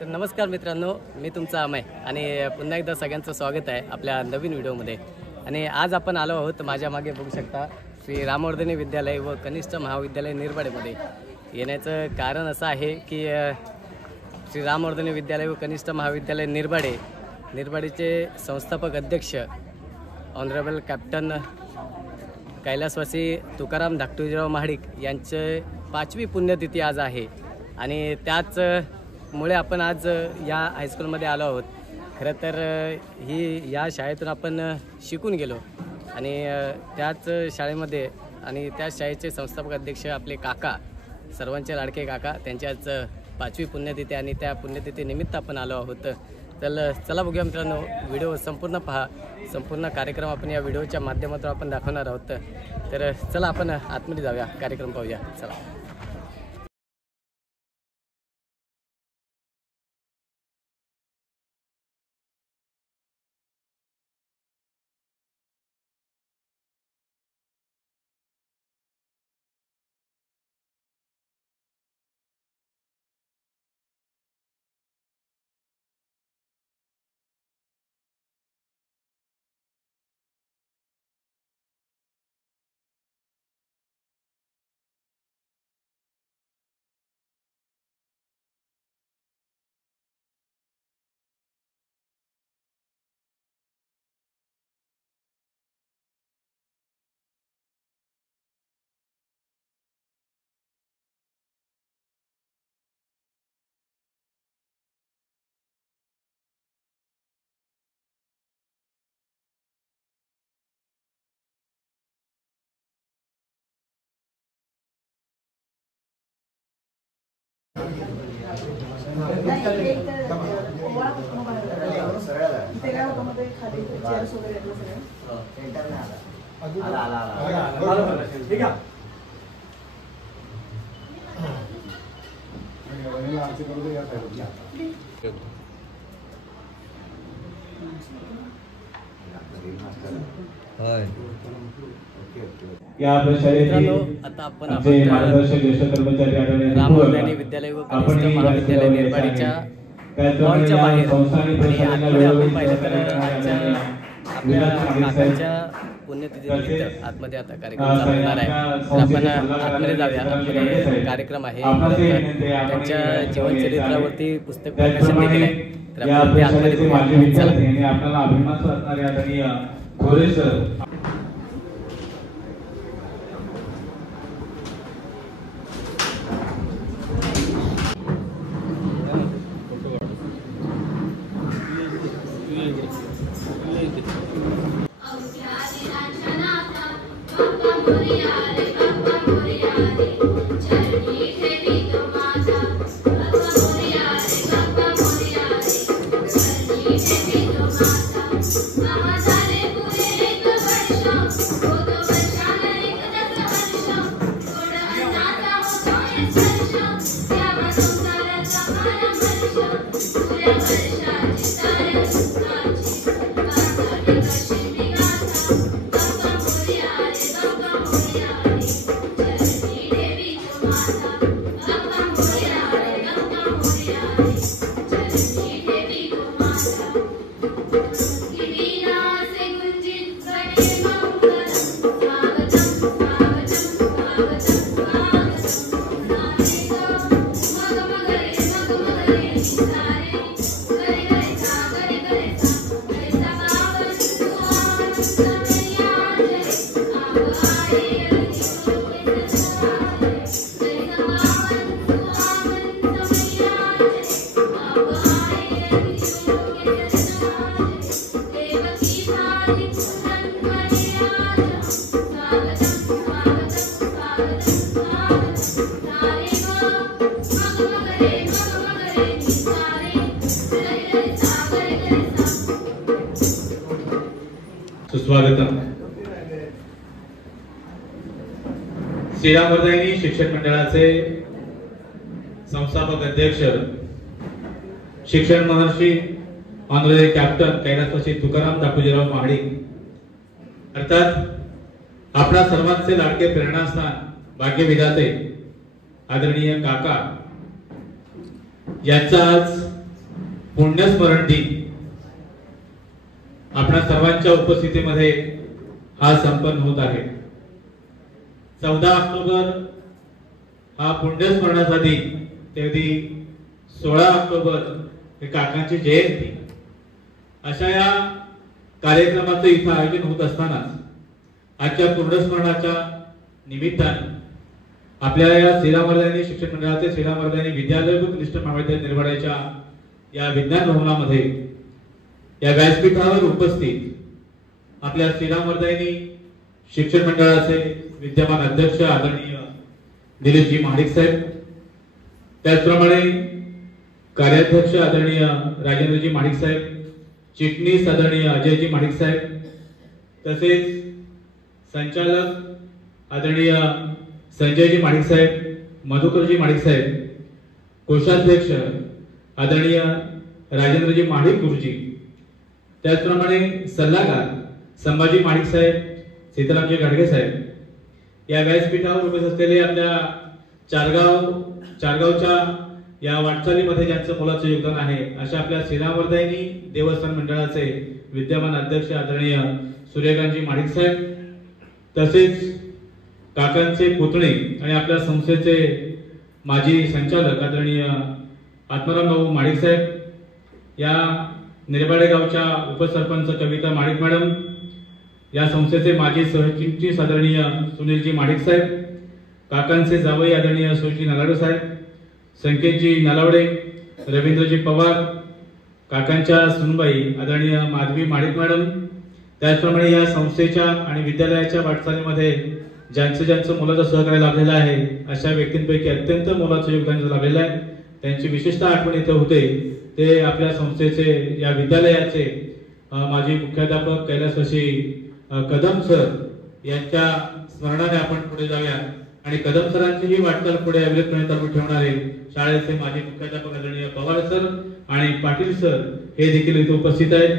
तर नमस्कार मित्रांनो, मी तुमचा अमय आणि पुन्हा एकदा सगळ्यांचं स्वागत आहे आपल्या नवीन व्हिडिओमध्ये। आणि आज आपण आलो आहोत, माझ्या मागे बघू शकता श्री रामवर्धनी विद्यालय व कनिष्ठ महाविद्यालय निरबाडेमध्ये। येण्याचं कारण असं आहे की श्री रामवर्धनी विद्यालय व कनिष्ठ महाविद्यालय निरबाडेचे संस्थापक अध्यक्ष ऑनरेबल कॅप्टन कैलासवासी तुकाराम धाकटूजीराव महाडिक यांचे 5वी पुण्यतिथी आज आहे आणि त्याच मुळे आपण आज या हायस्कूलमध्ये आलो आहोत। खरं तर या शाळेतून आपण शिकून गेलो आणि त्याच शाळेमध्ये आणि त्या शाळेचे संस्थापक अध्यक्ष आपले काका, सर्वांचे लाडके काका, त्यांची आज 5वी पुण्यतिथी आणि त्या पुण्यतिथी निमित्त आपण आलो आहोत। तर चला बघूया मित्रांनो, व्हिडिओ संपूर्ण पहा। संपूर्ण कार्यक्रम आपण या व्हिडिओच्या माध्यमातून आपण दाखवणार आहोत। तर चला आपण आतमध्ये जाऊया, कार्यक्रम पाहूया, चला। या प्रशालेतील आता आपण मार्गदर्शक ज्येष्ठ कर्मचारी आढळले रामवर्धनी विद्यालय व कनिष्ठ महाविद्यालय निरबाडेच्या हॉलच्या बाहेर आणि आतमध्ये आपण पाहिलं तर आपल्या काकांच्या पुण्यतिथीनिमित्त आतमध्ये आता कार्यक्रम चालू होणार आहे। तर आपण आतमध्ये जाऊया, आतमध्ये कार्यक्रम आहे। त्यांच्या जीवनचरित्रावरती पुस्तक प्रकाशन देखील आहे। तर आपण ते आतमध्ये बघूया, चला। आपल्याला अभिमान वाटणारे आदरणीय थोरे सर सुस्वागतम। श्री रामवर्धनी शिक्षण मंडळाचे संस्थापक अध्यक्ष शिक्षण महर्षी ऑनरेबल कॅप्टन कैलासवासी तुकाराम धाकटूजीराव महाडिक अर्थात आपणा सर्वांचे लाडके प्रेरणास्थान भाग्यविधाते आदरणीय काका यांचा आज पुण्यस्मरण दिन आपणा सर्वांच्या उपस्थितीमध्ये हा संपन्न होत आहे। 14 ऑक्टोबर हा पुण्यस्मरणाचा दिन, तेवढी 16 ऑक्टोबर हे काकांची जयंती। अशा या कार्यक्रमाचं इथं आयोजन होत असताना आजच्या पुण्यस्मरणाच्या निमित्ताने आपल्या या श्रीरामवर्धनी शिक्षण मंडळाचे श्रीरामवर्धनी विद्यालय व कनिष्ठ महाविद्यालय निर्वाड्याच्या या विज्ञान भवनामध्ये या व्यासपीठावर उपस्थित आपल्या श्रीरामवर्धनी शिक्षण मंडळाचे विद्यमान अध्यक्ष आदरणीय दिलीपजी महाडिक साहेब, त्याचप्रमाणे कार्याध्यक्ष आदरणीय राजेंद्रजी महाडिक साहेब, चिटणीस आदरणीय अजयजी महाडिक साहेब, तसेच संचालक आदरणीय संजयजी महाडिक साहेब, मधुकरजी महाडिक साहेब, कोषाध्यक्ष आदरणीय राजेंद्रजी महाडिक गुरुजी, त्याचप्रमाणे सल्लागार संभाजी महाडिक साहेब, सीतारामजी गाडगे साहेब, या व्यासपीठावर उपस्थित असलेले आपल्या चारगावच्या या वाटचालीमध्ये ज्यांचं मोलाचं योगदान आहे अशा आपल्या श्रीरामवर्धनी देवस्थान मंडळाचे विद्यमान अध्यक्ष आदरणीय सूर्यकांतजी महाडिक साहेब, तसेच काकांचे पुतणे आणि आपल्या संस्थेचे माजी संचालक आदरणीय आत्माराम भाऊ महाडिक साहेब, या निर्बाडे गावच्या उपसरपंच कविता महाडिक मॅडम, या संस्थेचे माजी सहचिटणीस आदरणीय सुनीलजी महाडिक साहेब, काकांचे जावई आदरणीय सुजी नलावडे साहेब, संकेतजी नलावडे, रवींद्रजी पवार, काकांच्या सुनबाई आदरणीय माधवी महाडिक मॅडम, त्याचप्रमाणे या संस्थेच्या आणि विद्यालयाच्या वाटचालीमध्ये ज्यांचं मोलाचं सहकार्य लाभलेलं आहे अशा व्यक्तींपैकी अत्यंत मोलाचं योगदान लाभलेलं आहे, त्यांची विशेषतः आठवण इथे होते ते आपल्या संस्थेचे या विद्यालयाचे माजी मुख्याध्यापक कैलासवासी कदम सर यांच्या स्मरणाने आपण पुढे जाऊया आणि कदम सरांची ही वाटचाल पुढे अविरतपणे चालू ठेवणारे शाळेचे माजी मुख्याध्यापक आदरणीय पवार सर आणि पाटील सर हे देखील इथे उपस्थित आहेत।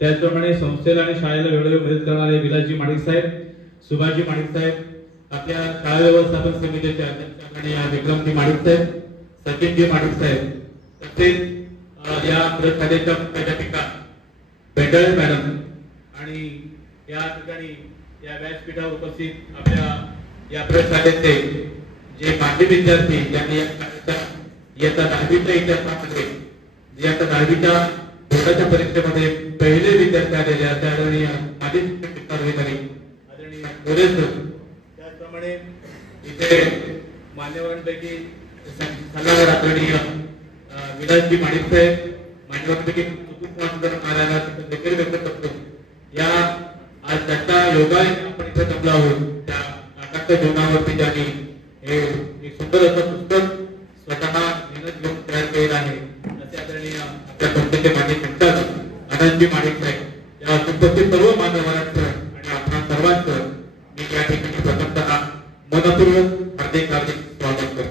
त्याचप्रमाणे संस्थेला आणि शाळेला वेळोवेळी मदत करणारे विलासजी महाडिक साहेब, सुभाषजी महाडिक साहेब, आपल्या शाळा व्यवस्थापन समितीचे अध्यक्ष आदरणीय विक्रमजी महाडिक साहेब, सचिनजी महाडिक साहेब, तसेच या प्रशालेच्या मुख्याध्यापिका पेंडळे मॅडम आणि या ठिकाणी या व्यासपीठावर उपस्थित आपल्या या प्रशालेचे जे माजी विद्यार्थी ज्यांनी इयत्ता 10वीच्या इतिहासामध्ये इयत्ता 10वीच्या बोर्डाच्या परीक्षेमध्ये पहिले विद्यार्थी आलेले आदरणीय माजी शिक्षक आदरणीय गोरे सर, त्याचप्रमाणे इथे मान्यवरांपैकी सल्लागार आदरणीय विलासजी महाडिक साहेब, मान्यवरांपैकी देखील व्यक्त करतो। या आज त्याच्या योगाने आपण इथे जमलो आहोत त्या काकांच्या जीवनावरती ज्यांनी हे एक सुंदर असं पुस्तक स्वतः मेहनत घेऊन तयार केलेलं आहे असे आदरणीय आपल्या संस्थेचे माजी संचालक आनंदजी महाडिक साहेब, या उपस्थित सर्व मान्यवरांचं आणि आपल्या सर्वांचं मी या ठिकाणी प्रथमतः मनपूर्वक हार्दिक स्वागत करतो।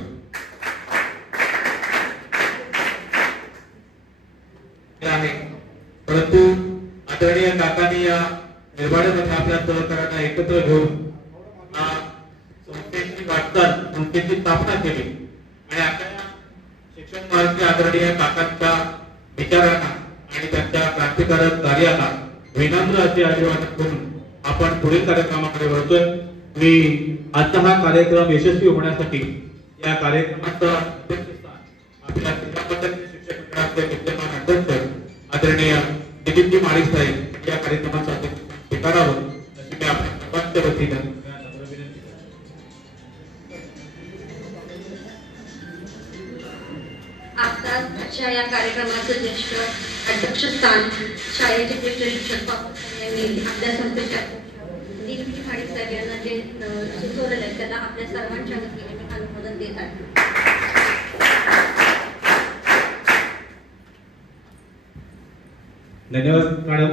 परंतु आदरणीय काकांनी या निर्वाड्यामध्ये आपल्या सहकार्यांना एकत्र घेऊन संस्थेची वाटचाल, संस्थेची स्थापना केली आणि आपल्या शिक्षण महाराष्ट्र आदरणीय काकांच्या विचारांना आणि त्यांच्या क्रांतिकारक कार्याला विनम्र असे अभिवादन करून आपण पुढील कार्यक्रमाकडे वळतोय। मी आजचा हा कार्यक्रम यशस्वी होण्यासाठी या कार्यक्रमाचा अध्यक्षस्थान आपल्या शिक्षक मंडळाचे विद्यमान अध्यक्ष आदरणीय दिलीपजी महाडिक साहेब या कार्यक्रमाचा स्वीकारावं अशी मी आपल्या सर्वांच्या वतीने विनंती करतो। आजच्या या कार्यक्रमाचं ज्येष्ठ अध्यक्षस्थान शाळेचे ज्येष्ठ शिक्षक यांनी आपल्या संस्थेच्या दिलीपजी महाडिक साहेब यांना जे सुचवलेलं आहे त्याला आपल्या सर्वांच्या वतीने मी अनुमोदन देत आहे। धन्यवाद मॅडम।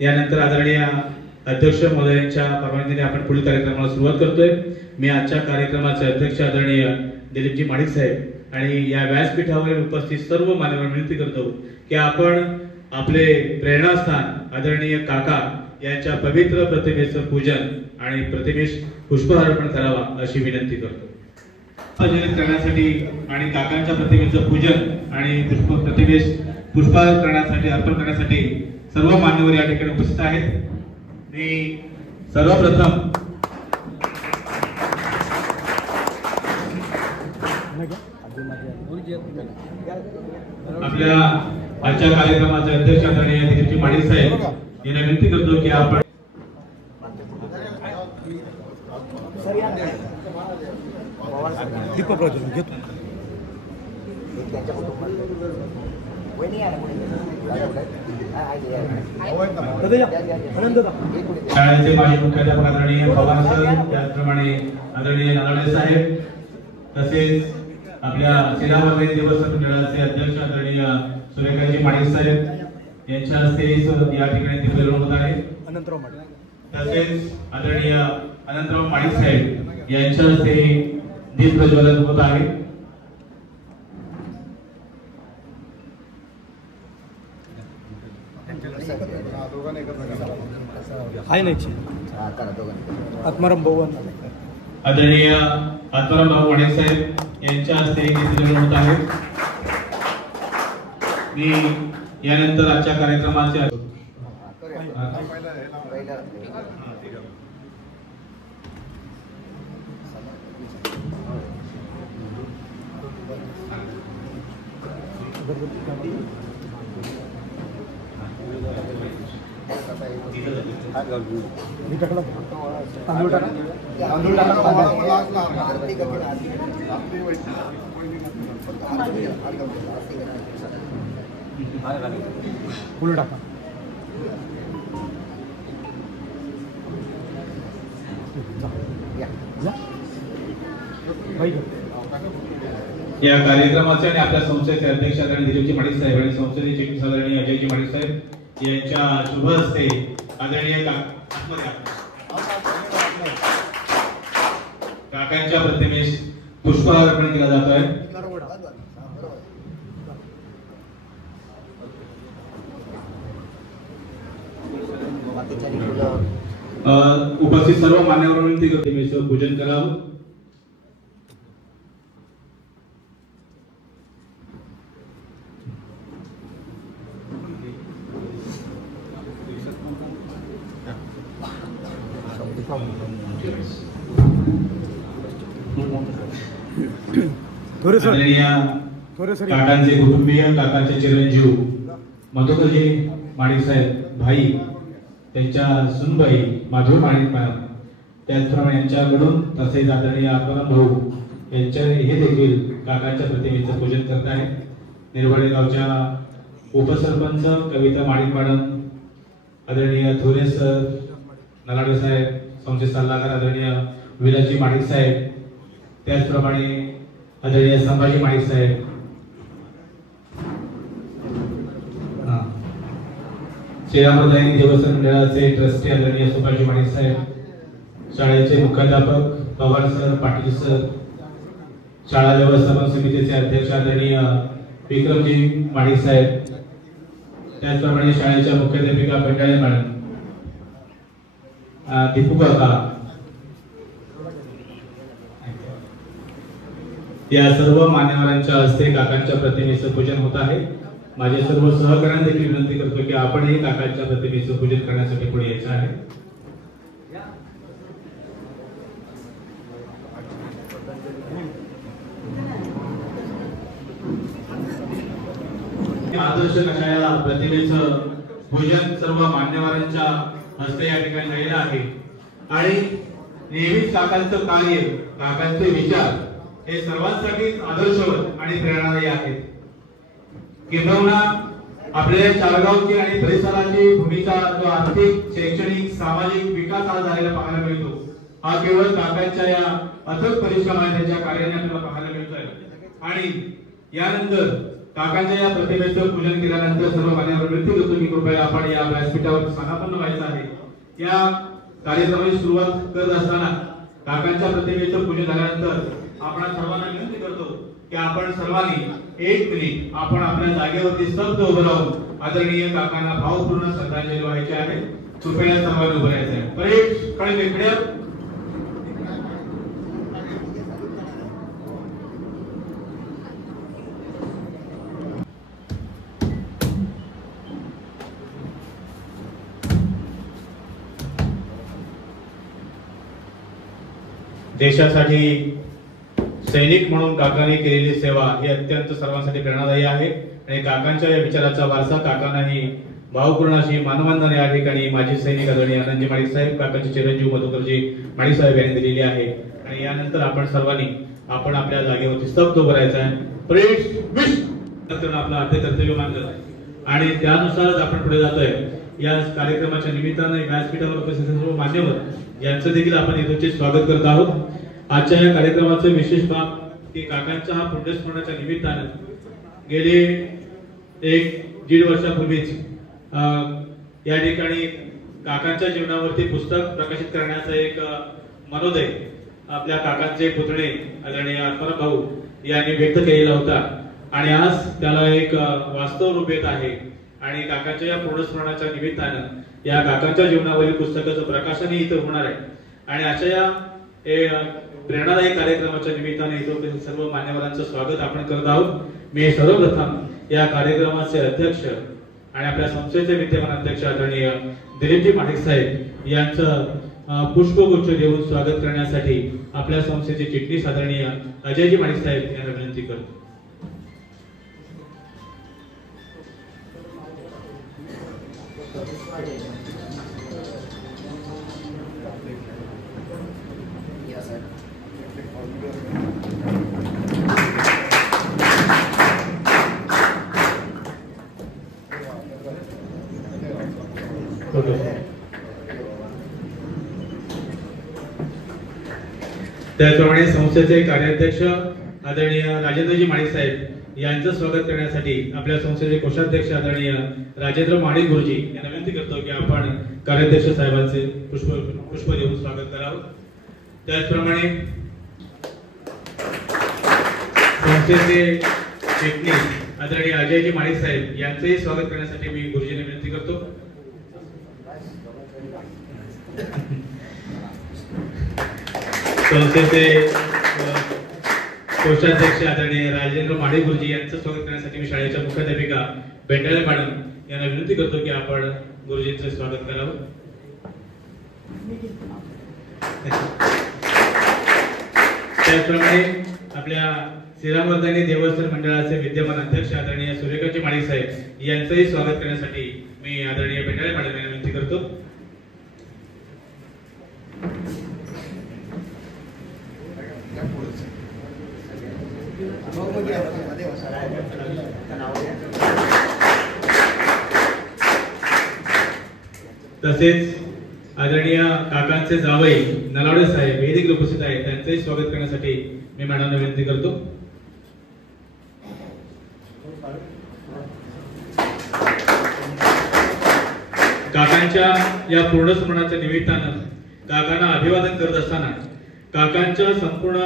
यानंतर आदरणीय अध्यक्ष महोदयांच्या परवानगीने आपण पुढील कार्यक्रमाला सुरुवात करतोय। मी आजच्या कार्यक्रमाचे अध्यक्ष आदरणीय दिलीपजी महाडिक साहेब आणि या व्यासपीठावर उपस्थित सर्व मान्यवरांना विनंती करतो की आपण आपले प्रेरणास्थान आदरणीय काका यांच्या पवित्र प्रतिमेचं पूजन आणि प्रतिमेस पुष्पहार अर्पण करावा अशी विनंती करतो। करण्यासाठी आणि काकांच्या प्रतिमेचं पूजन आणि प्रतिमेस पुष्पहार करण्यासाठी अर्पण करण्यासाठी सर्व मान्यवर या ठिकाणी उपस्थित आहेत. मी सर्वप्रथम आपल्या आजच्या कार्यक्रमाचे अध्यक्ष आदरणीय दिलीपजी माडिक साहेब यांना विनंती करतो की आपण शाळेचे माजी मुख्याध्यापक आदरणीय पवार सर, त्याचप्रमाणे आदरणीय नानावडे साहेब, तसेच आपल्या सेनावर्धन दिवस मंडळाचे अध्यक्ष आदरणीय सुरेखाजी माडिक साहेब यांच्या हस्ते या ठिकाणी दीपप्रज्वलन होत आहे. तसेच आदरणीय अनंतराव माडिक साहेब यांच्या हस्ते दीपप्रज्वलन होत आहे. आत्माराम भाऊ आदरणीय आत्माराम भाऊ माडिक साहेब यांच्या हस्ते दीपप्रज्वलन होत आहे. मी यानंतर आजच्या कार्यक्रमाचे या कार्यक्रमाचे आणि आपल्या संस्थेचे अध्यक्ष आदरणीय दिलीपजी माडिक साहेब आणि संस्थेचे चिटणीस आदरणीय अजयजी माडिक साहेब यांच्या शुभ हस्ते आदरणीय काकांच्या प्रतिमेस पुष्पहार अर्पण केला जातोय. उपस्थित सर्व मान्यवर विनंती करते मी पूजन करावं. काकांचे कुटुंबीय, काकांचे चिरंजीव मधुकरजी माडिक साहेब भाई, त्यांच्या सुनबाई माधवी माडिक मॅडम, त्याचप्रमाणे यांच्याकडून तसेच आदरणीय आत्माराम भाऊ यांच्या हे देखील काकांच्या प्रतिमेचं पूजन करत आहे. निर्वाडे गावच्या उपसरपंच कविता माडिक मॅडम, आदरणीय थोरे सर, नलाडे साहेब, संस्थेचे सल्लागार आदरणीय विलासजी माडिक साहेब, त्याचप्रमाणे आदरणीय संभाजी माडिक साहेब, सेनावर्धन दिवस मंडळाचे ट्रस्टी आदरणीय सुभाषजी माडिक साहेब, शाळेचे मुख्याध्यापक पवार सर, पाटील सर, शाळा व्यवस्थापन समितीचे अध्यक्ष आदरणीय विक्रमजी माडिक साहेब, त्याचप्रमाणे शाळेच्या मुख्याध्यापिका पेंडाळे मॅडम, दीपू काका, या सर्व मान्यवरांच्या हस्ते काकांच्या प्रतिमेचं पूजन होत आहे. माझे सर्व सहकाऱ्यांना देखील विनंती करतो की आपणही काकांच्या प्रतिमेचं पूजन करण्यासाठी पुढे यायचं आहे. आदर्श अशा या प्रतिमेचं पूजन सर्व मान्यवरांच्या हस्ते या ठिकाणी झालेलं आहे आणि नेहमीच काकांचं कार्य, काकांचे विचार हे सर्वांसाठी आदर्शवत आणि प्रेरणादायी आहेत. किंबहुना आपल्या चाळगावची आणि परिसराची भूमीचा जो आर्थिक, शैक्षणिक, सामाजिक विकास आज झालेला पाहायला मिळतो, हा केवळ काकांच्या या अथक परिश्रमाने त्यांच्या कार्याने आपल्याला पाहायला मिळतोय. आणि यानंतर काकांच्या या प्रतिमेचं पूजन केल्यानंतर सर्व मान्यवर विनंती करतो की कृपया आपण या व्यासपीठावर स्थानापन्न व्हायचं आहे. या कार्यक्रमाची सुरुवात करत असताना काकांच्या प्रतिमेचं पूजन झाल्यानंतर आपण सर्वांना विनंती करतो की आपण सर्वांनी एक मिनिट आपण आपल्या जागेवरती स्तब्ध उभं राहून आदरणीय काकांना भावपूर्ण श्रद्धांजली वाहायची आहे. कृपया सर्वांनी उभं राहायचं आहे. परेड कडे वेगळ्या देशासाठी सैनिक म्हणून काकांनी केलेली सेवा ही अत्यंत सर्वांसाठी प्रेरणादायी आहे आणि काकांच्या या विचाराचा वारसा काकांनाही भावपूर्ण अशी मानवंदना या ठिकाणी माजी सैनिक आदरणीय आनंदजी माडिक साहेब, काकांचे चिरंजीव मधुकरजी माडिक साहेब यांनी दिलेली आहे. आणि यानंतर आपण सर्वांनी आपण आपल्या जागेवरती स्तब्ध उभं राहायचं आहे. आपलं अर्थ कर्तव्य मानलं आणि त्यानुसारच आपण पुढे जातोय. या कार्यक्रमाच्या निमित्ताने व्यासपीठावर उपस्थित सर्व मान्यवर यांचं देखील आपण यथोचित स्वागत करत आहोत. आजच्या या कार्यक्रमाचं विशेष बाब की काकांच्या हा पुण्यस्मरणाच्या निमित्तानं गेले 1-1.5 वर्षापूर्वीच या ठिकाणी काकांच्या जीवनावरती पुस्तक प्रकाशित करण्याचा एक मनोदय आपल्या काकांचे पुतणे आदरणीय आत्माराम भाऊ यांनी व्यक्त केलेला होता आणि आज त्याला एक वास्तव रूप येत आहे. आणि काकांच्या या पुण्यस्मरणाच्या निमित्तानं या काकांच्या जीवनावरील पुस्तकाचं प्रकाशनही इथं होणार आहे. आणि अशा या प्रेरणादायी कार्यक्रमाच्या निमित्ताने इथं सर्व मान्यवरांचं स्वागत आपण करत आहोत. मी सर्वप्रथम या कार्यक्रमाचे अध्यक्ष आणि आपल्या संस्थेचे विद्यमान अध्यक्ष आदरणीय दिलीपजी माडिक साहेब यांचं पुष्पगुच्छ देऊन स्वागत करण्यासाठी आपल्या संस्थेचे चिटणीस आदरणीय अजयजी माडिक साहेब यांना विनंती करतो. त्याचप्रमाणे संस्थेचे कार्याध्यक्ष आदरणीय राजेंद्रजी माडिक साहेब यांचं स्वागत करण्यासाठी आपल्या संस्थेचे कोषाध्यक्ष आदरणीय राजेंद्र माडिक गुरुजी यांना विनंती करतो की आपण कार्याध्यक्ष साहेबांचे पुष्प देऊन स्वागत करावं. त्याचप्रमाणे संस्थेचे चिटणीस आदरणीय अजयजी माडिक साहेब यांचेही स्वागत करण्यासाठी मी गुरुजींना विनंती करतो. संस्थेचे कोषाध्यक्ष आदरणीय राजेंद्र माडिक गुरुजी यांचं स्वागत करण्यासाठी मी शाळेच्या मुख्याध्यापिका बेंडाळे मॅडम यांना विनंती करतो की आपण गुरुजींचं स्वागत करावं. त्याचप्रमाणे आपल्या श्रीरामवर्धनी देवस्थान मंडळाचे विद्यमान अध्यक्ष आदरणीय सूर्यकांतजी माडिक साहेब यांचंही स्वागत करण्यासाठी मी आदरणीय बेंडाळे मॅडम यांना विनंती करतो. तसेच आदरणीय काकांचे जावई नलावडे साहेब हे देखील उपस्थित आहेत. त्यांचंही स्वागत करण्यासाठी मी मॅडमना विनंती करतो. काकांच्या या पूर्ण स्मरणाच्या निमित्तानं काकांना अभिवादन करत असताना काकांच्या संपूर्ण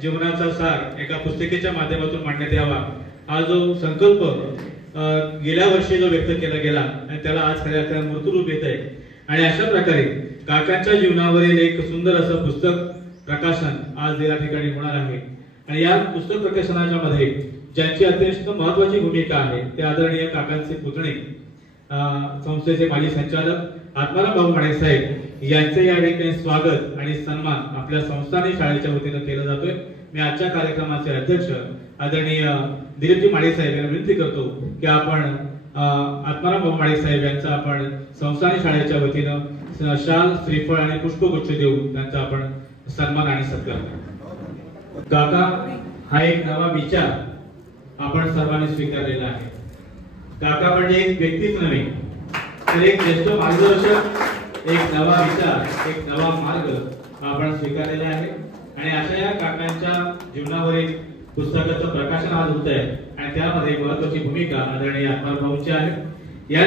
जीवनाचा सार एका पुस्तिकेच्या माध्यमातून मांडण्यात यावा हा जो संकल्प गेल्या वर्षी जो व्यक्त केला गेला आणि त्याला आज खऱ्या अर्थाने मूर्तरूप येत आहे. आणि अशा प्रकारे काकांच्या जीवनावरील एक सुंदर असं पुस्तक प्रकाशन आज या ठिकाणी होणार आहे. आणि या पुस्तक प्रकाशनाच्या मध्ये ज्यांची अत्यंत महत्वाची भूमिका आहे ते आदरणीय काकांचे पुतणे संस्थेचे माजी संचालक आत्माराम भाऊ माडिक साहेब यांचे या ठिकाणी स्वागत आणि सन्मान आपल्या संस्थाने शाळेच्या वतीने केला जातोय. मी आजच्या कार्यक्रमाचे अध्यक्ष आदरणीय दिलीपजी माडिक साहेब यांना विनंती करतो की आपण आत्माराम भाऊ माडिक साहेब यांचा आपण संस्थाने शाळेच्या वतीनं शाल, श्रीफळ आणि पुष्पगुच्छ देऊन त्यांचा आपण सन्मान आणि सत्कार करू. काका हा एक नवा विचार आपण सर्वांनी स्वीकारलेला आहे. काका म्हणजे एक व्यक्तीच नव्हे तर एक ज्येष्ठ मार्गदर्शक, एक नवा विचार, एक नवा मार्ग आपण स्वीकारलेला आहे. आणि अशा या काकांच्या जीवनावरील पुस्तकाचं प्रकाशन आज होत आहे आणि त्यामध्ये महत्वाची भूमिका आदरणीय आत्माराम भाऊंची आहे. या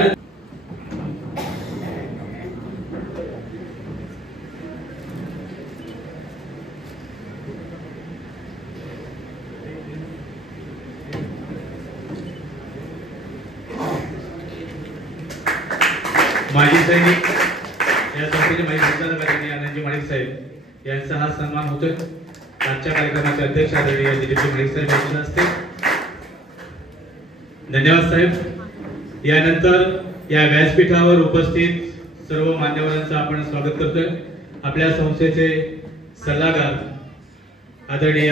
माजी सैनिक या संस्थेचे माजी संचालक आदरणीय आनंदजी माडिक साहेब यांचा हा सन्मान होतोय. आजच्या कार्यक्रमाचे अध्यक्ष आदरणीय दिलीपजी माडिक साहेब यांच्या हस्ते. धन्यवाद साहेब. यानंतर या व्यासपीठावर उपस्थित सर्व मान्यवरांचं आपण स्वागत करतोय. आपल्या संस्थेचे सल्लागार आदरणीय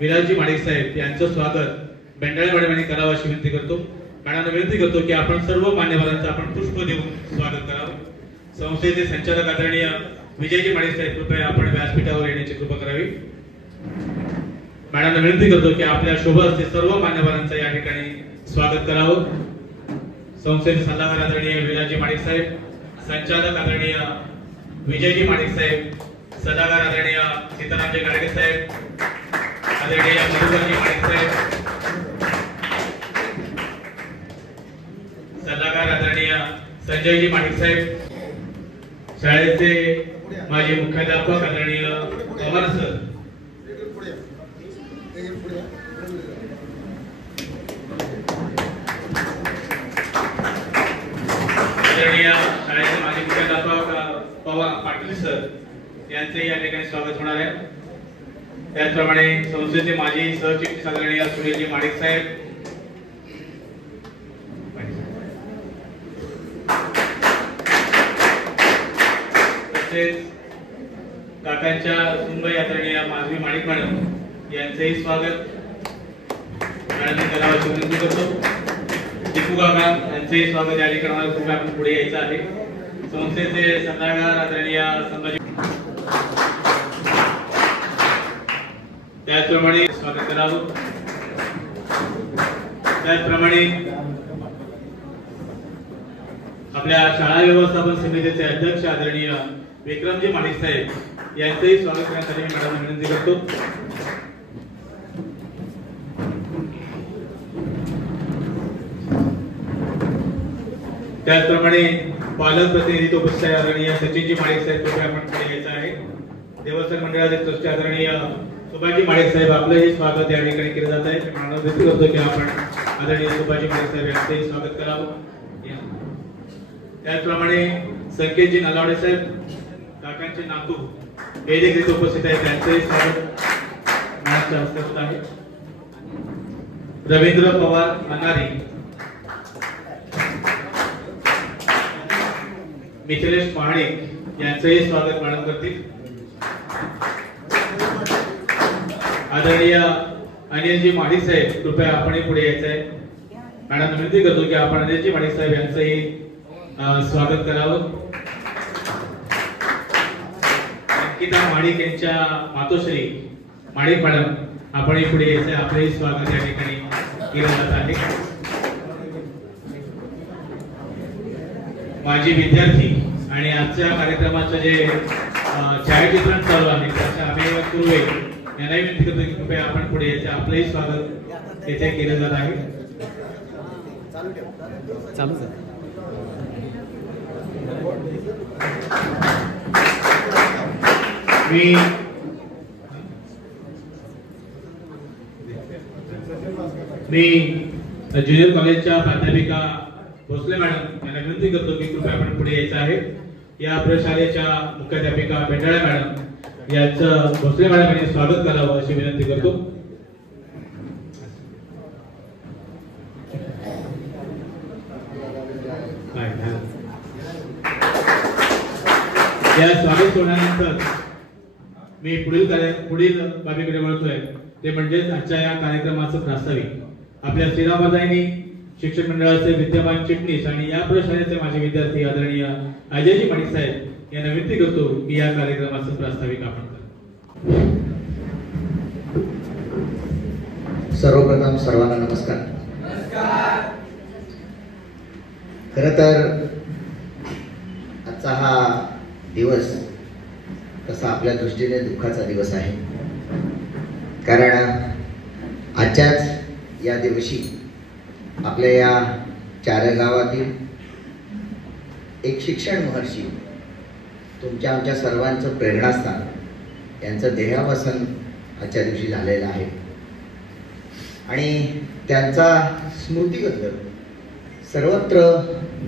विलासजी माडिक साहेब यांचं स्वागत बेंडाळे मॅडमांनी करावं अशी विनंती करतो. मॅडमना विनंती करतो की आपण सर्व मान्यवरांचं आपण पुष्प देऊन स्वागत करावं. संस्थेचे संचालक आदरणीय विजयजी माडिक साहेब कृपया आपण व्यासपीठावर येण्याची कृपा करावी. मॅडमना विनंती करतो की आपल्या शुभ हस्ते सर्व मान्यवरांचं या ठिकाणी स्वागत करावं. संस्थेचे सल्लागार आदरणीय विलासजी माडिक साहेब, संचालक आदरणीय विजयजी माडिक साहेब, सल्लागार आदरणीय सीतारामजी गाडगे साहेब, आदरणीय मधुकरजी माडिक साहेब, सल्लागार आदरणीय संजयजी माडिक साहेब, शाळेचे माजी मुख्याध्यापक आदरणीय पवार सर, आदरणीय शाळेचे माजी मुख्याध्यापक पवार पाटील सर यांचे या ठिकाणी स्वागत होणार आहे. त्याचप्रमाणे संस्थेचे माजी सहचिटणीस आदरणीय सुनीलजी माडिक साहेब, तसेच काकांच्या सुनबाई आदरणीय माधवी माडिक मॅडम यांचेही स्वागत मॅडमने करावयाची विनंती करतो. दीपू काका यांचेही स्वागत या ठिकाणी कृपया आपण पुढे यायचं आहे. संस्थेचे सल्लागार आदरणीय संभाजी, त्याचप्रमाणे स्वागत करावं. त्याचप्रमाणे आपल्या शाळा व्यवस्थापन समितीचे अध्यक्ष आदरणीय विक्रमजी माडिक साहेब यांचेही स्वागत करण्यासाठी मी मॅडमना विनंती करतो. त्याचप्रमाणे पालक प्रतिनिधी उपस्थित आदरणीय सचिनजी माडिक साहेब कृपया आपण पुढे यायचं आहे. देवस्थान मंडळाचे ट्रस्टी आदरणीय सुभाषजी माडिक साहेब आपलंही स्वागत या ठिकाणी केलं जात आहे. मी विनंती करतो की आपण आदरणीय सुभाषजी माडिक साहेब यांचंही स्वागत करावं. त्याचप्रमाणे संकेतजी नलावडे साहेब काकांचे नातू हे देखील उपस्थित आहेत, त्यांचंही स्वागत मॅडमच्या हस्ते होत आहे. रवींद्र पवार अनारी, मिथिलेश महाडिक यांचंही स्वागत मॅडम करतील. आदरणीय अनिलजी माडिक साहेब कृपया आपणही पुढे यायचं आहे. मॅडम विनंती करतो की आपण अनिलजी माडिक साहेब यांचंही स्वागत करावं. अंकिता माडिक यांच्या मातोश्री माडिक मॅडम आपणही पुढे यायचं आहे. आपलंही स्वागत या ठिकाणी केलं जात आहे. माजी विद्यार्थी आणि आजच्या कार्यक्रमाचं जे छायाचित्रण चालू आहे त्याच्या अमेय कुर्वे यांनाही विनंती करतो की कृपया आपण पुढे यायचं. आपलंही स्वागत येथे केलं जात आहे. चालू सर. मी ज्युनियर कॉलेजच्या प्राध्यापिका भोसले मॅडम यांना विनंती करतो की कृपया आपण पुढे यायचं आहे. या प्रशालेच्या मुख्याध्यापिका बेंडाळे मॅडम यांचं भोसले मॅडम यांनी स्वागत करावं अशी विनंती करतो. या स्वागत सोहळ्यानंतर मी पुढील बाबीकडे वळतोय, ते म्हणजे आजच्या या कार्यक्रमाचं प्रास्ताविक. आपल्या श्रीरामदायनी शिक्षण मंडळाचे विद्यमान चिटणीस आणि या प्रशालेचे माझे विद्यार्थी आदरणीय अजयजी माडिक साहेब यांना विनंती करतो की या कार्यक्रमाचं प्रास्ताविक आपण करा. सर्वप्रथम सर्वांना नमस्कार. खरं तर आजचा हा दिवस तसा आपल्या दृष्टीने दुःखाचा दिवस आहे. कारण आजच्याच या दिवशी आपल्या या चारेगावातील एक शिक्षण महर्षी, तुमच्या आमच्या सर्वांचं प्रेरणास्थान, यांचं देहावसन आजच्या दिवशी झालेलं आहे. आणि त्यांचा स्मृतिगंध सर्वत्र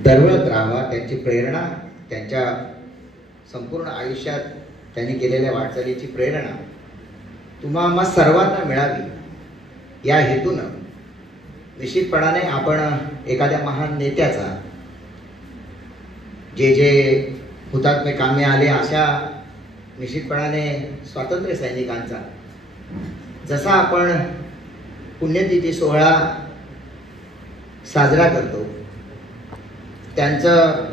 दरवळत राहावा, त्यांची प्रेरणा, त्यांच्या संपूर्ण आयुष्यात त्यांनी केलेल्या वाटचालीची प्रेरणा तुम्हा आम्हा सर्वांना मिळावी या हेतूनं निश्चितपणाने आपण एखाद्या महान नेत्याचा, जे जे हुतात्मे कामी आले अशा निश्चितपणाने स्वातंत्र्य सैनिकांचा जसा आपण पुण्यतिथी सोहळा साजरा करतो, त्यांचं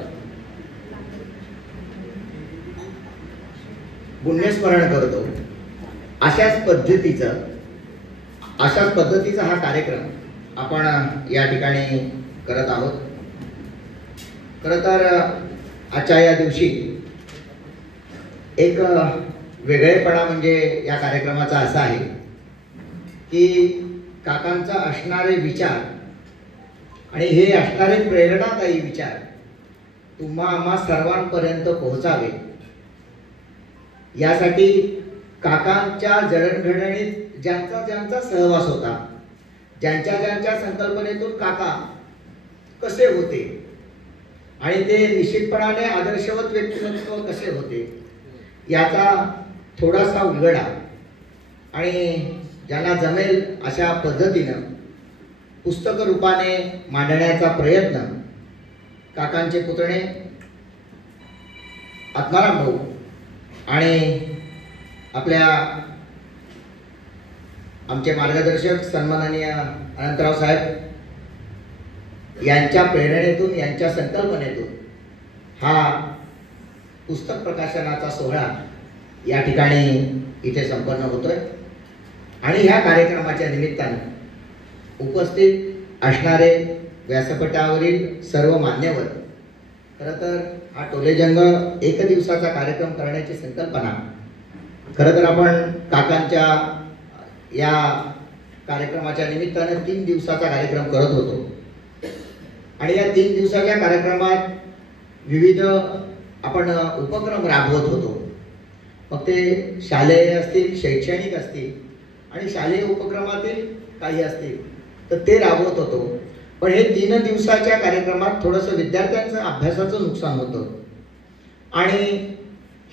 पुण्यस्मरण करतो, अशाच पद्धतीचा हा कार्यक्रम आपण या ठिकाणी करत आहोत. खरं तर आजच्या या दिवशी एक वेगळेपणा म्हणजे या कार्यक्रमाचा असा आहे की काकांचा असणारे विचार आणि हे असणारे प्रेरणादायी विचार आम्हा सर्वांपर्यंत पोहोचावे, यासाठी काकांच्या जडणघडणीत ज्यांचा सहवास होता, ज्यांच्या संकल्पनेतून काका कसे होते आणि ते निश्चितपणाने आदर्शवत व्यक्तिमत्व कसे होते, याचा थोडासा उलगडा आणि ज्यांना जमेल अशा पद्धतीनं पुस्तक रूपाने मांडण्याचा प्रयत्न काकांचे पुतणे आत्माराम भाऊ आणि आपल्या आमचे मार्गदर्शक सन्माननीय अनंतराव साहेब यांच्या प्रेरणेतून, यांच्या संकल्पनेतून हा पुस्तक प्रकाशनाचा सोहळा या ठिकाणी इथे संपन्न होतोय. आणि ह्या कार्यक्रमाच्या निमित्ताने उपस्थित असणारे व्यासपीठावरील सर्व मान्यवर, खरं तर हा टोलेजंग एक दिवसाचा कार्यक्रम करण्याची संकल्पना खरं तर आपण काकांच्या या कार्यक्रमाच्या निमित्ताने 3 दिवसाचा कार्यक्रम करत होतो. आणि या 3 दिवसाच्या कार्यक्रमात विविध आपण उपक्रम राबवत होतो. मग ते शालेय असतील, शैक्षणिक असतील आणि शालेय उपक्रमातील काही असतील तर ते राबवत होतो. पण हे 3 दिवसाच्या कार्यक्रमात थोडंसं विद्यार्थ्यांचं अभ्यासाचं नुकसान होतं आणि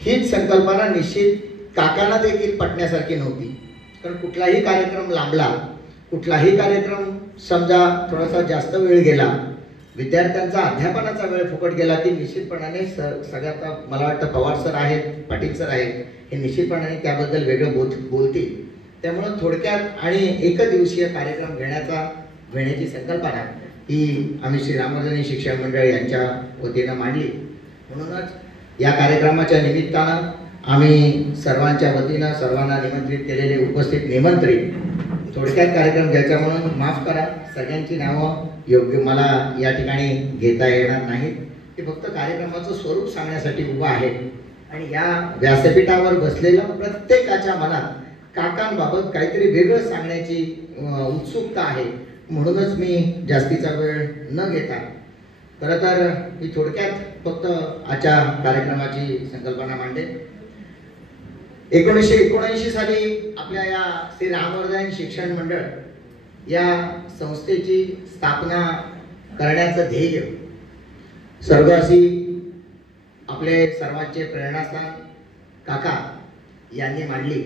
हीच संकल्पना निश्चित काकांना देखील पटण्यासारखी नव्हती. कारण कुठलाही कार्यक्रम लांबला, कुठलाही कार्यक्रम समजा थोडासा जास्त वेळ गेला, विद्यार्थ्यांचा अध्यापनाचा वेळ फुकट गेला की निश्चितपणाने सगळ्यात मला वाटतं पवार सर आहेत, पाटील सर आहेत, हे निश्चितपणाने त्याबद्दल वेगळं बोलतील. त्यामुळं थोडक्यात आणि एकदिवसीय कार्यक्रम घेण्याची संकल्पना ही आम्ही श्री रामवर्धनी शिक्षण मंडळ यांच्या वतीनं मांडली. म्हणूनच या कार्यक्रमाच्या निमित्तानं आम्ही सर्वांच्या वतीनं सर्वांना निमंत्रित केलेले उपस्थित निमंत्रित थोडक्यात कार्यक्रम घ्यायचा म्हणून माफ करा. सगळ्यांची नावं योग्य मला या ठिकाणी घेता येणार नाहीत. ते फक्त कार्यक्रमाचं स्वरूप सांगण्यासाठी उभं आहे. आणि या व्यासपीठावर बसलेल्या प्रत्येकाच्या मनात काकांबाबत काहीतरी वेगळं सांगण्याची उत्सुकता आहे. म्हणूनच मी जास्तीचा वेळ न घेता खरं तर मी थोडक्यात फक्त आजच्या कार्यक्रमाची संकल्पना मांडे. 1979 साली आपल्या या श्री रामवर्धनी शिक्षण मंडळ या संस्थेची स्थापना करण्याचं ध्येय स्वर्गवासी आपले सर्वांचे प्रेरणास्थान काका यांनी मांडली.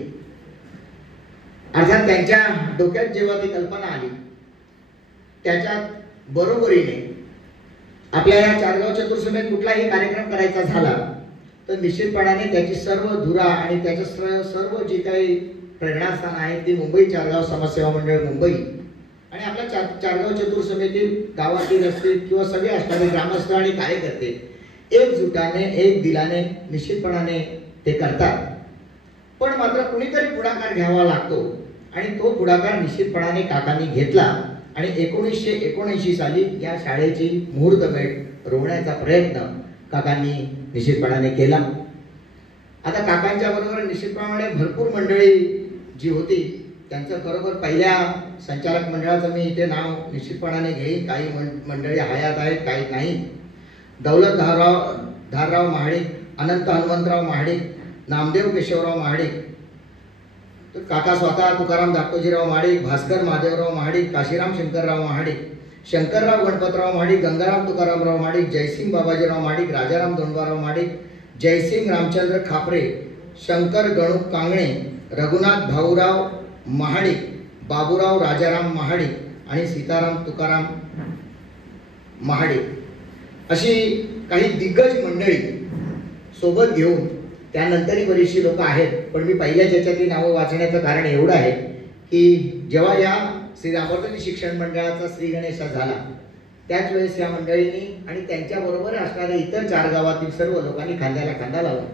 अर्थात त्यांच्या डोक्यात जेव्हा ती कल्पना आली त्याच्यात बरोबरीने आपल्या या चारगाव चतुर्समेत कुठलाही कार्यक्रम करायचा झाला तर निश्चितपणाने त्याची सर्व धुरा आणि त्याचं सर्व जी काही प्रेरणास्थान आहे ती मुंबई चारगाव समाजसेवा मंडळ मुंबई आणि आपल्या चारगाव चतुर्समेतील गावातील असतील किंवा सगळे असणारे ग्रामस्थ आणि कार्यकर्ते एकजुटाने एक दिलाने निश्चितपणाने ते करतात. पण मात्र कुणीतरी पुढाकार घ्यावा लागतो आणि तो पुढाकार निश्चितपणाने काकांनी घेतला आणि 1979 साली या शाळेची मुहूर्तमेढ रोवण्याचा प्रयत्न काकांनी निश्चितपणाने केला. आता काकांच्या बरोबर निश्चितपणाने भरपूर मंडळी जी होती त्यांचं बरोबर पहिल्या संचालक मंडळाचं मी इथे नाव निश्चितपणाने घेईन. काही मंडळी हयात आहेत, काही नाही. दौलत धारराव महाडिक, अनंत हनुमंतराव महाडिक, नामदेव केशवराव महाडिक, काका स्वतः तुकाराम दापोजीराव महाडिक, भास्कर महादेवराव महाडिक, काशीराम शंकरराव महाडिक, शंकरराव गणपतराव महाडिक, गंगाराम तुकारामराव महाडिक, जयसिंग बाबाजीराव महाडिक, राजाराम दोंडवाराव महाडिक, जयसिंग रामचंद्र खापरे, शंकर गणू कांगणे, रघुनाथ भाऊराव महाडिक, बाबूराव राजाराम महाडिक आणि सीताराम तुकाराम महाडिक अशी काही दिग्गज मंडळी सोबत घेऊन त्यानंतरही बरीचशी लोक आहेत, पण मी पहिल्या ज्याच्यातली नावं वाचण्याचं कारण एवढं आहे की जेव्हा या श्री रामवर्धनी शिक्षण मंडळाचा श्री गणेशा झाला त्याच वेळेस या मंडळींनी आणि त्यांच्याबरोबर असणाऱ्या इतर 4 गावातील सर्व लोकांनी खांद्याला खांदा लावून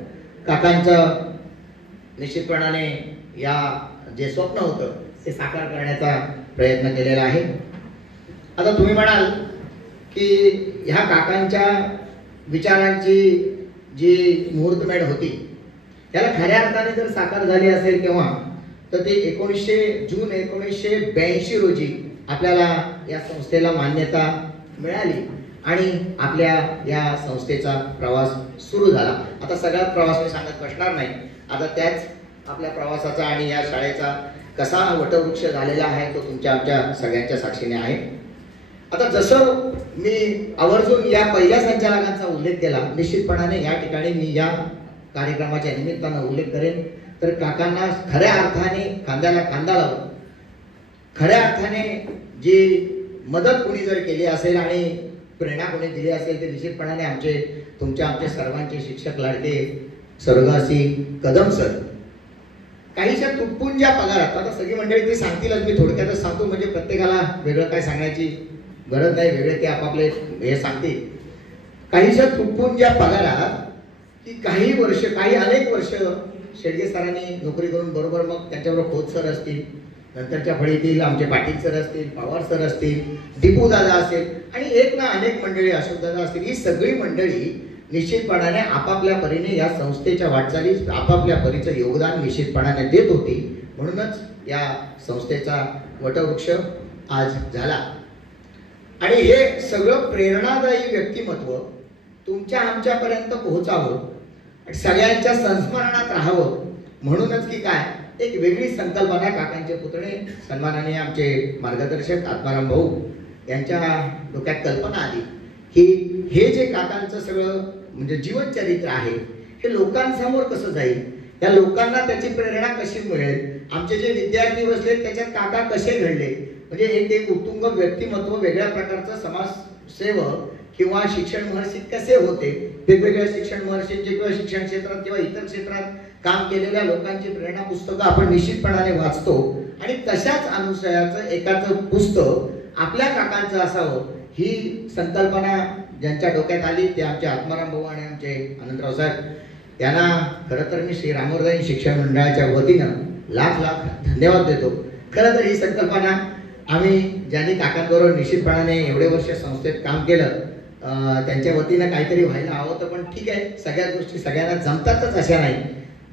काकांचं निश्चितपणाने या जे स्वप्न होतं ते साकार करण्याचा प्रयत्न केलेला आहे. आता तुम्ही म्हणाल की ह्या काकांच्या विचारांची जी मुहूर्तमेढ होती त्याला खऱ्या अर्थाने जर साकार झाली असेल तेव्हा तर ते जून 1982 रोजी आपल्याला या संस्थेला मान्यता मिळाली आणि आपल्या या संस्थेचा प्रवास सुरू झाला. आता सगळा प्रवास मी सांगत बसणार नाही. आता त्याच आपल्या प्रवासाचा आणि या शाळेचा कसा वटवृक्ष झालेला आहे तो तुमच्या आमच्या सगळ्यांच्या साक्षीने आहे. आता जसं मी आवर्जून या पहिल्या संचालकांचा उल्लेख केला, निश्चितपणाने या ठिकाणी मी या कार्यक्रमाच्या निमित्तानं उल्लेख करेन तर काकांना खऱ्या अर्थाने खांद्याला खांदा लावून खऱ्या अर्थाने जी मदत कोणी जर केली असेल आणि प्रेरणा कोणी दिली असेल ते निश्चितपणाने आमचे सर्वांचे शिक्षक लाडके स्वर्गवासी कदम सर. काहीशा तुटपुंज्या पगारात, आता सगळी मंडळी ते सांगतीलच, मी थोडक्यातच सांगतो म्हणजे प्रत्येकाला वेगळं काय सांगण्याची गरज नाही, वेगळे ते आपापले हे सांगतील. काहीशा तुटपुंज्या पगारात की काही अनेक वर्ष शेडगे सरांनी नोकरी करून बरोबर मग त्यांच्याबरोबर खोत सर असतील, नंतरच्या फळीतील आमचे पाटील सर असतील, पवार सर असतील, दीपू दादा असेल आणि एक ना अनेक मंडळी अशोक दादा असतील, ही सगळी मंडळी निश्चितपणाने आपापल्या परीने या संस्थेच्या वाटचालीस आपापल्या परीचं योगदान निश्चितपणाने देत होती. म्हणूनच या संस्थेचा वटवृक्ष आज झाला. आणि हे सगळं प्रेरणादायी व्यक्तिमत्व तुमच्या आमच्यापर्यंत पोहोचावं, सगळ्यांच्या संस्मरणात राहावं म्हणूनच की काय एक वेगळी संकल्पना काकांचे पुतणे सन्माननीय आमचे मार्गदर्शक आत्माराम भाऊ यांच्या डोक्यात कल्पना आली की हे जे काकांचं सगळं म्हणजे जीवनचरित्र आहे हे लोकांसमोर कसं जाईल, या लोकांना त्याची प्रेरणा कशी मिळेल, आमचे जे विद्यार्थी बसले त्याच्यात काका कसे घडले, म्हणजे एक उत्तुंग व्यक्तिमत्व वेगळ्या प्रकारचं समाजसेवक किंवा शिक्षण महर्षी कसे होते, वेगवेगळ्या शिक्षण महर्षींचे किंवा शिक्षण क्षेत्रात किंवा इतर क्षेत्रात काम केलेल्या लोकांची प्रेरणा पुस्तकं आपण निश्चितपणाने वाचतो आणि तशाच अनुषयाचं एकाचं पुस्तक आपल्या काकांचं असावं ही संकल्पना ज्यांच्या डोक्यात आली ते आमचे आत्माराम भाऊ आणि आमचे आनंदराव साहेब. त्यांना खरं तर मी श्री रामवर्धनी शिक्षण मंडळाच्या वतीनं लाख धन्यवाद देतो. खरं तर ही संकल्पना आम्ही ज्यांनी काकांबरोबर निश्चितपणाने एवढे वर्ष संस्थेत काम केलं त्यांच्या वतीनं काहीतरी व्हायला हवं होतं, पण ठीक आहे, सगळ्याच गोष्टी सगळ्यांना जमतातच अशा नाही.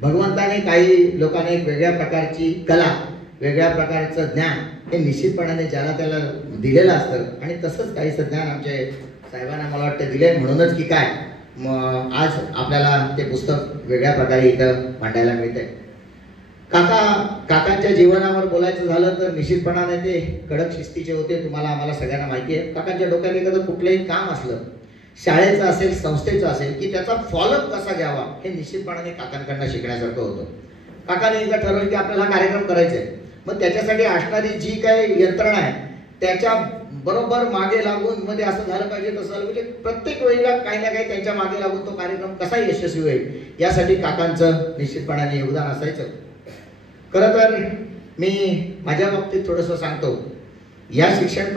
भगवंताने काही लोकांना एक वेगळ्या प्रकारची कला, वेगळ्या प्रकारचं ज्ञान हे निश्चितपणाने ज्याला त्याला दिलेलं असतं आणि तसंच काहीचं ज्ञान आमच्या साहेबांना मला वाटतं दिले. म्हणूनच की काय आज आपल्याला ते पुस्तक वेगळ्या प्रकारे इथं मांडायला मिळतंय. काकांच्या जीवनावर बोलायचं झालं तर निश्चितपणाने ते कडक शिस्तीचे होते. तुम्हाला आम्हाला सगळ्यांना माहिती आहे. काकांच्या डोक्यात एखादं कुठलंही काम असलं, शाळेचं असेल, संस्थेचं असेल, की त्याचा फॉलोअप कसा घ्यावा हे निश्चितपणाने काकांकडनं शिकण्यासारखं होतं. काकाने एकदा ठरवलं की आपल्याला हा कार्यक्रम करायचा आहे, मग त्याच्यासाठी असणारी जी काही यंत्रणा आहे त्याच्या बरोबर मागे लागून मध्ये असं झालं पाहिजे तसं झालं म्हणजे प्रत्येक वेळेला काही ना काही त्यांच्या मागे लागून तो कार्यक्रम कसा यशस्वी होईल यासाठी काकांचं निश्चितपणाने योगदान असायचं. खरं तर मी माझ्या बाबतीत थोडंसं सांगतो. या शिक्षण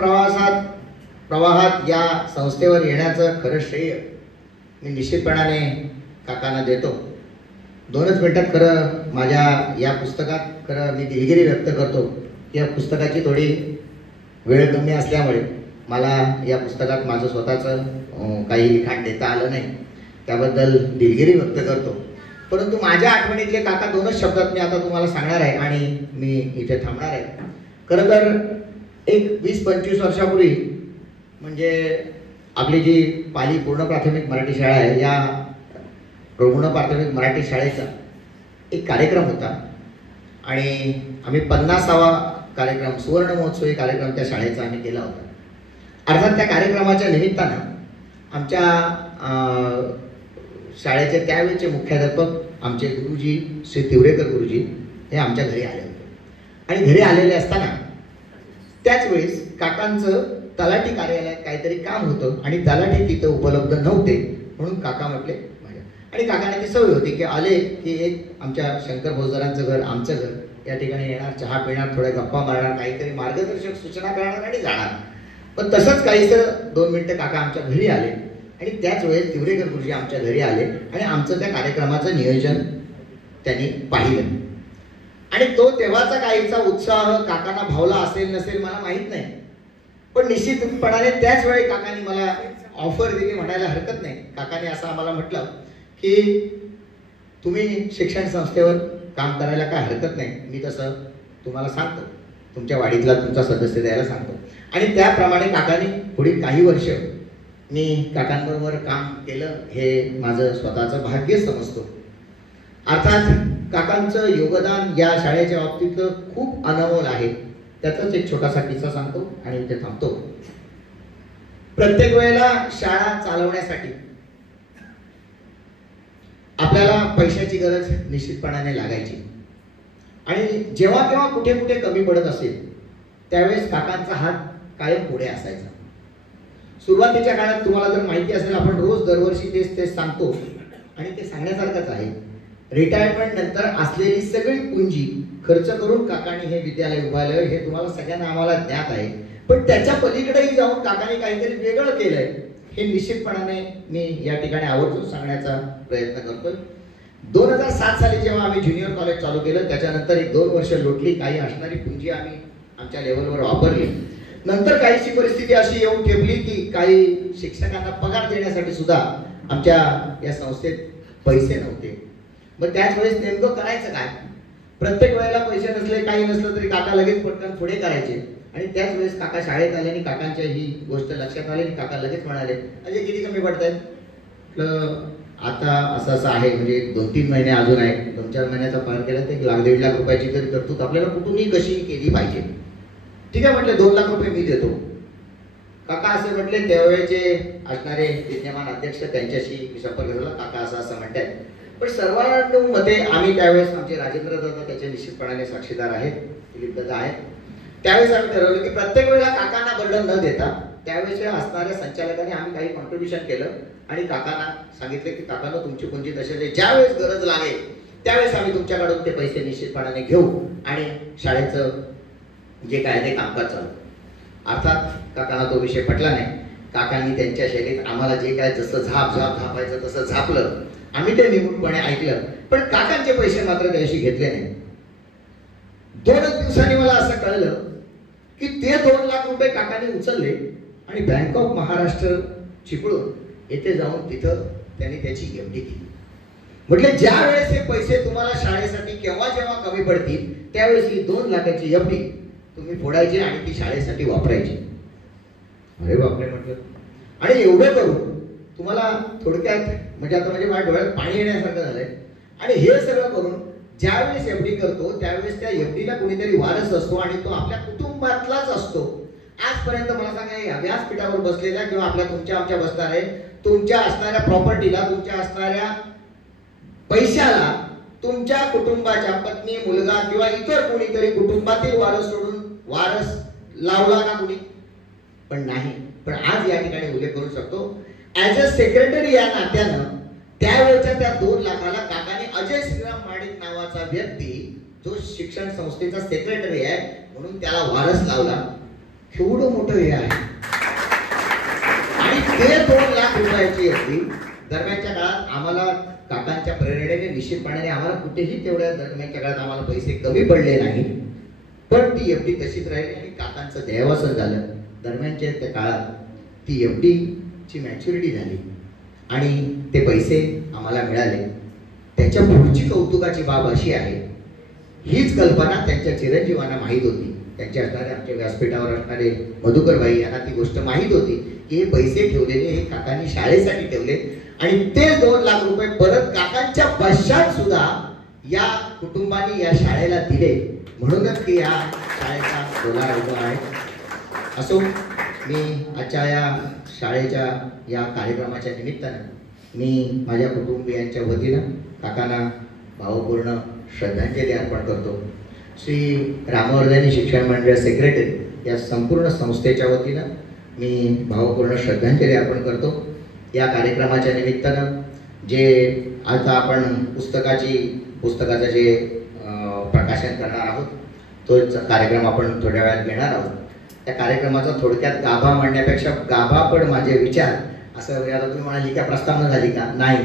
प्रवाहात या संस्थेवर येण्याचं खरं श्रेय मी निश्चितपणाने काकांना देतो. 2च मिनिटात खरं माझ्या या पुस्तकात खरं मी दिलगिरी व्यक्त करतो. या पुस्तकाची थोडी वेळ कमी असल्यामुळे मला या पुस्तकात माझं स्वतःचं काही लिखाण देता आलं नाही, त्याबद्दल दिलगिरी व्यक्त करतो. परंतु माझ्या आठवणीतले काका 2च शब्दात मी आता तुम्हाला सांगणार आहे आणि मी इथे थांबणार आहे. खरं तर एक 20-25 वर्षापूर्वी म्हणजे आपली जी पाली पूर्ण प्राथमिक मराठी शाळा आहे या पूर्ण प्राथमिक मराठी शाळेचा एक कार्यक्रम होता आणि आम्ही 50वा कार्यक्रम सुवर्ण महोत्सवी कार्यक्रम त्या शाळेचा आम्ही केला होता. अर्थात त्या कार्यक्रमाच्या निमित्तानं आमच्या शाळेचे त्यावेळेचे मुख्याध्यापक आमचे गुरुजी श्री तिवरेकर गुरुजी हे आमच्या घरी आले होते आणि घरी आलेले असताना त्याच वेळेस काकांचं तलाठी कार्यालयात काहीतरी काम होतं आणि तलाठी तिथं उपलब्ध नव्हते म्हणून काका म्हटले आणि काकांना ती सवय होती की आले की एक आमच्या शंकर भोजरांचं घर, आमचं घर, या ठिकाणी येणार, चहा पिणार, थोड्या गप्पा मारणार, काहीतरी मार्गदर्शक सूचना करणार आणि जाणार. पण तसंच काहीसं 2 मिनिटं काका आमच्या घरी आले आणि त्याच वेळेस तिवरेकर गुरुजी आमच्या घरी आले आणि आमचं त्या कार्यक्रमाचं नियोजन त्यांनी पाहिलं. आणि तो तेव्हाचा काहीचा उत्साह काकांना भावला असेल नसेल मला माहीत नाही, पण निश्चितपणाने त्याच वेळी काकांनी मला ऑफर दिली म्हणायला हरकत नाही. काकांनी असं आम्हाला म्हटलं की तुम्ही शिक्षण संस्थेवर काम करायला काय हरकत नाही, मी तसं तुम्हाला सांगतो, तुमच्या वाडीतला तुमचा सदस्य द्यायला सांगतो. आणि त्याप्रमाणे काकांनी पुढील काही वर्ष मी काकांबरोबर काम केलं, हे माझं स्वतःचं भाग्य समजतो. अर्थात काकांचं योगदान या शाळेच्या बाबतीत खूप अनमोल आहे. त्याचाच एक छोटासा किस्सा सांगतो आणि इथे थांबतो. प्रत्येक वेळेला शाळा चालवण्यासाठी आपल्याला पैशाची गरज निश्चितपणाने लागायची आणि जेव्हा केव्हा कुठे कुठे कमी पडत असेल त्यावेळेस काकांचा हात कायम पुढे असायचा. सुरुवातीच्या काळात तुम्हाला जर माहिती असेल, आपण रोज दरवर्षी तेच सांगतो आणि ते सांगण्यासारखंच आहे. रिटायरमेंट नंतर असलेली सगळी पुंजी खर्च करून काकांनी हे विद्यालय उभारलं, हे तुम्हाला सगळ्यांना आम्हाला ज्ञात आहे. पण त्याच्या पलीकडेही जाऊन काकांनी काहीतरी वेगळं केलंय, हे निश्चितपणाने मी या ठिकाणी आवर्जून सांगण्याचा प्रयत्न करतोय. 2007 साली जेव्हा आम्ही ज्युनियर कॉलेज चालू केलं, त्याच्यानंतर 1-2 वर्ष लोटली, काही असणारी पुंजी आम्ही आमच्या लेवलवर वापरली. नंतर काहीशी परिस्थिती अशी येऊन ठेवली की काही शिक्षकांना पगार देण्यासाठी सुद्धा आमच्या या संस्थेत पैसे नव्हते. मग त्याच वेळेस नेमकं करायचं काय? प्रत्येक वेळेला पैसे नसले, काही नसलं तरी काका लगेच पटकन पुढे करायचे. आणि त्याच वेळेस काका शाळेत आले आणि काकांच्या ही गोष्ट लक्षात आली आणि काका लगेच म्हणाले, अजय किती कमी पडतायत? आता असं आहे, म्हणजे 2-3 महिने अजून आहे, 2-4 महिन्याचा पार केला तर 1-1.5 लाख रुपयाची तरी तरतूद आपल्याला कुठूनही कशी केली पाहिजे. ठीक आहे म्हटले, 2 लाख रुपये मी देतो. काका असे म्हटले. त्यावेळेचे असणारे विद्यमान अध्यक्ष त्यांच्याशी संपर्क झाला. काका असं म्हणतात. पण सर्वांमध्ये आम्ही त्यावेळेस आमचे राजेंद्र दादा त्याचे निश्चितपणाने साक्षीदार आहेत, दिलीप दादा आहेत. त्यावेळेस आम्ही ठरवलं की प्रत्येक वेळेला काकांना बर्डन न देता त्यावेळेस असणाऱ्या संचालकांनी आम्ही काही कॉन्ट्रीब्युशन केलं आणि काकांना सांगितलं की काकांना तुमची पुंजी तशी ज्यावेळेस गरज लागेल त्यावेळेस आम्ही तुमच्याकडून ते पैसे निश्चितपणाने घेऊ आणि शाळेचं जे काय ते कामकाज चालू. अर्थात काकांना तो विषय पटला नाही. काकांनी त्यांच्या शैलीत आम्हाला जे काय जसं झापायचं तसं झापलं. आम्ही ते निमूटपणे ऐकलं, पण काकांचे पैसे मात्र त्याशी घेतले नाही. 2 दिवसांनी मला असं कळलं की ते 2 लाख रुपये काकांनी उचलले आणि बँक ऑफ महाराष्ट्र चिपळूण येथे जाऊन तिथं त्यांनी त्याची एफडी केली. म्हटले ज्या वेळेस हे पैसे तुम्हाला शाळेसाठी केव्हा जेव्हा कमी पडतील त्यावेळेस ही 2 लाखाची एफडी तुम्ही फोडायची आणि ती शाळेसाठी वापरायची. अरे बापरे म्हटलं. आणि एवढं करून तुम्हाला थोडक्यात म्हणजे आता म्हणजे माझ्या डोळ्यात पाणी येण्यासारखं झालंय. आणि हे सगळं करून ज्यावेळेस एफडी करतो त्यावेळेस त्या एफडीला कोणीतरी वारस असतो आणि तो आपल्या कुटुंबातलाच असतो. आजपर्यंत मला सांगा, या व्यासपीठावर बसलेल्या किंवा आमच्या बसणार आहे, तुमच्या असणाऱ्या प्रॉपर्टीला, तुमच्या असणाऱ्या पैशाला तुमच्या कुटुंबाच्या पत्नी, मुलगा किंवा इतर कोणीतरी कुटुंबातील वारस सोडून वारस लावला का कोणी? पण नाही. पण आज या ठिकाणी उल्लेख करू शकतो, ऍज अ सेक्रेटरी या नात्यानं त्यावेळेच्या त्या 2 लाखाला काकाने अजय श्रीराम माडिक नावाचा व्यक्ती जो शिक्षण संस्थेचा सेक्रेटरी आहे म्हणून त्याला वारस लावला. केवढं मोठं हे आहे. आणि ते 2 लाख रुपयाची एफडी दरम्यानच्या काळात आम्हाला काकांच्या प्रेरणेने निश्चितपणाने आम्हाला कुठेही तेवढ्या दरम्यानच्या काळात आम्हाला पैसे कमी पडले नाही. पण ती एफडी तशीच राहिली आणि काकांचं देहावसन झालं. दरम्यानच्या त्या काळात ती एफडी ची मॅच्युरिटी झाली आणि ते पैसे आम्हाला मिळाले. त्याच्या पुढची कौतुकाची बाब अशी आहे, हीच कल्पना त्यांच्या चिरंजीवांना माहीत होती. त्यांच्या असणारे आमच्या व्यासपीठावर असणारे मधुकरभाई यांना ती गोष्ट माहीत होती की हे पैसे ठेवलेले हे काकांनी शाळेसाठी ठेवले आणि ते 2 लाख रुपये परत काकांच्या पश्चात सुद्धा या कुटुंबाने या शाळेला दिले. म्हणूनच की या शाळेचा डोलारा उभा आहे. असो, मी आजच्या या शाळेच्या या कार्यक्रमाच्या निमित्तानं मी माझ्या कुटुंबियांच्या वतीनं काकांना भावपूर्ण श्रद्धांजली अर्पण करतो. श्री रामवर्धनी शिक्षण मंडळ सेक्रेटरी या संपूर्ण संस्थेच्या वतीनं मी भावपूर्ण श्रद्धांजली अर्पण करतो. या कार्यक्रमाच्या निमित्तानं जे आता आपण पुस्तकाचं जे प्रकाशन करणार आहोत तोच कार्यक्रम आपण थोड्या वेळात घेणार आहोत. त्या कार्यक्रमाचा थोडक्यात गाभा म्हणण्यापेक्षा गाभा पण माझे विचार असं आता तुम्ही म्हणाली का प्रस्तावना झाली का? नाही,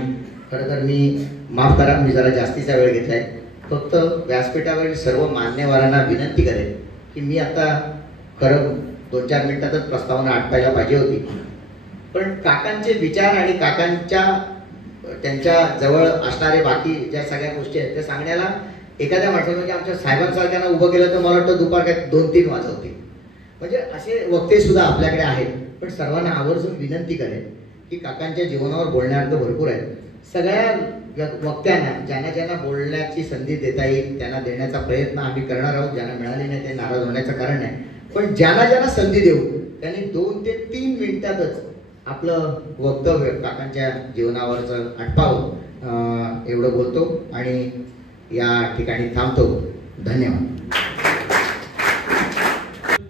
खरं तर मी माफ करा, मी जरा जास्तीचा वेळ घेतलाय. फक्त व्यासपीठावरील सर्व मान्यवरांना विनंती करेन की मी आता खरं 2-4 मिनिटातच प्रस्तावना आटपायला पाहिजे होती, पण काकांचे विचार आणि त्यांच्या जवळ असणारे बाकी ज्या सगळ्या गोष्टी आहेत त्या सांगण्याला एखाद्या माणसाने म्हणजे आमच्या साहेबांसारख्यांना उभं केलं तर मला वाटतं दुपार काय 2-3 वाजवते. म्हणजे असे वक्ते सुद्धा आपल्याकडे आहेत. पण सर्वांना आवर्जून विनंती करेन की काकांच्या जीवनावर बोलण्यासारखं भरपूर आहे. सगळ्या वक्त्यांना ज्यांना बोलण्याची संधी देता येईल त्यांना देण्याचा प्रयत्न आम्ही करणार आहोत. ज्यांना मिळाली नाही ते नाराज होण्याचं कारण नाही, पण ज्यांना संधी देऊ त्यांनी 2 ते 3 मिनिटातच आपलं वक्तव्य काकांच्या जीवनावरचं आटपावं एवढं बोलतो आणि या ठिकाणी थांबतो. धन्यवाद.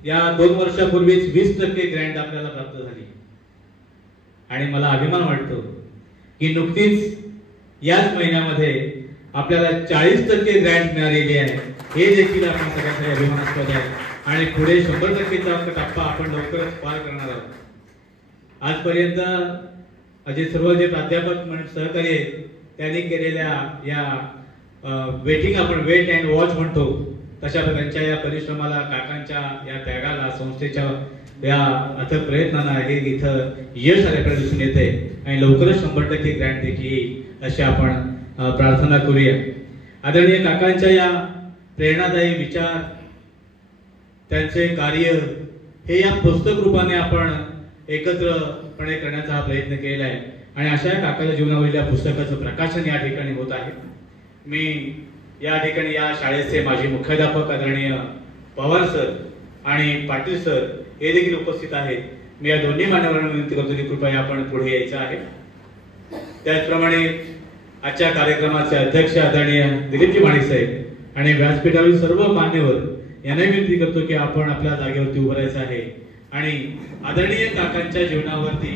या 2 वर्षापूर्वीच 20% ग्रँट आपल्याला प्राप्त झाली आणि मला अभिमान वाटतो की नुकतीच याच महिन्यामध्ये आपल्याला 40% ग्रँट मिळालेली आहे. हे देखील आपण सगळ्यांसाठी अभिमानास्पद आहे आणि पुढे 100%चा टप्पा आपण लवकरच पार करणार आहोत. आजपर्यंत असे सर्व जे प्राध्यापक सहकारी आहेत त्यांनी केलेल्या या वेटिंग आपण वेट अँड वॉच म्हणतो तशा प्रकारच्या या परिश्रमाला, काकांच्या या त्यागाला, संस्थेच्या या अथक प्रयत्नांना हे इथं यश आल्याकडे दिसून येते आणि लवकरच 100% ग्रँट देखील येईल अशी आपण प्रार्थना करूया. आदरणीय काकांच्या या प्रेरणादायी विचार, त्यांचे कार्य हे या पुस्तक रूपाने आपण एकत्रपणे करण्याचा हा प्रयत्न केलेला आहे आणि अशा काकाच्या जीवनावरील या पुस्तकाचं प्रकाशन या ठिकाणी होत आहे. मी या ठिकाणी या शाळेचे माजी मुख्याध्यापक आदरणीय पवार सर आणि पाटील सर हे देखील उपस्थित आहेत. मी या दोन्ही मान्यवरांना विनंती करतो की कृपया आपण पुढे यायचं आहे. त्याचप्रमाणे आजच्या कार्यक्रमाचे अध्यक्ष आदरणीय दिलीपजी माणिक साहेब आणि व्यासपीठावरील सर्व मान्यवर यांना विनंती करतो की आपण आपल्या जागेवरती उभं राहायचं आहे आणि आदरणीय काकांच्या जीवनावरती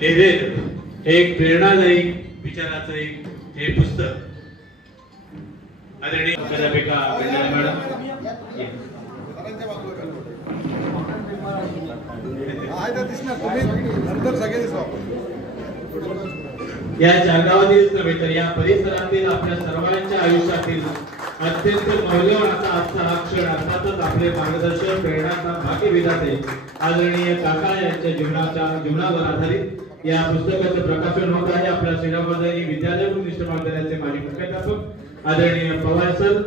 लिहिलेलं हे एक प्रेरणादायी विचाराचं हे पुस्तक आदरणीय मुख्याध्यापिका मॅडम या जगावातील नव्हे तर या परिसरातील आपल्या सर्वांच्या आयुष्यातील अत्यंत मौल्यवान आजचा हा क्षण अर्थातच आपले मार्गदर्शक प्रेरणा भाग्यविधाते आदरणीय काका यांच्या जीवनावर आधारित या पुस्तकाचं प्रकाशन होत आहे. आपल्या श्रीरामवर्धनी विद्यालय निष्ठ महाविद्यालयाचे माजी मुख्याध्यापक आदरणीय पवार सर,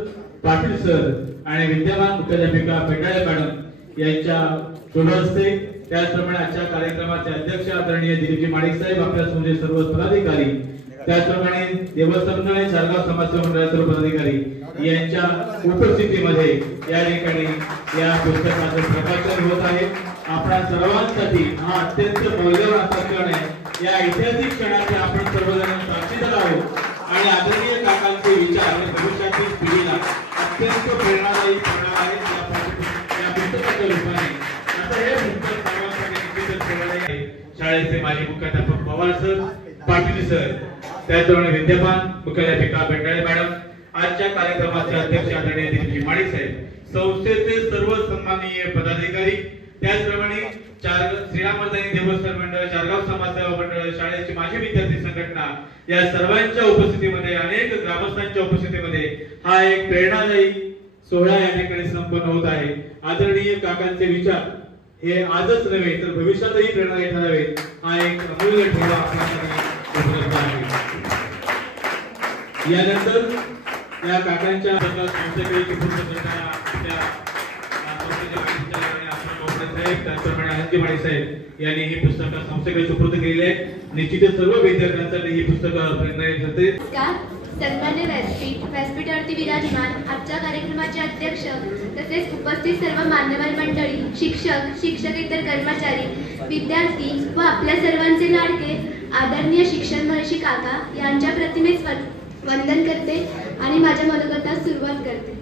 पाटील सर आणि विद्यमान मुख्याध्यापिका पेंडाळे मॅडम यांच्या शुभ हस्ते, त्याचप्रमाणे आजच्या कार्यक्रमाचे अध्यक्ष आदरणीय दिलीपजी माणिक साहेब, आपल्या समोर सर्व पदाधिकारी, त्याचप्रमाणे देवस्थान मंडळ चारगाव समाजसेवा मंडळाचे सर्व पदाधिकारी यांच्या उपस्थितीमध्ये या ठिकाणी या पुस्तकाचं प्रकाशन होत आहे. आपल्या सर्वांसाठी हा अत्यंत मौल्यवान असा क्षण आहे. या ऐतिहासिक क्षणाचे आपण सर्वजण साक्षीदार आहोत आणि आदरणीय काकांचे विचार आणि भविष्यातील पिढीला अत्यंत प्रेरणादायी ठरणार आहेत या पुस्तकाच्या रूपाने. आता हे पुस्तक सर्वांसाठी निश्चितच प्रेरणादायी आहे. शाळेचे माजी मुख्याध्यापक पवार सर, पाटील सर, त्याचप्रमाणे विद्यमान मुख्याध्यापिका पेंडाळे मॅडम, आजच्या कार्यक्रमाचे अध्यक्ष आदरणीय दिलीपजी माणिक साहेब, संस्थेचे सर्व सन्माननीय पदाधिकारी, त्याचप्रमाणे श्रीरामवर्धनी देवस्थान मंडळ, चारगाव समाजसेवा मंडळ, शाळेची माजी विद्यार्थी संघटना या सर्वांच्या उपस्थितीमध्ये, अनेक ग्रामस्थांच्या उपस्थितीमध्ये हा एक प्रेरणादायी सोहळा या ठिकाणी संपन्न होत आहे. आदरणीय काकांचे विचार हे आजच नव्हे तर भविष्यातही प्रेरणादायी ठरावेत हा एक अमूल्य ठेवा आपल्यासाठी उपलब्ध आहे. यानंतर या काकांच्या संस्थेकडे त्याचप्रमाणे आनंदी माळी साहेब यांनी ही पुस्तकं संस्थेकडे सुपूर्द केलेली आहे. निश्चितच सर्व विद्यार्थ्यांसाठी ही पुस्तकं प्रेरणादायी ठरते. सन्मान्य व्यासपीठावरती विराजमान आजच्या कार्यक्रमाचे अध्यक्ष तसेच उपस्थित सर्व मान्यवर मंडळी, शिक्षक, शिक्षकेतर कर्मचारी, विद्यार्थी व आपल्या सर्वांचे लाडके आदरणीय शिक्षण महर्षी काका यांच्या प्रतिमेस वंदन करते आणि माझ्या मनोगतात सुरुवात करते.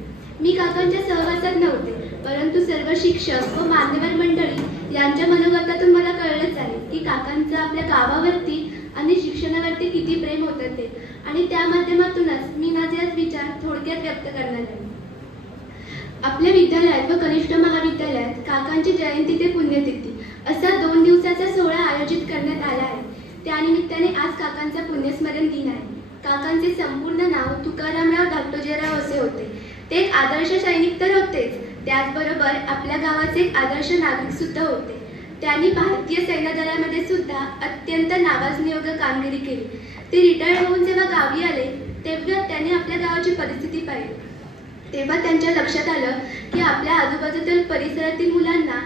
मी काकांच्या सहवासात नव्हते परंतु सर्व शिक्षक व मान्यवर मंडळी यांच्या मनोगतातून मला कळलंच आहे की काकांचं आपल्या गावावरती आणि शिक्षणावरती किती प्रेम होतं ते, आणि त्या माध्यमातूनच मी माझे आज विचार थोडक्यात व्यक्त करणार आहे. आपल्या विद्यालयात व कनिष्ठ महाविद्यालयात काकांची जयंती ते पुण्यतिथी असा 2 दिवसाचा सोहळा आयोजित करण्यात आला आहे. त्यानिमित्ताने आज काकांचा पुण्यस्मरण दिन आहे. काकांचे संपूर्ण नाव तुकारामराव धाकटोजीराव असे होते. ते एक आदर्श सैनिक तर होतेच, त्याचबरोबर आपल्या गावाचे एक आदर्श नागरिक सुद्धा होते. त्यांनी भारतीय सैन्य दलामध्ये सुद्धा अत्यंत नावाजनीयोग्य कामगिरी केली. ते रिटायर्ड होऊन जेव्हा गावी आले तेव्हा त्यांनी आपल्या गावाची परिस्थिती पाहिली. तेव्हा त्यांच्या लक्षात आलं की आपल्या आजूबाजूतील परिसरातील मुलांना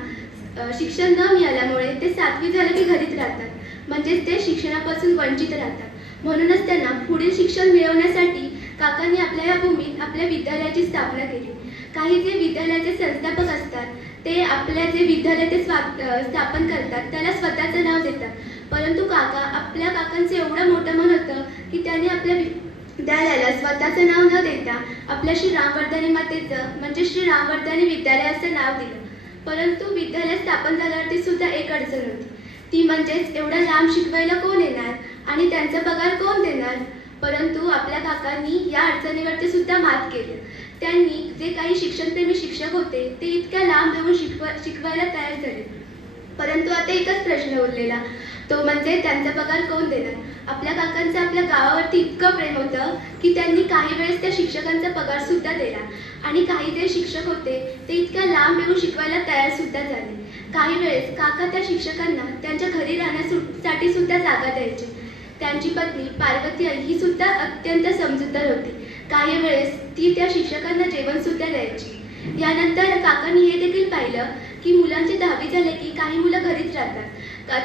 शिक्षण न मिळाल्यामुळे ते 7वी झाले की घरीच राहतात, म्हणजेच ते शिक्षणापासून वंचित राहतात. म्हणूनच त्यांना पुढील शिक्षण मिळवण्यासाठी काकांनी आपल्या या भूमीत आपल्या विद्यालयाची स्थापना केली. काही जे विद्यालयाचे संस्थापक असतात ते आपल्या जे विद्यालय ते स्थापन करतात त्याला स्वतःचं नाव देतात, परंतु आपल्या काकांचं एवढं मोठं मन होतं की त्यांनी आपल्या विद्यालयाला स्वतःचं नाव न देता आपल्या श्री रामवर्धनी मातेचं म्हणजे श्री रामवर्धनी विद्यालय असं नाव दिलं. परंतु विद्यालय स्थापन झाल्यावरती सुद्धा एक अडचण होती, ती म्हणजेच एवढं लांब शिकवायला कोण येणार आणि त्यांचा पगार कोण देणार. परंतु आपल्या काकांनी या अडचणीवरती सुद्धा मात केली. त्यांनी जे काही शिक्षणप्रेमी शिक्षक होते ते इतक्या लांब येऊन शिकवायला तयार झाले, परंतु आता एकच प्रश्न उरलेला, तो म्हणजे त्यांचा पगार कोण देणार. आपल्या काकांचं आपल्या गावावरती इतकं प्रेम होतं की त्यांनी काही वेळेस त्या शिक्षकांचा पगार सुद्धा दिला, आणि काही जे शिक्षक होते ते इतक्या लांब येऊन शिकवायला तयार सुद्धा झाले. काही वेळेस काका त्या शिक्षकांना त्यांच्या घरी राहण्यासाठी सुद्धा जागा द्यायचे. त्यांची पत्नी पार्वती आई ही सुद्धा अत्यंत समजूतदार होती. काही वेळेस ती त्या शिक्षकांना जेवण सुद्धा द्यायची. यानंतर काकांनी हे देखील पाहिलं की मुलांची 10वी झाले की काही मुलं घरीच राहतात.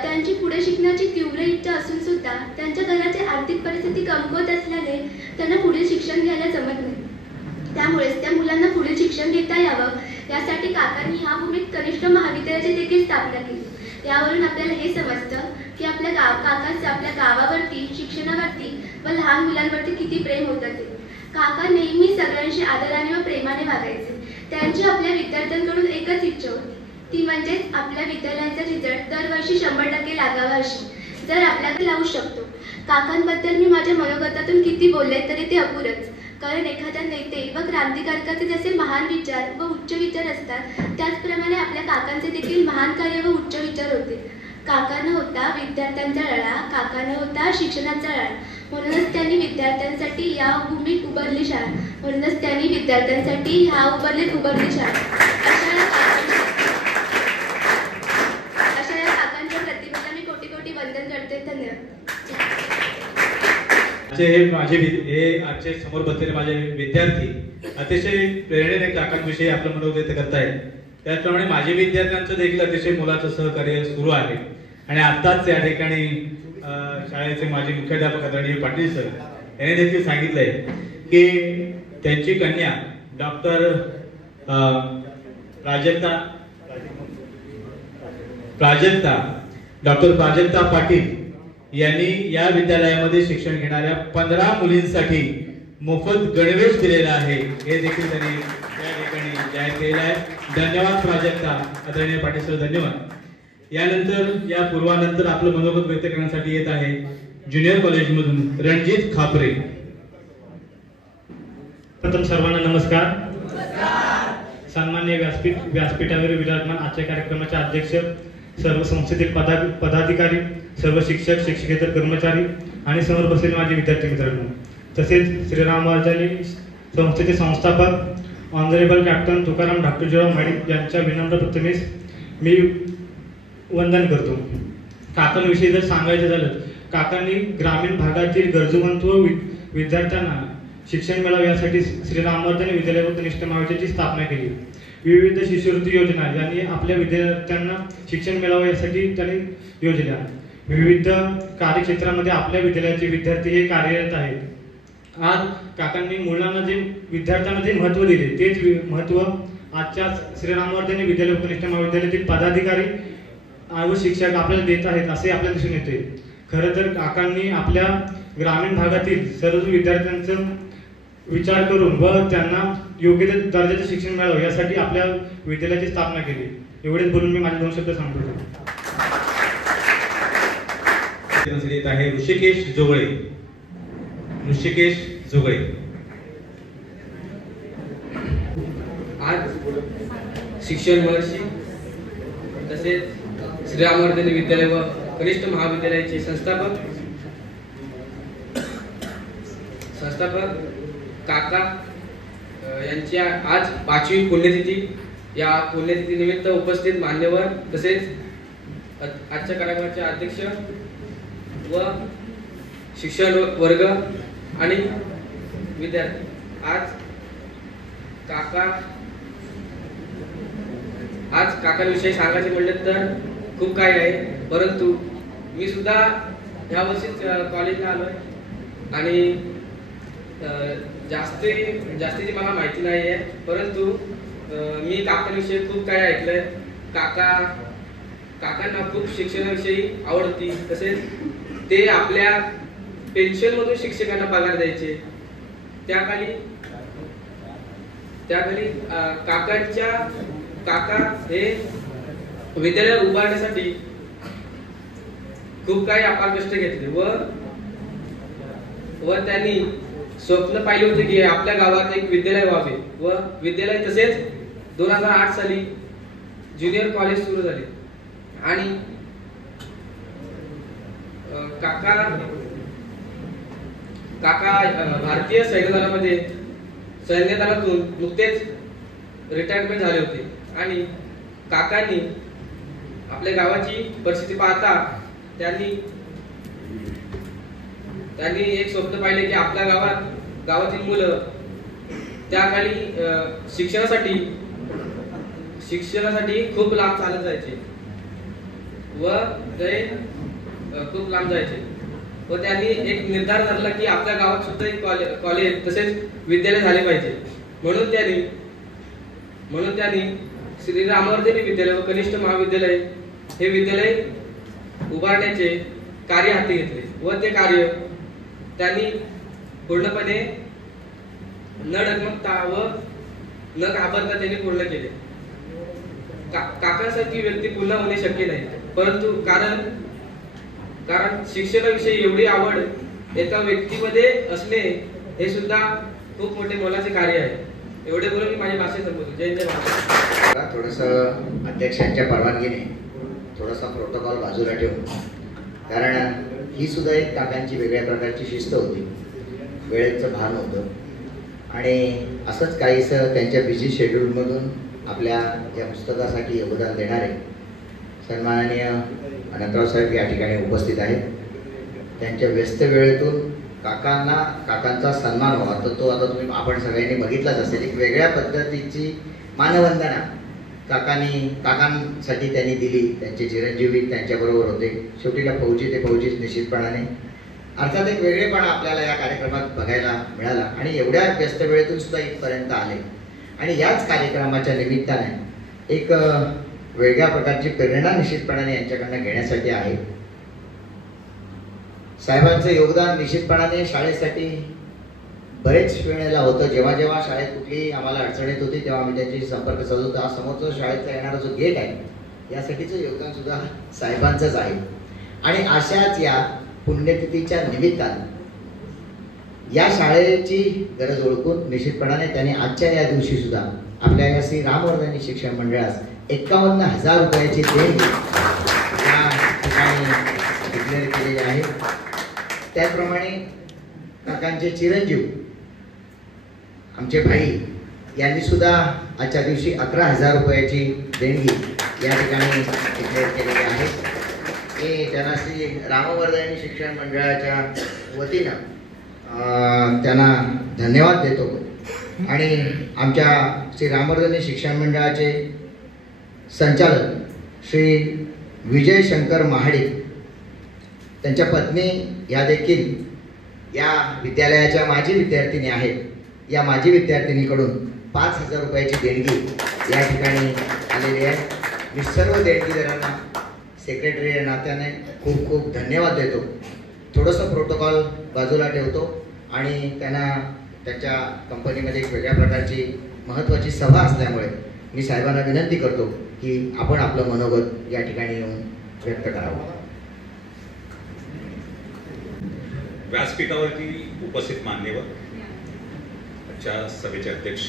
त्यांची पुढे शिकण्याची तीव्र इच्छा असून सुद्धा त्यांच्या घराची आर्थिक परिस्थिती कमकुवत असल्याने त्यांना पुढील शिक्षण घ्यायला जमत नाही. त्यामुळेच त्या मुलांना पुढील शिक्षण घेता यावं यासाठी काकांनी ह्या भूमीत कनिष्ठ महाविद्यालयाची देखील स्थापना केली. यावरून आपल्याला हे समजतं की आपल्या काकांचं आपल्या गावावरती शिक्षणावरती व लहान मुलांवरती किती प्रेम होतं ते. काका नेहमी सगळ्यांशी आदराने व प्रेमाने वागायचे. त्यांची आपल्या विद्यार्थ्यांकडून एकच इच्छा होती, ती म्हणजेच आपल्या विद्यालयाचा रिझल्ट दरवर्षी 100% लागावा अशी. जर आपल्याकडे लावू शकतो. काकांबद्दल मी माझ्या मनोगतातून किती बोलले तरी ते अपुरच, कारण एखाद्या नेते व क्रांतिकारकाचे जसे महान विचार व उच्च विचार असतात त्याचप्रमाणे आपल्या काकांचे देखील महान कार्य व उच्च विचार होते. काकांना होता विद्यार्थ्यांचा लळा, काकांना होता शिक्षणाचा लळा. म्हणूनच त्यांनी विद्यार्थ्यांसाठी या भूमीत उभारली शाळा. अशा या काकांच्या प्रतिमेला मी कोटी कोटी वंदन करते. धन्यवाद. आजचे समोर बसलेले माझे विद्यार्थी अतिशय प्रेरणेने काकांविषयी आपलं मनोगत व्यक्त करतायत. त्याचप्रमाणे माझे विद्यार्थ्यांचं देखील अतिशय मोलाचं सहकार्य सुरू आहे. आणि आत्ताच या ठिकाणी शाळेचे माजी मुख्याध्यापक आदरणीय पाटील सर यांनी देखील सांगितलंय की त्यांची कन्या डॉक्टर प्राजक्ता पाटील यांनी या विद्यालयामध्ये शिक्षण घेणाऱ्या 15 मुलींसाठी मोफत गणवेश दिलेला आहे. हे देखील त्यांनी या ठिकाणी जाहीर केलेलं आहे. धन्यवाद प्राजक्ता, आदरणीय पाटील सर, धन्यवाद. यानंतर या पूर्वानंतर आपलं मनोगत व्यक्त करण्यासाठी येत आहे ज्युनियर कॉलेजमधून रणजित खापरे. प्रथम सर्वांना नमस्कार. सन्माननीय व्यासपीठावर विराजमान आजच्या कार्यक्रमाचे अध्यक्ष, सर्व संस्थेतील पदाधिकारी, सर्व शिक्षक, शिक्षकेतर कर्मचारी आणि समोर बसलेले माझे विद्यार्थी मित्रांनो, तसेच श्रीरामवर्धनी संस्थेचे संस्थापक ऑनरेबल कॅप्टन तुकाराम धाकटोजीराव माडिक यांच्या विनम्र प्रथमेस मी वंदन करतो. काकांविषयी जर सांगायचं झालं, काकांनी ग्रामीण भागातील गरजूवंत व विद्यार्थ्यांना शिक्षण मिळावे यासाठी श्रीरामवर्धनी विद्यालय व कनिष्ठ महाविद्यालयाची स्थापना केली. विविध शिष्यवृत्ती योजना यांनी आपल्या विद्यार्थ्यांना शिक्षण मिळावे यासाठी त्यांनी योजल्या. विविध कार्यक्षेत्रामध्ये आपल्या विद्यालयाचे विद्यार्थी हे कार्यरत आहेत. आज काकांनी मुलांना जे विद्यार्थ्यांना जे महत्त्व दिले तेच महत्त्व आजच्या श्रीरामवर्धनी विद्यालय व कनिष्ठ महाविद्यालयातील पदाधिकारी व शिक्षक आपल्याला देत आहेत असे आपल्याला दिसून येते. खरं तर काकांनी आपल्या ग्रामीण भागातील सर्व विद्यार्थ्यांचं विचार करून व त्यांना योग्य ते दर्जाचे शिक्षण मिळावं यासाठी आपल्या विद्यालयाची स्थापना केली. एवढेच बोलून मी माझे 2 शब्द सांगतो. येत आहे ऋषिकेश जोगळे. ऋषिकेश जोगळे. आज शिक्षण वर्षी तसेच श्रीरामवर्धनी विद्यालय व कनिष्ठ महाविद्यालयाचे संस्थापक काका यांची आज 5वी पुण्यतिथी. या पुण्यतिथीनिमित्त उपस्थित मान्यवर तसेच आजच्या कार्यक्रमाचे अध्यक्ष व शिक्षण वर्ग आणि विद्यार्थी. आज काकांविषयी सांगायचे म्हणले तर खूप काही आहे, परंतु मी सुद्धा ह्या वर्षीच कॉलेजला आलोय आणि जास्तीची मला माहिती नाही आहे, परंतु मी काकांविषयी खूप काही ऐकलंय. काकांना खूप शिक्षणाविषयी आवड होती. तसेच ते आपल्या पेन्शनमधून शिक्षकांना पगार द्यायचे. त्याखाली काका हे विद्यालय उभारण्यासाठी खूप काही अपार कष्ट घेतले व त्यांनी स्वप्न पाहिले होते की आपल्या गावात एक विद्यालय व्हावे व विद्यालय तसेच 2008 साली ज्युनियर कॉलेज सुरू झाले आणि काका भारतीय सैन्य दलातून नुकतेच रिटायरमेंट झाले होते आणि काकांनी आपल्या गावाची परिस्थिती पाहता त्यांनी एक स्वप्न पाहिले की आपल्या गावातील मुलं त्याखाली शिक्षणासाठी खूप लांब चालत जायचे व ते खूप लांब जायचे व त्यांनी एक निर्धार धरला की आपल्या गावात सुद्धा एक कॉलेज तसेच विद्यालय झाले पाहिजे. म्हणून त्यांनी श्री रामवर्धनी विद्यालय व कनिष्ठ महाविद्यालय हे विद्यालय उभारण्याचे कार्य हाती घेतले व ते कार्य त्यांनी पूर्णपणे न डगमगता व न घाबरता त्यांनी पूर्ण केले. काकांसारखी व्यक्ती पुन्हा होणे शक्य नाही, परंतु कारण शिक्षणाविषयी एवढी आवड एका व्यक्तीमध्ये असणे हे सुद्धा खूप मोठे मोलाचे कार्य आहे. एवढे बोलून मी माझी भाषा संपवतो. जय जय महाराज. थोडंसं अध्यक्षांच्या परवानगीने थोडासा प्रोटोकॉल बाजूला ठेवून, कारण ही सुद्धा एक काकांची वेगळ्या प्रकारची शिस्त होती, वेळेचं भान होतं आणि असंच काहीसं त्यांच्या बिझी शेड्यूलमधून आपल्या या पुस्तकासाठी योगदान देणारे सन्माननीय अनंतराव साहेब या ठिकाणी उपस्थित आहेत. त्यांच्या व्यस्त वेळेतून काकांचा सन्मान व्हावा तर तो आता आपण सगळ्यांनी बघितलाच असेल. एक वेगळ्या पद्धतीची मानवंदना काकांसाठी त्यांनी दिली. त्यांचे चिरंजीवी त्यांच्याबरोबर होते. शेवटीला फौजी ते फौजीच निश्चितपणाने. अर्थात एक वेगळेपणा आपल्याला या कार्यक्रमात बघायला मिळाला आणि एवढ्या व्यस्त वेळेतून सुद्धा इथपर्यंत आले आणि याच कार्यक्रमाच्या निमित्ताने एक वेगळ्या प्रकारची प्रेरणा निश्चितपणाने यांच्याकडनं घेण्यासाठी आहे. साहेबांचं योगदान निश्चितपणाने शाळेसाठी बरेच वेळेला होतं. जेव्हा जेव्हा शाळेत कुठलीही आम्हाला अडचण येत होती तेव्हा आम्ही त्यांच्याशी संपर्क साधतो. हा समोरचा शाळेचा येणारा जो गेट आहे यासाठीचं योगदान सुद्धा साहेबांचंच आहे. आणि अशाच या पुण्यतिथीच्या निमित्तानं या शाळेची गरज ओळखून निश्चितपणाने त्यांनी आजच्या या दिवशी सुद्धा आपल्या या श्री रामवर्धनी शिक्षण मंडळास 51,000 रुपयाची देणगी या ठिकाणी डिक्लेअर केलेली आहे. त्याचप्रमाणे काकांचे चिरंजीव आमचे भाई यांनी सुद्धा आजच्या दिवशी 11,000 रुपयाची देणगी या ठिकाणी डिक्लेअर केलेली आहे. मी त्यांना श्री रामवर्धनी शिक्षण मंडळाच्या वतीनं त्यांना धन्यवाद देतो आणि आमच्या श्री रामवर्धनी शिक्षण मंडळाचे संचालक श्री विजय शंकर महाडिक त्यांच्या पत्नी या देखील या विद्यालयाच्या माजी विद्यार्थिनी आहेत. या माजी विद्यार्थिनीकडून 5,000 रुपयाची देणगी या ठिकाणी आलेली आहे. मी सर्व देणगीदारांना सेक्रेटरी या नात्याने खूप खूप धन्यवाद देतो. थोडंसं प्रोटोकॉल बाजूला ठेवतो आणि त्यांना त्यांच्या कंपनीमध्ये एक वेगळ्या प्रकारची महत्त्वाची सभा असल्यामुळे मी साहेबांना विनंती करतो की आपण आपलं मनोगत या ठिकाणी येऊन व्यक्त करावं. व्यासपीठावरती उपस्थित मान्यवर, आजच्या सभेचे अध्यक्ष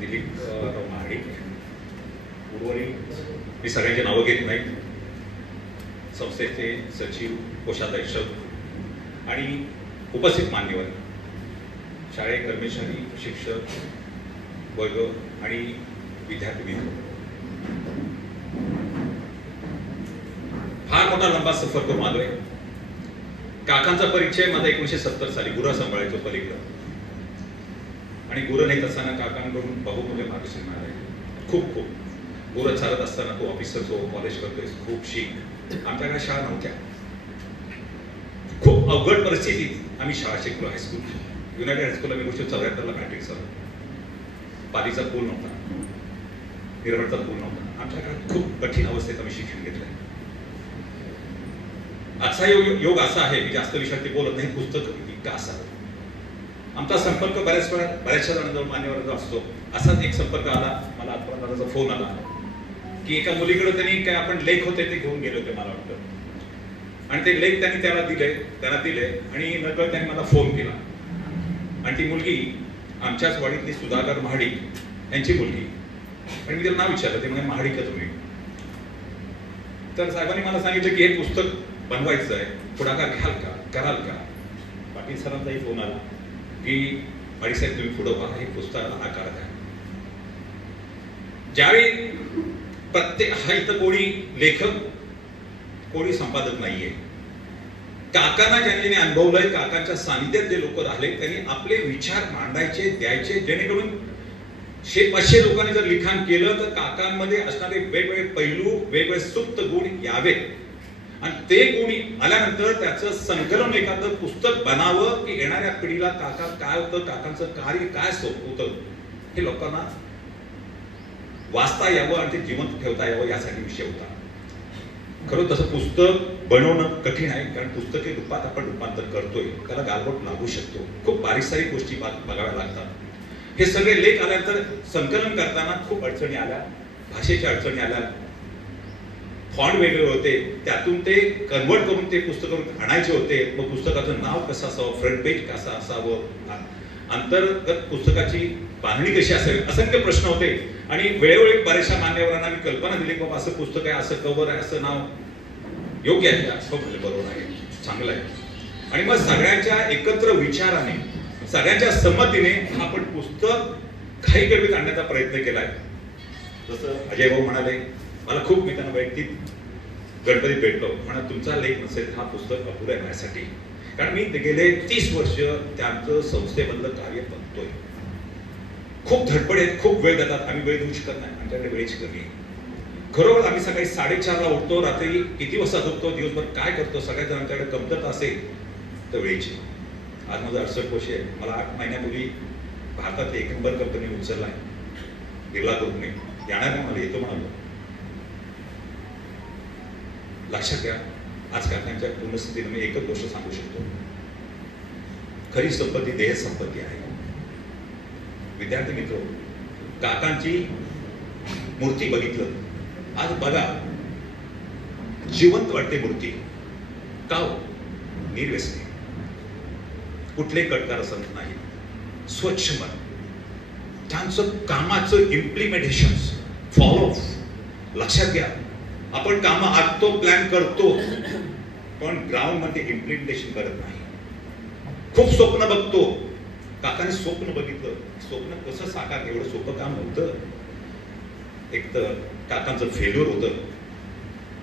दिलीपराव महाडिक, उर्वरित मी सगळ्यांची नावं घेत नाही, संस्थेचे सचिव, कोषाध्यक्ष आणि उपस्थित मान्यवर, शाळे कर्मचारी, शिक्षक वर्ग आणि विद्यार्थी मित्र, फार मोठा लंबा सफर करून आलोय. काकांचा परिचय माझा 1970 साली गुरं सांभाळायचो पलीकडं, आणि गुरं नेत असताना काकांकडून बहुमूल्य मार्गदर्शन मिळाले. खूप गुरं चालत असताना तो ऑफिसर कॉलेज करतोय, खूप शिक. आमच्याकडे शाळा नव्हत्या, खूप अवघड परिस्थितीत आम्ही शाळा शिकलो. हायस्कूल, युनायटेड हायस्कूलला मी 1974ला मॅट्रिक झालो. पालीचा पूल नव्हता, निरवडचा पूल नव्हता. आमच्या काळात खूप कठीण अवस्थेत आम्ही शिक्षण घेतलंय. आजचा योग असा आहे की जास्त विषयात बोलत नाही, पुस्तक का असावं. आमचा संपर्क बऱ्याचशा जणांजवळ मान्यवर असतो. असाच एक संपर्क आला मला, आत्मदादाचा फोन आला की एका मुलीकडे त्यांनी काय आपण लेख होते ते घेऊन गेले होते मला वाटतं, आणि ते लेख त्यांनी त्यांना दिले आणि नकळत त्यांनी मला फोन केला. आणि ती मुलगी आमच्याच वाडीतली सुधाकर महाडिक यांची मुलगी. आणि मी त्याला नाव विचारलं, ते म्हणजे महाडिक तुम्ही. तर साहेबांनी मला सांगितलं की हे पुस्तक बनवायचं आहे, पुढाकार घ्याल का, कराल का. पाटील सरांचाही फोन आला की महाडिक साहेब तुम्ही पुढं व्हा, हे पुस्तकाला आकार द्या. ज्यावेळी प्रत्येक हा इथं कोणी लेखक कोणी संपादक नाहीये. काकांना ज्यांनी अनुभवलंय, काकांच्या सानिध्यात जे लोक राहिले त्यांनी आपले विचार मांडायचे, द्यायचे, जेणेकरून 100-500 लोकांनी जर लिखाण केलं तर काकांमध्ये असणारे वेगवेगळे पैलू, वेगवेगळे सुप्त गुण यावेत, आणि ते गुण आल्यानंतर त्याचं संकलन एखादं पुस्तक बनावं की येणाऱ्या पिढीला काका काय होतं, काकांचं कार्य काय होतं हे लोकांना वाचता यावं आणि ते जिवंत ठेवता यावं यासाठी विषय होता. खरं तसं पुस्तक बनवणं कठीण आहे, कारण पुस्तके रूपात आपण रूपांतर करतोय, त्याला गालबोट लागू शकतो, खूप बारीक गोष्टी बघाव्या लागतात. हे सगळे लेख आल्यानंतर संकलन करताना खूप अडचणी आल्या, भाषेच्या अडचणी आल्या, फॉन्ट वेगळे होते, त्यातून ते कन्वर्ट करून ते पुस्तक आणायचे होते. मग पुस्तकाचं नाव कसं असावं, फ्रंट पेज कसं असावं, अंतर्गत पुस्तकाची बांधणी कशी असावी, असंख्य प्रश्न होते. आणि वेळोवेळी बऱ्याचशा मान्यवरांना मी कल्पना दिली बाबा असं पुस्तक आहे, असं कव्हर आहे, असं नाव योग्य आहे का, बरोबर आहे, चांगलं आहे. आणि मग सगळ्यांच्या एकत्र विचाराने, सगळ्यांच्या संमतीने आपण पुस्तक घाई गडबडीत आणण्याचा प्रयत्न केलाय. जसं अजय भाऊ म्हणाले, मला खूप मी त्यांना वैयक्तिक गणपतीत भेटलो, म्हणा तुमचा लेख नसेल हा पुस्तक अपुरा आहे माझ्यासाठी, कारण मी गेले 30 वर्ष त्यांचं संस्थेमधलं कार्य बघतोय. खूप धडपड आहेत, खूप वेळ देतात, आम्ही वेळ देऊ शकत नाही, आमच्याकडे वेळेची कमी आहे. खरोखर आम्ही सकाळी 4:30ला उठतो, रात्री किती वाजता झोपतो, दिवसभर काय करतो, सगळ्या जणांच्याकडे कमतरता असेल तर वेळेची. आज माझं 68 वर्ष आहे. मला 8 महिन्यापूर्वी भारतातली 1 नंबर कंपनी उचललाय बिर्ला ग्रुपने, येणार नाही मला, येतो म्हणालो. लक्षात घ्या, आज काकांच्या पूर्णस्थितीने मी एकच गोष्ट सांगू शकतो, खरी संपत्ती देह संपत्ती आहे. विद्यार्थी मित्र, काकांची मूर्ती बघितलं, आज बघा जिवंत वाटते मूर्ती. का हो? निर्व्यसनी, कुठले कटकार असत नाही, स्वच्छ मन, त्यांचं कामाचं इम्प्लिमेंटेशन फॉलो. लक्षात घ्या, आपण काम आखतो, प्लॅन करतो, पण ग्राउंड मध्ये इम्प्लिमेंटेशन करत नाही. खूप स्वप्न बघतो, काकाने स्वप्न बघितलं, स्वप्न कसं साकार, एवढं सोपं काम नव्हतं. एक तर काकांचं फेल्युअर होतं,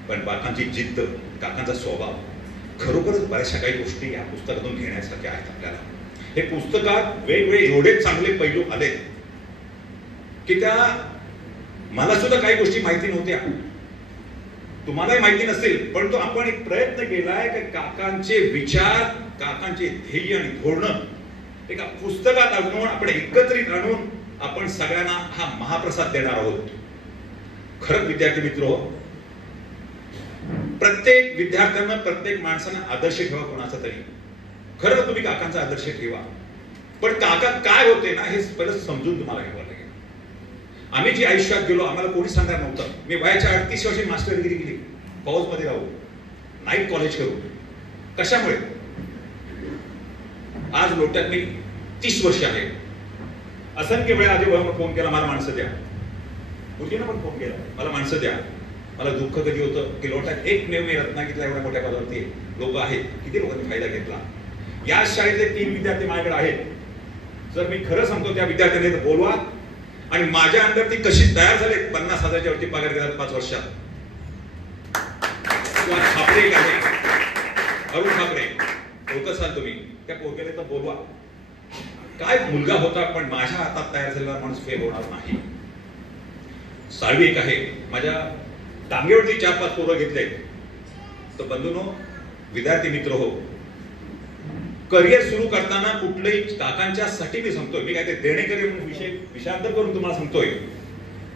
पण काकांची जिद्द, काकांचा स्वभाव, खरोखरच बऱ्याचशा काही गोष्टी या पुस्तकातून घेण्यासारख्या आहेत आपल्याला. हे पुस्तकात वेगवेगळे एवढे चांगले पैलू आले की त्या मला सुद्धा काही गोष्टी माहिती नव्हत्या, तुम्हालाही माहिती नसेल, पण तो आपण एक प्रयत्न केलाय की काकांचे विचार, काकांचे ध्येय आणि धोरणं एका पुस्तकात आणून आपण एकत्रित आणून आपण सगळ्यांना हा महाप्रसाद देणार आहोत. खरंच विद्यार्थी मित्र, प्रत्येक विद्यार्थ्यांना, प्रत्येक माणसानं आदर्श ठेवा कोणाचा तरी. खरं तुम्ही काकांचा आदर्श ठेवा. पण काका काय होते ना हे पहिलं समजून तुम्हाला घ्यावं लागेल. आम्ही जी आयुष्यात गेलो आम्हाला कोणी सांगणार नव्हतं. मी वयाच्या 38 वर्षी मास्टर डिग्री केली, फौजमध्ये राहू, नाईट कॉलेज करू. कशामुळे? आज लोट्यात मी 30 वर्ष आहे. असंख्य वेळा आजोबांना फोन केला, मला माणसं द्या. मुलगीनं पण फोन केला, मला माणसं द्या. मला दुःख कधी होतं की लोट्यात एकमेव मी रत्नागिरीला एवढ्या मोठ्या पदावरती लोक आहेत, किती लोकांनी फायदा घेतला. या शाळेतले 3 विद्यार्थी माझ्याकडे आहेत. जर मी खरं सांगतो त्या विद्यार्थ्यांनी बोलवा आणि माझ्या अंदर ती कशी तयार झाले. 50,000च्या वरती पगार देतात 5 वर्षात. ठाकरे एक आहे, अरुण ठाकरे, ओळखत असाल तुम्ही, त्या पोरग्याला तर बोलवा. काय मुलगा होता, पण माझ्या हातात तयार झालेला माणूस फेल होणार नाही. साळवी एक आहे, माझ्या टांगेवरती 4-5 पोरं घेतले. तर बंधूंनो, विद्यार्थी मित्र हो, करिअर सुरू करताना कुठल्याही काकांच्या साठी मी सांगतोय, मी काय ते देणेकरी म्हणून विषयांतर करून तुम्हाला सांगतोय,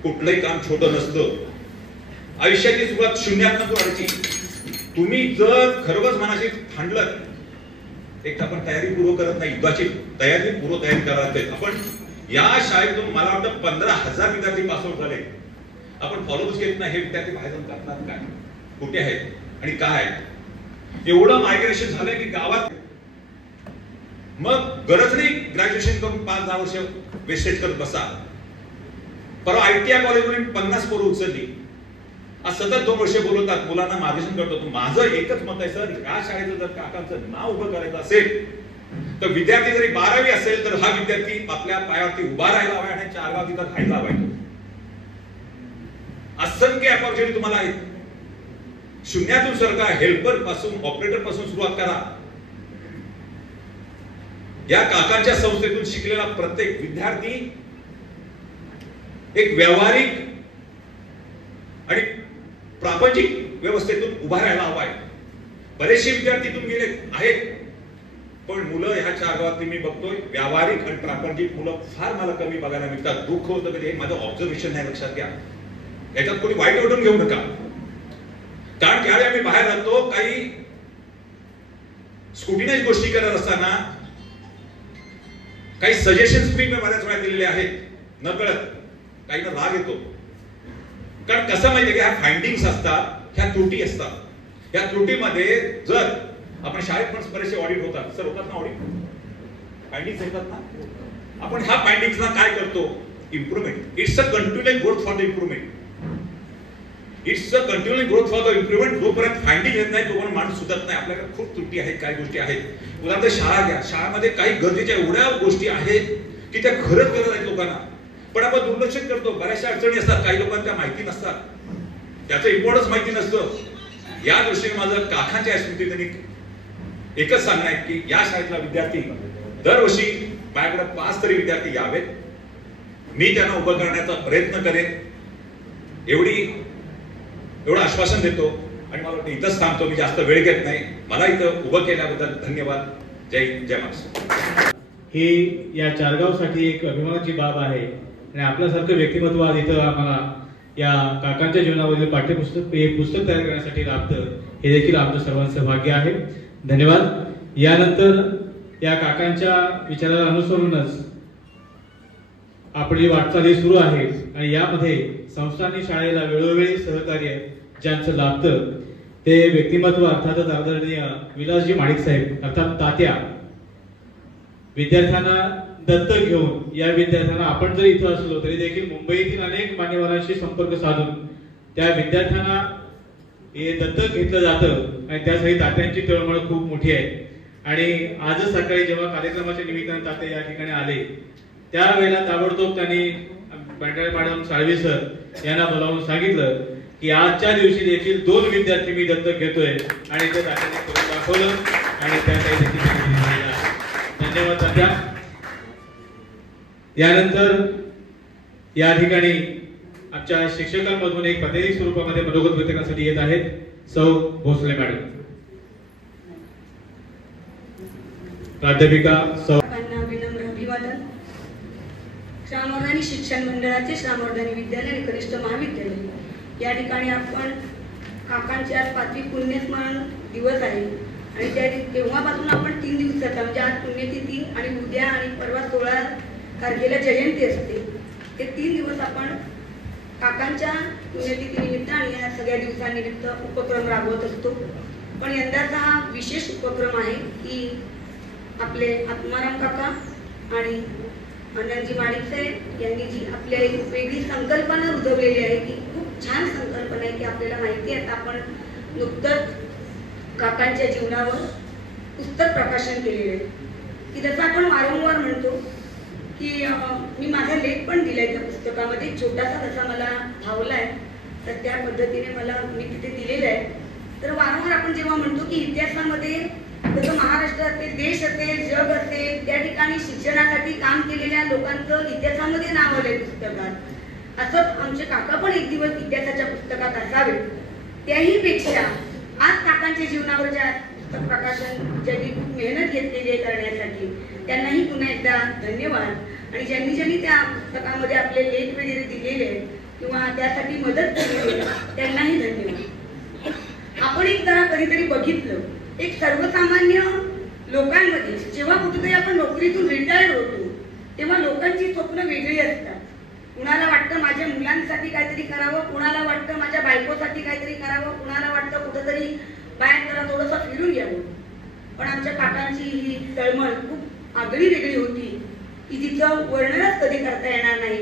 कुठलंही काम छोटं नसतं. आयुष्याची सुरुवात शून्यातनं करायची. तुम्ही जर खरोखरच मनाशी थांबलं, एक तर आपण तयारी पूर्व करत नाही, युद्धाची पूर्व तयारी करायला. आपण या शाळेतून मला वाटतं 15,000 विद्यार्थी पासआउट झाले. आपण फॉलोअर्स घेत नाही. हे विद्यार्थी बाहेर जाऊन करतात काय, कुठे आहेत आणि काय? एवढं मायग्रेशन झालंय की गावात मग गरज नाही ग्रॅज्युएशन करून 5-10 वर्ष वेस्टेज करत बसा. परवा ITI कॉलेजमध्ये 50 पोरं उचलली. आज सतत 2 वर्ष बोलवतात, मुलांना मार्गदर्शन करतो. माझं एकच मत आहे सर, या शाळेचं जर काकांचं नाव उभं करायचं असेल तर विद्यार्थी जरी 12वी असेल तर हा विद्यार्थी आपल्या पायावरती उभा राहायला हवा आणि 4 गाव तिथं राहायला हवा. असंख्य अपॉर्च्युनिटी तुम्हाला आहेत. शून्यातून सरकार, हेल्पर पासून, ऑपरेटर पासून सुरुवात करा. या काकांच्या संस्थेतून शिकलेला प्रत्येक विद्यार्थी एक व्यावहारिक आणि प्रापंचिक व्यवस्थेतून उभा राहायला हवाय. बरेचसे विद्यार्थी इथून गेले आहेत, पण मुलं ह्या 4 गावात मी बघतोय व्यावहारिक आणि प्रापंचिक मुलं फार मला कमी बघायला मिळतात. दुःख होतं कधी, माझं ऑब्झर्वेशन आहे, लक्षात घ्या. याच्यात कोणी वाईट वाटून घेऊ नका. कारण त्यावेळी आम्ही बाहेर राहतो, काही स्कूटीनेच गोष्टी करत असताना काही सजेशन्स मी बऱ्याच वेळा दिलेले आहेत, न कळत काही ना राग येतो. कारण कसं माहितीये की ह्या फाइंडिंग्स असतात, ह्या त्रुटी असतात. या त्रुटीमध्ये जर आपण शाळेत पण बरेचसे ऑडिट होतात, सर होतात ना ऑडिट, फाइंडिंग्स होतात ना. आपण ह्या फाइंडिंग्सना काय करतो? Improvement. It's a continual growth for the improvement. It's a continual growth for the improvement. जोपर्यंत फाइंडिंग येत नाही तोपर्यंत माणूस सुधरत नाही. आपल्याकडे खूप त्रुटी आहेत, काही गोष्टी आहेत. उदाहरणार्थ शाळा घ्या, शाळेमध्ये काही गरजेच्या एवढ्या गोष्टी आहेत की त्या खरंच गरज आहेत लोकांना, पण आपण दुर्लक्ष करतो. बऱ्याचशा अडचणी असतात, काही लोकांना त्या माहिती नसतात, त्याचं इम्पॉर्टन्स माहिती नसतं. या दृष्टीने माझं काकांच्या स्मृतीने एकच सांगणं आहे की या शाळेतला विद्यार्थी दरवर्षी माझ्याकडे 5 तरी विद्यार्थी यावेत. मी त्यांना उभं करण्याचा प्रयत्न करेन, एवढं आश्वासन देतो. आणि मला वाटतं इथंच थांबतो, मी जास्त वेळ घेत नाही. मला इथं उभं केल्याबद्दल धन्यवाद. जय महाराष्ट्र. ही या चारगावसाठी एक अभिमानाची बाब आहे आणि आपल्यासारखं व्यक्तिमत्व आज इथं आम्हाला या काकांच्या जीवनावरील पाठ्यपुस्तक हे पुस्तक तयार करण्यासाठी लाभतं, हे देखील आमचं सर्वांचं भाग्य आहे. धन्यवाद. यानंतर या काकांच्या विचाराला अनुसरूनच आपली वाटचाली सुरू आहे आणि यामध्ये संस्थांनी शाळेला वेळोवेळी सहकार्य ज्यांचं लाभतं ते व्यक्तिमत्व अर्थातच आदरणीय विलासजी माडिक साहेब अर्थात तात्या. विद्यार्थ्यांना दत्तक घेऊन या विद्यार्थ्यांना आपण जर इथं असलो तरी देखील मुंबईतील अनेक मान्यवरांशी संपर्क साधून त्या विद्यार्थ्यांना हे दत्तक घेतलं जातं आणि त्यासाठी तात्यांची तळमळ खूप मोठी आहे. आणि आजच सकाळी जेव्हा कार्यक्रमाच्या निमित्तानं तात्या या ठिकाणी आले त्यावेळेला ताबडतोब त्यांनी बंडाळे मॅडम, साळवी सर यांना बोलावून सांगितलं की आजच्या दिवशी देखील 2 विद्यार्थी मी दत्तक घेतोय आणि ते तात्याने करून दाखवलं आणि त्यासाठी धन्यवाद तात्या. यानंतर या ठिकाणी आमच्या शिक्षकांमधून एक प्रातिनिधिक स्वरूपामध्ये मनोगत व्यक्त करण्यासाठी येत आहेत सौ भोसले मॅडम. प्राध्यापिका सौ. विनम्र अभिवादन. श्रामवर्धानी शिक्षण मंडळाचे श्रामवर्धानी विद्यालय आणि कनिष्ठ महाविद्यालय या ठिकाणी आपण काकांचे आज 5वी पुण्यस्मरण दिवस आहे आणि तेव्हापासून आपण 3 दिवसाचा म्हणजे आज पुण्यतिथी आणि उद्या आणि परवा 16 तारखेला जयंती असते, ते 3 दिवस आपण काकांच्या पुण्यतिथीनिमित्त आणि या सगळ्या दिवसांनिमित्त उपक्रम राबवत असतो. पण यंदाचा हा विशेष उपक्रम आहे की आपले आत्माराम काका आणि अण्णाजी माडिक साहेब यांनी जी आपल्या एक वेगळी संकल्पना रुजवलेली आहे, की खूप छान संकल्पना आहे की आपल्याला माहिती आहे आपण नुकतंच काकांच्या जीवनावर पुस्तक प्रकाशन केलेले आहे, की जसं आपण वारंवार म्हणतो की मी माझा लेख पण दिलाय त्या पुस्तकामध्ये, छोटासा जसा मला भावलाय तर त्या पद्धतीने मला मी तिथे दिलेलं आहे. तर वारंवार आपण जेव्हा म्हणतो की इतिहासामध्ये जसं महाराष्ट्र असेल, देश असेल, जग असेल, त्या ठिकाणी शिक्षणासाठी काम केलेल्या लोकांचं इतिहासामध्ये नाव आलंय पुस्तकात, असं आमचे काका पण एक दिवस इतिहासाच्या पुस्तकात असावे. त्याही पेक्षा आज काकांच्या जीवनावर ज्या पुस्तक प्रकाशन ज्यांनी खूप मेहनत घेतलेली आहे करण्यासाठी, त्यांनाही पुन्हा एकदा धन्यवाद. आणि ज्यांनी त्या पुस्तकामध्ये आपले लेख वगैरे दिलेले आहेत किंवा त्यासाठी मदत केलेली आहे त्यांनाही धन्यवाद. आपण एक जरा कधीतरी बघितलं, एक सर्वसामान्य लोकांमध्ये जेव्हा कुठेतरी आपण नोकरीतून रिटायर होतो तेव्हा लोकांची स्वप्न वेगळी असतात. कुणाला वाटतं माझ्या मुलांसाठी काहीतरी करावं, कुणाला वाटतं माझ्या बायकोसाठी काहीतरी करावं, कुणाला वाटतं कुठेतरी बाहेर जरा थोडंसं फिरून यावं. पण आमच्या काकांची ही तळमळ खूप आगळी वेगळी होती की तिचं वर्णनच कधी करता येणार नाही.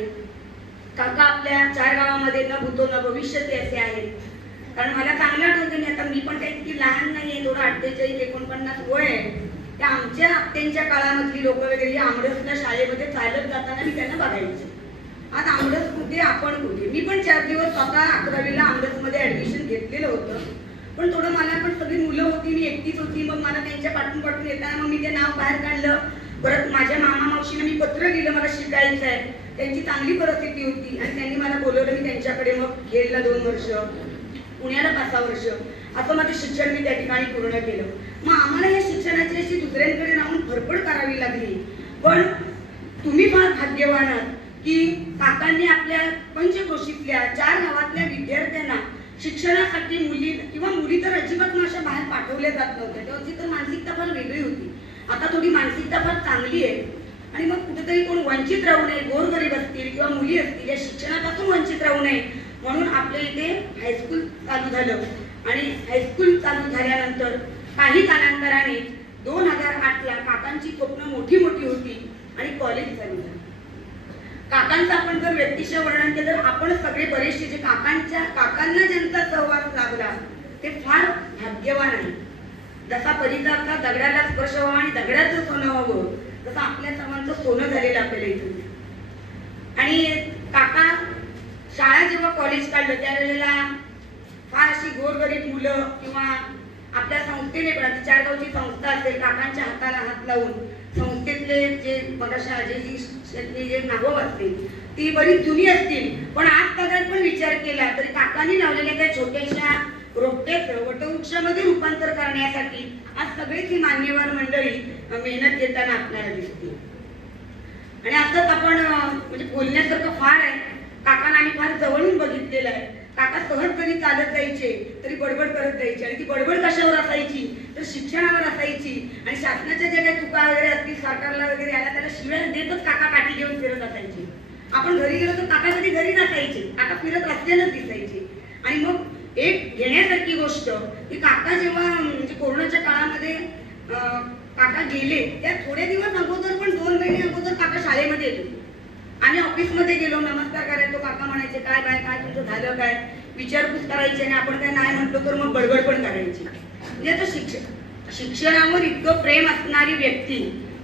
काका आपल्या 4 गावामध्ये न भूतो न भविष्य ते असे आहेत. कारण मला चांगलं आठवतं नाही, आता मी पण काही इतकी लहान नाहीये, थोडं 48-49 वय आहे. त्या आमच्या आत्यांच्या काळामधली लोक वगैरे आमरसला शाळेमध्ये चालत जाताना मी त्यांना बघायचे. आज आमरस कुठे, आपण कुठे. मी पण 4 दिवस स्वतः 11वीला आमरसमध्ये ऍडमिशन घेतलेलं होतं, पण थोडं मला पण सगळी मुलं होती, मी एकटीच होती. मग मला त्यांच्या पाठून येताना मग मी ते नाव बाहेर काढलं. परत माझ्या मामा मावशीने मी पत्र लिहिलं मला शिकायचं आहे. त्यांची चांगली परिस्थिती होती आणि त्यांनी मला बोलवलं. मी त्यांच्याकडे मग खेडला 2 वर्ष, पुण्याला 5 वर्ष असं माझं शिक्षण मी त्या ठिकाणी पूर्ण केलं. मग आम्हाला या शिक्षणाची अशी दुसऱ्यांकडे राहून फरफड करावी लागली. पण तुम्ही फार भाग्यवान आहात की काकांनी आपल्या पंचक्रोशीतल्या 4 गावातल्या विद्यार्थ्यांना शिक्षणासाठी मुली तर अजिबात अशा बाहेर पाठवल्या जात नव्हत्या. तेव्हाची तर मानसिकता फार वेगळी होती. आता थोडी मानसिकता फार चांगली आहे. आणि मग कुठेतरी कोण वंचित राहू नये, गोरगरीब असतील किंवा मुली असतील या शिक्षणापासून वंचित राहू नये म्हणून आपल्या इथे हायस्कूल चालू झालं. आणि हायस्कूल चालू झाल्यानंतर काही कालांतराने 2008ला काकांची स्वप्न मोठी होती आणि कॉलेज चालू झालं. काकांचं आपण जर व्यक्तिशः वर्णन केलं तर आपण सगळे बरेचसे जे काकांना ज्यांचा सहवास लाभला ते फार भाग्यवान आहे. जसा परिसराचा दगडाला स्पर्श व्हावा आणि दगडाचं सोनं व्हावं तसं आपल्या सर्वांचं सोनं झालेलं आपल्याला इथे. आणि काका शाळा जेव्हा कॉलेज काढलं त्यावेळेला फार अशी गोरगरीब मुलं किंवा आपल्या संस्थेने पण 4 गावची संस्था असेल, काकांच्या हाताला हात लावून संस्थेतले जे मगाशा जे नावं असतील ती बरीच जुनी असतील, पण आज तागात पण विचार केला तरी काकांनी लावलेल्या त्या छोट्याशा रोपट्याचं वटवृक्षामध्ये रूपांतर करण्यासाठी आज सगळीच ही मान्यवर मंडळी मेहनत घेताना आपल्याला दिसते. आणि असंच आपण म्हणजे बोलण्यासारखं फार आहे. काकांना आम्ही फार जवळून बघितलेलं आहे. काका सहज जरी चालत जायचे तरी बडबड करत जायचे. आणि ती बडबड कशावर असायची तर शिक्षणावर असायची. आणि शासनाच्या ज्या काही चुका वगैरे असतील, सरकारला वगैरे आला त्याला शिव्या देतच काका काठी घेऊन फिरत असायचे. आपण घरी गेलो तर काका कधी घरी नसायचे, काका फिरत रस्त्यानंच दिसायचे. आणि मग एक घेण्यासारखी गोष्ट की काका जेव्हा म्हणजे कोरोनाच्या काळामध्ये काका गेले त्या थोडे दिवस अगोदर पण 2 महिने अगोदर काका शाळेमध्ये येतो. आम्ही ऑफिसमध्ये गेलो, नमस्कार करायचो. काका म्हणायचे काय तुमचं झालं काय, विचारपूस करायची. आणि आपण काय नाही म्हटलो तर मग बडबड पण करायची. म्हणजे आता शिक्षणावर इतकं प्रेम असणारी व्यक्ती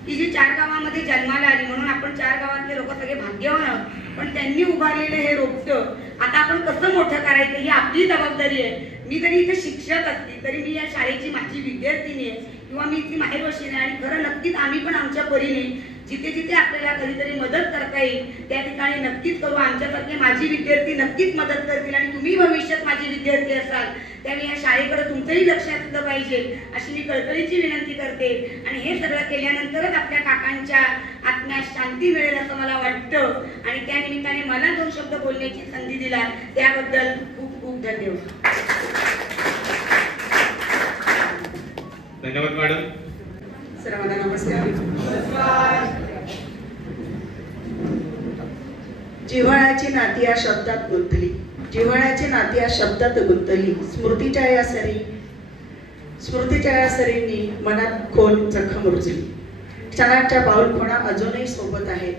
की जी 4 गावामध्ये जन्माला आली म्हणून आपण 4 गावातले लोक सगळे भाग्यवान आहोत. पण त्यांनी उभारलेलं हे रोपटं आता आपण कसं मोठं करायचं ही आपली जबाबदारी आहे. मी जरी इथे शिक्षक असते तरी मी या शाळेची माझी विद्यार्थिनी आहे किंवा मी इथली माहेरवाशीण आहे. आणि खरं नक्कीच आम्ही पण आमच्या परीने जिथे जिथे आपल्याला कधीतरी मदत करता येईल त्या ठिकाणी नक्कीच करू. आमच्यासारखे माझी विद्यार्थी नक्कीच मदत करतील. आणि तुम्ही भविष्यात माझी विद्यार्थी असाल त्यावेळी या शाळेकडे तुमचंही लक्ष असलं पाहिजे अशी मी कळकळीची विनंती करते. आणि हे सगळं केल्यानंतरच आपल्या काकांच्या आत्म्यास शांती मिळेल असं मला वाटतं. आणि त्या निमित्ताने मला 2 शब्द बोलण्याची संधी दिला त्याबद्दल खूप खूप धन्यवाद. धन्यवाद मॅडम. सर्वांना नमस्कार. जिव्हाळ्याची नाती या शब्दात गुंतली, जिव्हाळ्याची नाती या शब्दात गुंतली, स्मृतीच्या या सरींनी मनात खोल जखम रुजली. क्षणांच्या पाऊलखुणा अजूनही सोबत आहेत,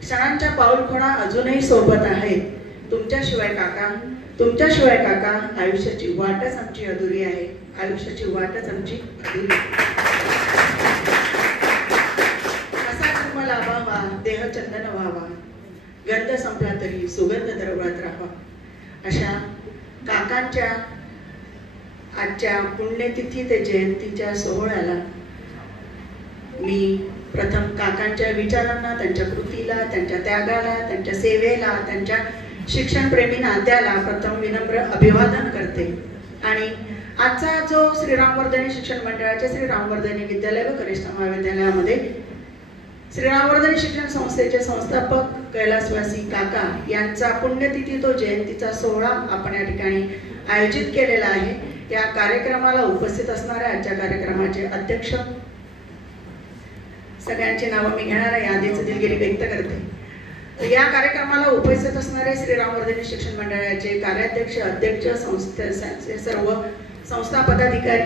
क्षणांच्या पाऊलखुणा अजूनही सोबत आहेत. तुमच्याशिवाय काका आयुष्याची वाटच आमची अधुरी आहे, आयुष्याची वाटच आमची अधुरी. असा जन्म लाभावा, देह चंदन व्हावा, गंध संपला तरी सुगंध दरवळत राहावा. अशा काकांच्या आजच्या पुण्यतिथी ते जयंतीच्या सोहळ्याला मी प्रथम काकांच्या विचारांना, त्यांच्या कृतीला, त्यांच्या त्यागाला, त्यांच्या सेवेला, त्यांच्या शिक्षणप्रेमी नात्याला प्रथम विनम्र अभिवादन करते. आणि आजचा जो श्री रामवर्धनी शिक्षण मंडळाच्या श्री रामवर्धनी विद्यालय व कनिष्ठ महाविद्यालयामध्ये श्री रामवर्धनी शिक्षण संस्थेचे संस्थापक कैलासवासी काका यांचा पुण्यतिथी तो जयंतीचा सोहळा आपण या ठिकाणी आयोजित केलेला आहे. या कार्यक्रमाला उपस्थित असणाऱ्या आजच्या कार्यक्रमाचे अध्यक्ष, सगळ्यांची नावं मी घेणार आहे, आधीच दिलगिरी व्यक्त करते. या कार्यक्रमाला उपस्थित असणारे श्री रामवर्धनी शिक्षण मंडळाचे कार्याध्यक्ष, अध्यक्ष, संस्थेचे सर्व संस्था पदाधिकारी,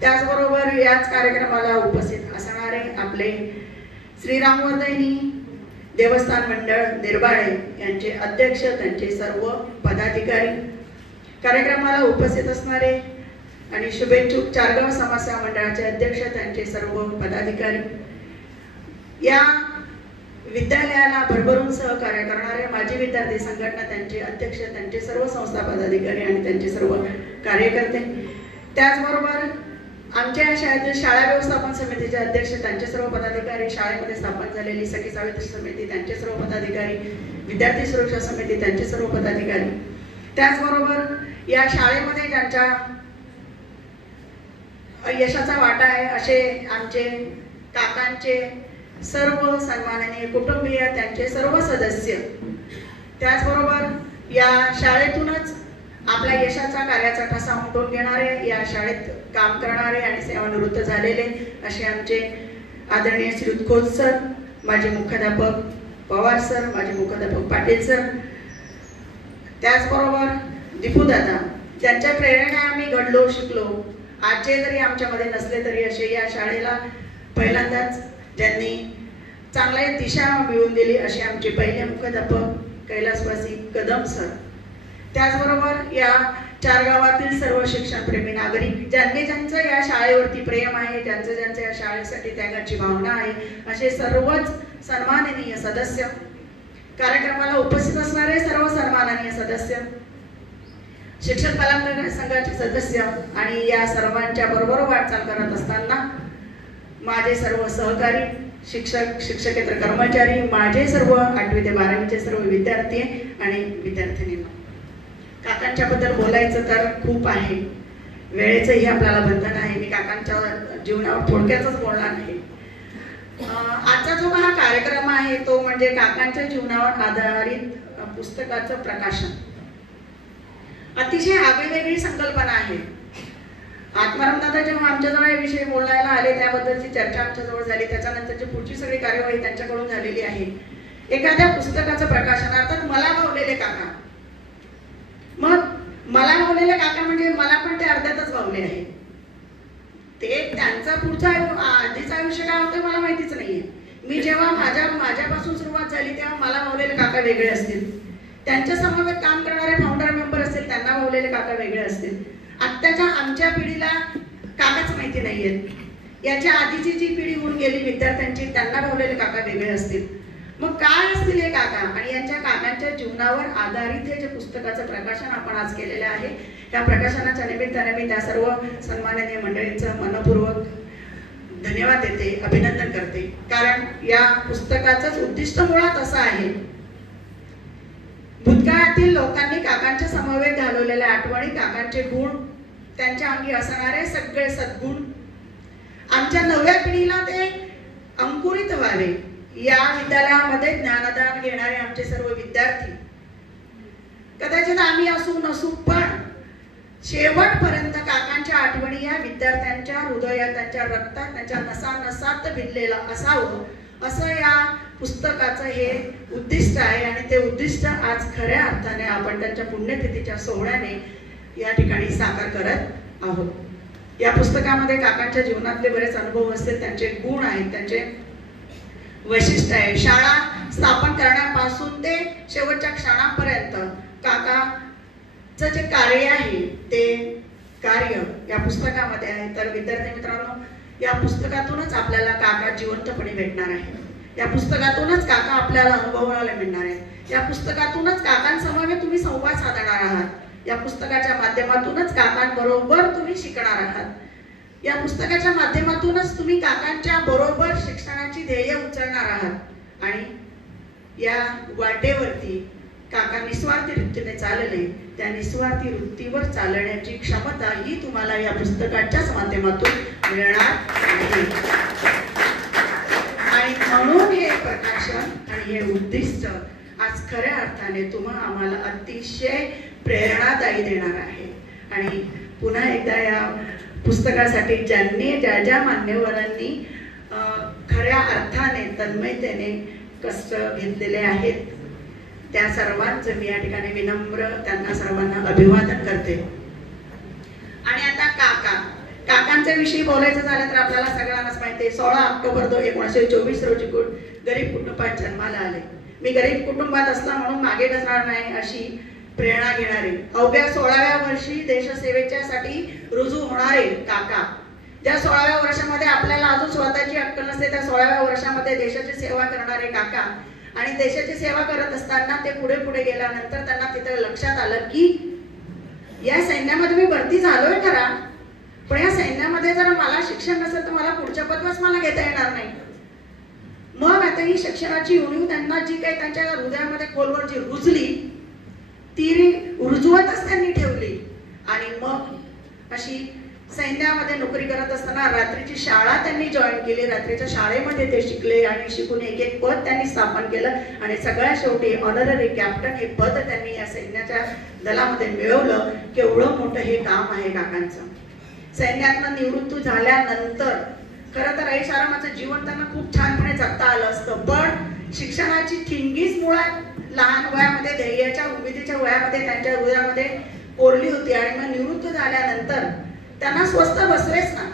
त्याचबरोबर याच कार्यक्रमाला उपस्थित असणारे आपले श्री रामवर्धनी देवस्थान मंडळ निर्बाळे यांचे अध्यक्ष, त्यांचे सर्व पदाधिकारी, कार्यक्रमाला उपस्थित असणारे आणि शुभेच्छुक चारगाव समाजसेवा मंडळाचे अध्यक्ष, त्यांचे सर्व पदाधिकारी, या विद्यालयाला भरभरून सहकार्य करणारे माजी विद्यार्थी संघटना, त्यांचे अध्यक्ष, त्यांचे सर्व संस्था पदाधिकारी आणि त्यांचे सर्व कार्यकर्ते, त्याचबरोबर आमच्या शाळेतील शाळा व्यवस्थापन समितीचे अध्यक्ष, त्यांचे सर्व पदाधिकारी, शाळेमध्ये स्थापन झालेली सखी सावित्री समिती, त्यांचे सर्व पदाधिकारी, विद्यार्थी सुरक्षा समिती, त्यांचे सर्व पदाधिकारी, त्याचबरोबर या शाळेमध्ये ज्यांच्या यशाचा वाटा आहे असे आमचे काकांचे सर्व सन्माननीय कुटुंबीय, त्यांचे सर्व सदस्य, त्याचबरोबर या शाळेतूनच आपल्या यशाचा कार्याचा ठसा उमटून घेणारे, या शाळेत काम करणारे आणि सेवानिवृत्त झालेले असे आमचे आदरणीय श्री खोत सर, माजी मुख्याध्यापक पवार सर, माजी मुख्याध्यापक पाटील सर, त्याचबरोबर दीपूदादा, ज्यांच्या प्रेरणेने आम्ही घडलो, शिकलो, आजचे जरी आमच्यामध्ये नसले तरी असे या शाळेला पहिल्यांदाच ज्यांनी चांगली दिशा मिळवून दिली असे आमचे पहिले मुख्याध्यापक कैलासवासी कदम सर, त्याचबरोबर या चार गावातील सर्व शिक्षणप्रेमी नागरिक, ज्यांचं या शाळेवरती प्रेम आहे, ज्यांचं या शाळेसाठी त्यागाची भावना आहे, असे सर्वच सन्माननीय सदस्य, कार्यक्रमाला उपस्थित असणारे सर्व सन्माननीय सदस्य, शिक्षक कलाकार संघाचे सदस्य आणि या सर्वांच्या बरोबर वाटचाल करत असताना माझे सर्व सहकारी, शिक्षक, शिक्षकेतर कर्मचारी, माझे सर्व 8वी ते 12वीचे सर्व विद्यार्थी आणि विद्यार्थिनींना, काकांच्या बद्दल बोलायचं तर खूप आहे, वेळेचंही आपल्याला बंधन आहे. मी काकांच्या जीवनावर थोडक्यातच बोलणार नाही. आजचा जो हा कार्यक्रम आहे तो म्हणजे काकांच्या जीवनावर आधारित पुस्तकाचं प्रकाशन. अतिशय आगळीवेगळी संकल्पना आहे. आत्माराम दादा जेव्हा आमच्याजवळ याविषयी बोलायला आले त्याबद्दलची चर्चा आमच्याजवळ झाली, त्याच्यानंतरची पुढची सगळी कार्यवाही त्यांच्याकडून झालेली आहे. एखाद्या पुस्तकाचं प्रकाशन, अर्थात मला भावलेले काका, मग मला भावलेले काका म्हणजे मला पण ते अर्ध्यातच भावले आहे. ते त्यांचा पुढचा आधीचं आयुष्य काय होतं मला माहितीच नाहीये. मी जेव्हा माझ्यापासून सुरुवात झाली तेव्हा मला भावलेले काका वेगळे असतील, त्यांच्या समवेत काम करणारे फाउंडर मेंबर असतील त्यांना भावलेले काका वेगळे असतील. आत्ताच्या आमच्या पिढीला काकाच माहिती नाहीयेत. याच्या आधीची जी पिढी होऊन गेली विद्यार्थ्यांची त्यांना भावलेले काका वेगळे असतील. मग काय असतील हे काका, आणि यांच्या काकांच्या जीवनावर आधारित हे जे पुस्तकाचं प्रकाशन आपण आज केलेलं आहे, त्या प्रकाशनाच्या निमित्ताने मी त्या सर्व सन्माननीय मंडळींचं मनपूर्वक धन्यवाद देते, अभिनंदन करते. कारण या पुस्तकाचंच उद्दिष्ट मुळात असं आहे, भूतकाळातील लोकांनी काकांच्या समवेत घालवलेल्या आठवणी, काकांचे गुण, त्यांच्या अंगी असणारे सगळे सद्गुण आमच्या नव्या पिढीला ते अंकुरित व्हावे. या विद्यालयामध्ये ज्ञानदान घेणारे आमचे सर्व विद्यार्थी, कदाचित आम्ही असू नसू पण शेवटपर्यंत काकांच्या आठवणी या विद्यार्थ्यांच्या हृदयात, त्यांच्या रक्तात, त्यांच्या नसानसात भिनलेला असावं असं या पुस्तकाचं हे उद्दिष्ट आहे. आणि ते उद्दिष्ट आज खऱ्या अर्थाने आपण त्यांच्या पुण्यतिथीच्या सोहळ्याने या ठिकाणी साकार करत आहोत. या पुस्तकामध्ये काकांच्या जीवनातले बरेच अनुभव असतील, त्यांचे गुण आहेत, त्यांचे वैशिष्ट्य आहे. शाळा स्थापन करण्यापासून ते शेवटच्या क्षणापर्यंत काकाचं जे कार्य आहे ते कार्य या पुस्तकामध्ये आहे. तर विद्यार्थी मित्रांनो, या पुस्तकातूनच आपल्याला काका जिवंतपणे भेटणार आहे. या पुस्तकातूनच काका आपल्याला अनुभवायला मिळणार आहे. या पुस्तकातूनच काकांसमवेत तुम्ही संवाद साधणार आहात. या पुस्तकाच्या माध्यमातूनच काकांबरोबर तुम्ही शिकणार आहात. या पुस्तकाच्या माध्यमातूनच तुम्ही काकांच्या बरोबर शिक्षणाची ध्येय उचलणार आहात. आणि या वाटेवरती काका निस्वार्थी वृत्तीने चालले, त्या निस्वार्थी वृत्तीवर चालण्याची क्षमता ही तुम्हाला या पुस्तकाच्याच माध्यमातून मिळणार आहे. आणि म्हणून हे प्रकाशन आणि हे उद्दिष्ट आज खऱ्या अर्थाने तुम्हा आम्हाला अतिशय प्रेरणादायी देणार आहे. आणि पुन्हा एकदा या पुस्तकासाठी ज्या ज्या मान्यवरांनी खऱ्या अर्थाने तन्मयतेने कष्ट घेतलेले आहेत त्या सर्वांचं मी या ठिकाणी विनम्र त्यांना सर्वांना अभिवादन करते. आणि आता काकांच्या विषयी बोलायचं झालं तर आपल्याला सगळ्यांनाच माहिती आहे, 16 ऑक्टोबर 1924 रोजी गरीब कुटुंबात जन्माला आले. मी गरीब कुटुंबात असला म्हणून मागे बसणार नाही अशी प्रेरणा घेणारे, अवघ्या 16व्या वर्षी देशसेवेच्यासाठी रुजू होणारे काका, ज्या 16व्या वर्षामध्ये आपल्याला अजून स्वतःची अक्कल नसते त्या 16व्या वर्षामध्ये देशाची सेवा करणारे काका. आणि देशाची सेवा करत असताना ते पुढे पुढे गेल्यानंतर त्यांना तिथे लक्षात आलं की या सैन्यामध्ये मी भरती झालोय खरा, पण या सैन्यामध्ये जर मला शिक्षण नसेल तर मला पुढच्या पदवास मला घेता येणार नाही. मग आता ही शिक्षणाची उणीव त्यांना जी काही त्यांच्या हृदयामध्ये खोलवर जी रुजली ती रुजवतच त्यांनी ठेवली. आणि मग अशी सैन्यामध्ये नोकरी करत असताना रात्रीची शाळा त्यांनी जॉईन केली. रात्रीच्या शाळेमध्ये ते शिकले आणि शिकून एक एक पद त्यांनी स्थापन केलं. आणि सगळ्यात शेवटी ऑनररी कॅप्टन हे पद त्यांनी या सैन्याच्या दलामध्ये मिळवलं. केवढं मोठं हे काम आहे काकांचं. सैन्यातनं निवृत्त झाल्यानंतर खरं तर ऐशारामाचं जीवन त्यांना खूप छानपणे जगता आलं असतं, पण शिक्षणाची ठिणगीच मुळात लहान वयामध्ये ध्येयाच्या उमेदीच्या वयामध्ये त्यांच्या हृदयामध्ये कोरली होती. आणि मग निवृत्त झाल्यानंतर त्यांना स्वस्थ बसलेच ना,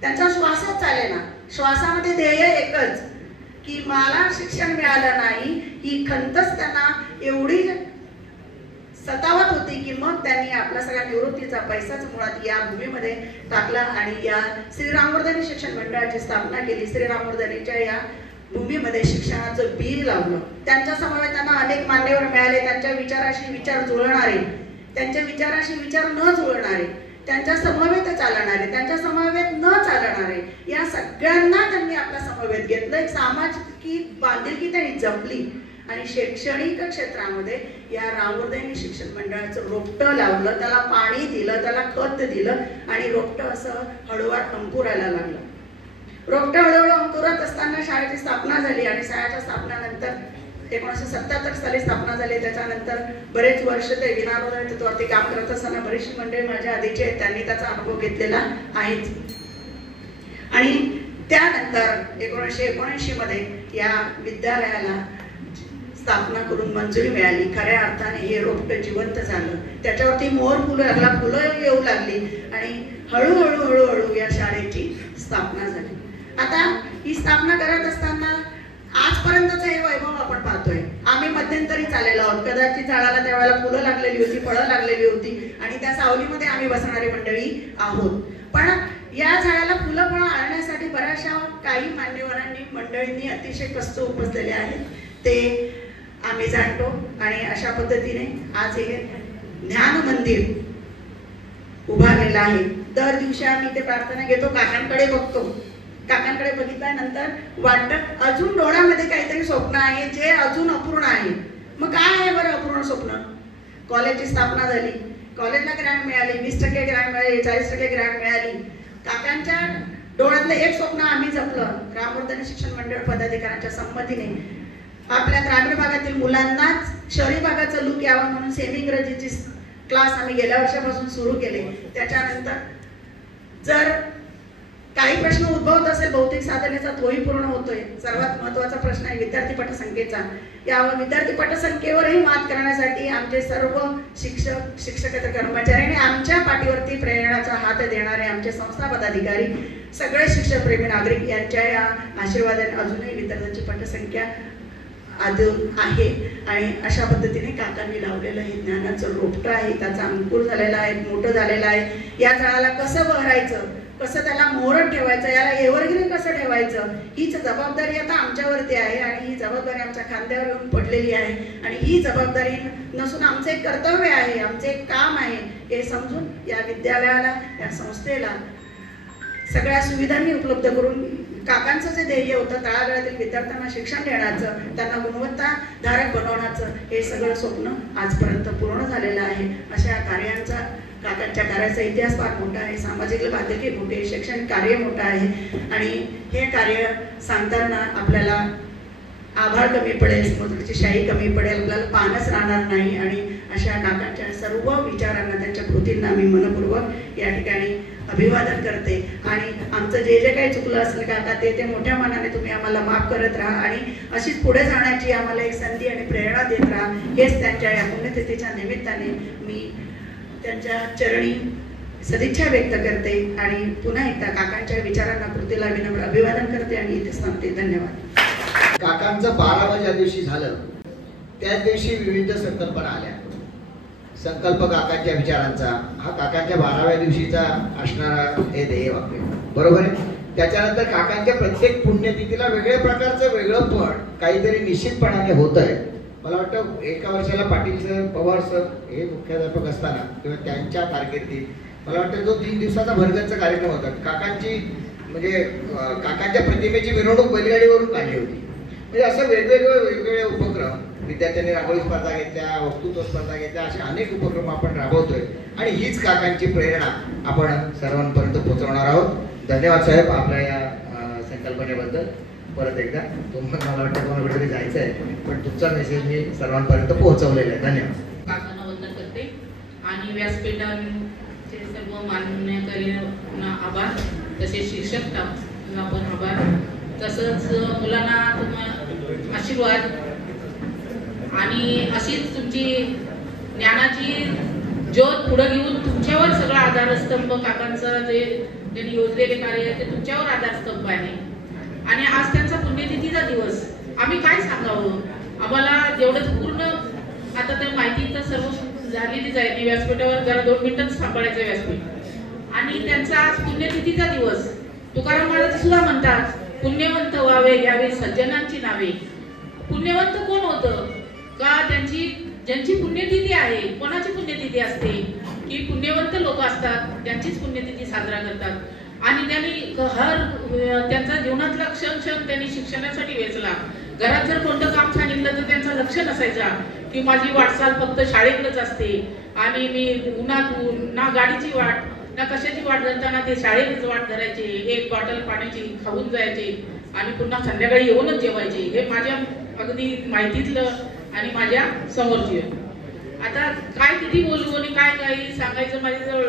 त्यांचा श्वासच चाले ना. श्वासामध्ये ध्येय एकच की मला शिक्षण मिळालं नाही ही खंतच त्यांना एवढी सतावत होती की मग त्यांनी आपला सगळ्या निवृत्तीचा पैसाच मुळात या भूमीमध्ये टाकला आणि या श्री रामवर्धनी शिक्षण मंडळाची स्थापना केली. श्री रामवर्धनीच्या या भूमीमध्ये शिक्षणाचं बी लावलं. त्यांच्या समवेत त्यांना अनेक मान्यवर मिळाले, त्यांच्या विचाराशी विचार जुळणारे, त्यांच्या विचाराशी विचार न जुळणारे, त्यांच्या समवेत चालणारे, त्यांच्या समवेत न चालणारे, या सगळ्यांना त्यांनी आपल्या समवेत घेतलं. एक सामाजिक बांधिलकी त्यांनी जपली आणि शैक्षणिक क्षेत्रामध्ये या रामवर्धनी शिक्षण मंडळाचं रोपटं लावलं, त्याला पाणी दिलं, त्याला खत दिलं आणि रोपटं असं हळूवार अंकुरायला लागलं. रोपटं हळूहळू अंकुरत असताना शाळेची स्थापना झाली आणि शाळेच्या स्थापनेनंतर 1977 साली स्थापना झाली. त्याच्यानंतर बरेच वर्ष ते विनारोधवरती काम करत असताना बरीचशी मंडळी माझ्या आधीचे आहेत, त्यांनी त्याचा अनुभव घेतलेला आहेच. आणि त्यानंतर 1979 मध्ये या विद्यालयाला स्थापना करून मंजुरी मिळाली. खऱ्या अर्थाने हे रोपटं जिवंत झालं, त्याच्यावरती मोर फुलं लागला, फुलं येऊ लागली आणि हळूहळू हळूहळू या शाळेची स्थापना झाली. आता ही स्थापना करत असताना आजपर्यंतचं हे वैभव आपण पाहतोय. आम्ही मध्यंतरी चाललेलो आहोत, कदाचित झाडाला त्यावेळेला फुलं लागलेली होती, फळं लागलेली होती आणि त्या सावलीमध्ये आम्ही बसणारी मंडळी आहोत. पण या झाडाला फुलं फळं आणण्यासाठी बऱ्याचशा काही मान्यवरांनी मंडळींनी अतिशय कष्ट उपसलेले आहेत, ते आम्ही जाणतो. आणि अशा पद्धतीने आज हे ज्ञान मंदिर उभारलेलं आहे. दर दिवशी आम्ही ते प्रार्थना घेतो, काकांकडे बघतो. काकांकडे बघितल्यानंतर वाटतं अजून डोळ्यामध्ये काहीतरी स्वप्न आहे जे अजून अपूर्ण आहे. मग काय आहे बरं अपूर्ण स्वप्न? कॉलेजची स्थापना झाली, कॉलेजला ग्रँट मिळाली, 20% ग्रँट मिळाली, 40% ग्रँट मिळाली. काकांच्या डोळ्यातलं एक स्वप्न आम्ही जपलं. रामवर्धनी शिक्षण मंडळ पदाधिकाऱ्यांच्या संमतीने आपल्या ग्रामीण भागातील मुलांनाच शहरी भागाचं लूक यावं म्हणून सेमी इंग्रजीची क्लास आम्ही गेल्या वर्षापासून सुरू केले. त्याच्यानंतर जर काही प्रश्न उद्भवत असेल भौतिक साधनेचा तोही पूर्ण होतोय. सर्वात महत्त्वाचा प्रश्न आहे विद्यार्थी पटसंख्येचा. या विद्यार्थी पटसंख्येवरही मात करण्यासाठी आमचे सर्व शिक्षक शिक्षकेतर कर्मचारी आणि आमच्या पाठीवरती प्रेरणाचा हात देणारे आमचे संस्था पदाधिकारी सगळे शिक्षकप्रेमी नागरिक यांच्या या आशीर्वादाने अजूनही विद्यार्थ्यांची पटसंख्या अजून आहे. आणि अशा पद्धतीने काकांनी लावलेलं हे ज्ञानाचं रोपटं आहे, त्याचा अंकुर झालेला आहे, मोठं झालेलं आहे. या झाडाला कसं बहरायचं, कसं त्याला मोहरत ठेवायचं, याला एव्हरग्रीन कसं ठेवायचं, हीच जबाबदारी आता आमच्यावरती आहे. आणि ही जबाबदारी आमच्या खांद्यावर येऊन पडलेली आहे. आणि ही जबाबदारी नसून आमचं एक कर्तव्य आहे, आमचं एक काम आहे हे समजून या विद्यालयाला, या संस्थेला सगळ्या सुविधांनी उपलब्ध करून काकांचं जे ध्येय होतं तळागाळातील विद्यार्थ्यांना शिक्षण देण्याचं, त्यांना गुणवत्ताधारक बनवण्याचं, हे सगळं स्वप्न आजपर्यंत पूर्ण झालेलं आहे. अशा कार्यांचा काकांच्या कार्याचा इतिहास फार मोठा आहे, सामाजिक बांधिलकी मोठी आहे, शैक्षणिक कार्य मोठं आहे. आणि हे कार्य सांगताना आपल्याला आभाळ कमी पडेल, समुद्राची शाही कमी पडेल, आपल्याला पानच राहणार नाही. आणि अशा काकांच्या सर्व विचारांना, त्यांच्या कृतींना मी मनपूर्वक या ठिकाणी अभिवादन करते. आणि आमचं जे जे काही चुकलं असेल काका ते मोठ्या मनाने तुम्ही आम्हाला माफ करत राहा आणि अशीच पुढे जाण्याची आम्हाला एक संधी आणि प्रेरणा देत राहा. हेच त्यांच्या या पुण्यतिथीच्या निमित्ताने मी त्यांच्या चरणी सदिच्छा व्यक्त करते आणि पुन्हा एकदा काकांच्या विचारांना कृतीला विनम्र अभिवादन करते आणि इथेच थांबते. धन्यवाद. काकांचं 12वं ज्या दिवशी झालं त्याच दिवशी विविध संकल्पना आल्या. संकल्प काकांच्या विचारांचा हा काकांच्या 12व्या दिवशीचा असणारा हे ध्येय वाक्य बरोबर आहे. त्याच्यानंतर काकांच्या प्रत्येक पुण्यतिथीला वेगळ्या प्रकारचं वेगळं पण काहीतरी निश्चितपणाने होत आहे. मला वाटतं एका वर्षाला पाटील सर, पवार सर हे मुख्याध्यापक असताना किंवा त्यांच्या कारकिर्दीत मला वाटतं जो 3 दिवसाचा भरगतचा कार्यक्रम होता, काकांची म्हणजे काकांच्या प्रतिमेची मिरवणूक बैलगाडीवरून काढली होती. म्हणजे असं वेगवेगळे उपक्रम, विद्यार्थ्यांनी रांगोळी स्पर्धा घेतल्या, वक्तृत्व स्पर्धा घेतल्या, असे अनेक उपक्रम आपण राबवतोय आणि हीच काकांची प्रेरणा आपण सर्वांपर्यंत पोहोचवणार आहोत. धन्यवाद साहेब आपल्या या संकल्पनेबद्दल. परत एकदा तुम्हाला मला वाटतं कोणाकडे तरी जायचं आहे पण तुमचा मेसेज मी सर्वांपर्यंत पोहोचवलेला आहे. धन्यवाद. काकांना वंदन करते आणि व्यासपीठांचे सर्व मान्यकरींना आभार, तसेच शिक्षक स्टाफला पण आभार, तसंच मुलांना आशीर्वाद आणि अशीच तुमची ज्ञानाची ज्योत पुढे घेऊन तुमच्यावर सगळा आधारस्तंभ काकांचं जे त्यांनी योजलेले कार्य आहे ते तुमच्यावर आधारस्तंभ आहे. आणि आज त्यांचा पुण्यतिथीचा दिवस, आम्ही काय सांगावं, आम्हाला जेवढं पूर्ण आता तर माहिती तर सर्व झालेलीच आहे. मी व्यासपीठावर जरा 2 मिनिटच सांभाळायचं व्यासपीठ. आणि त्यांचा आज पुण्यतिथीचा दिवस, तुकाराम महाराज सुद्धा म्हणतात पुण्यवंत व्हावे घ्यावे सज्जनांची नावे. पुण्यवंत कोण होतं का? ज्यांची पुण्यतिथी आहे. कोणाची पुण्यतिथी असते की पुण्यवंत लोक असतात, त्यांचीच पुण्यतिथी साजरा करतात. आणि त्यांनी त्यांचा जीवनातला क्षण त्यांनी शिक्षणासाठी वेचला. घरात जर कोणतं काम सांगितलं तर त्यांचं लक्ष नसायचा की माझी वाटचाल फक्त शाळेकडेच असते आणि मी उन्हातून ना गाडीची वाट ना कशाची वाट धरताना ते शाळेतच वाट धरायचे, 1 बॉटल पाण्याची खाऊन जायचे आणि पुन्हा संध्याकाळी येऊनच जेवायचे. हे माझ्या अगदी माहितीतलं आणि माझ्या समोरची. आता काय किती बोलू आणि काय काही सांगायचं माझ्याजवळ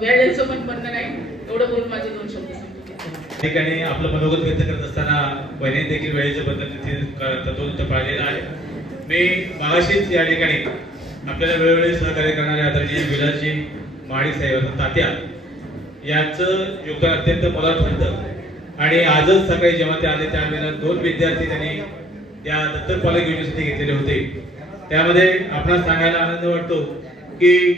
वेळेचं पण बंधन नाही. एवढं बोलून माझे 2 शब्द सांगतो. ठिकाणी आपलं मनोगत व्यक्त करत असताना बहिणी देखील वेळेचं बंधन तिथे पाळलेलं आहे. मी मागाशीच या ठिकाणी आपल्याला वेळोवेळी सहकार्य करणारे आदरणीय विलासजी माळी साहेब तात्या यांचं योगदान अत्यंत मोलाचं ठरतं. आणि आजच सकाळी जेव्हा ते आले त्यावेळेला 2 विद्यार्थी त्यांनी त्या दत्तक पालक योजनेसाठी घेतलेले होते. त्यामध्ये आपणास सांगायला आनंद वाटतो की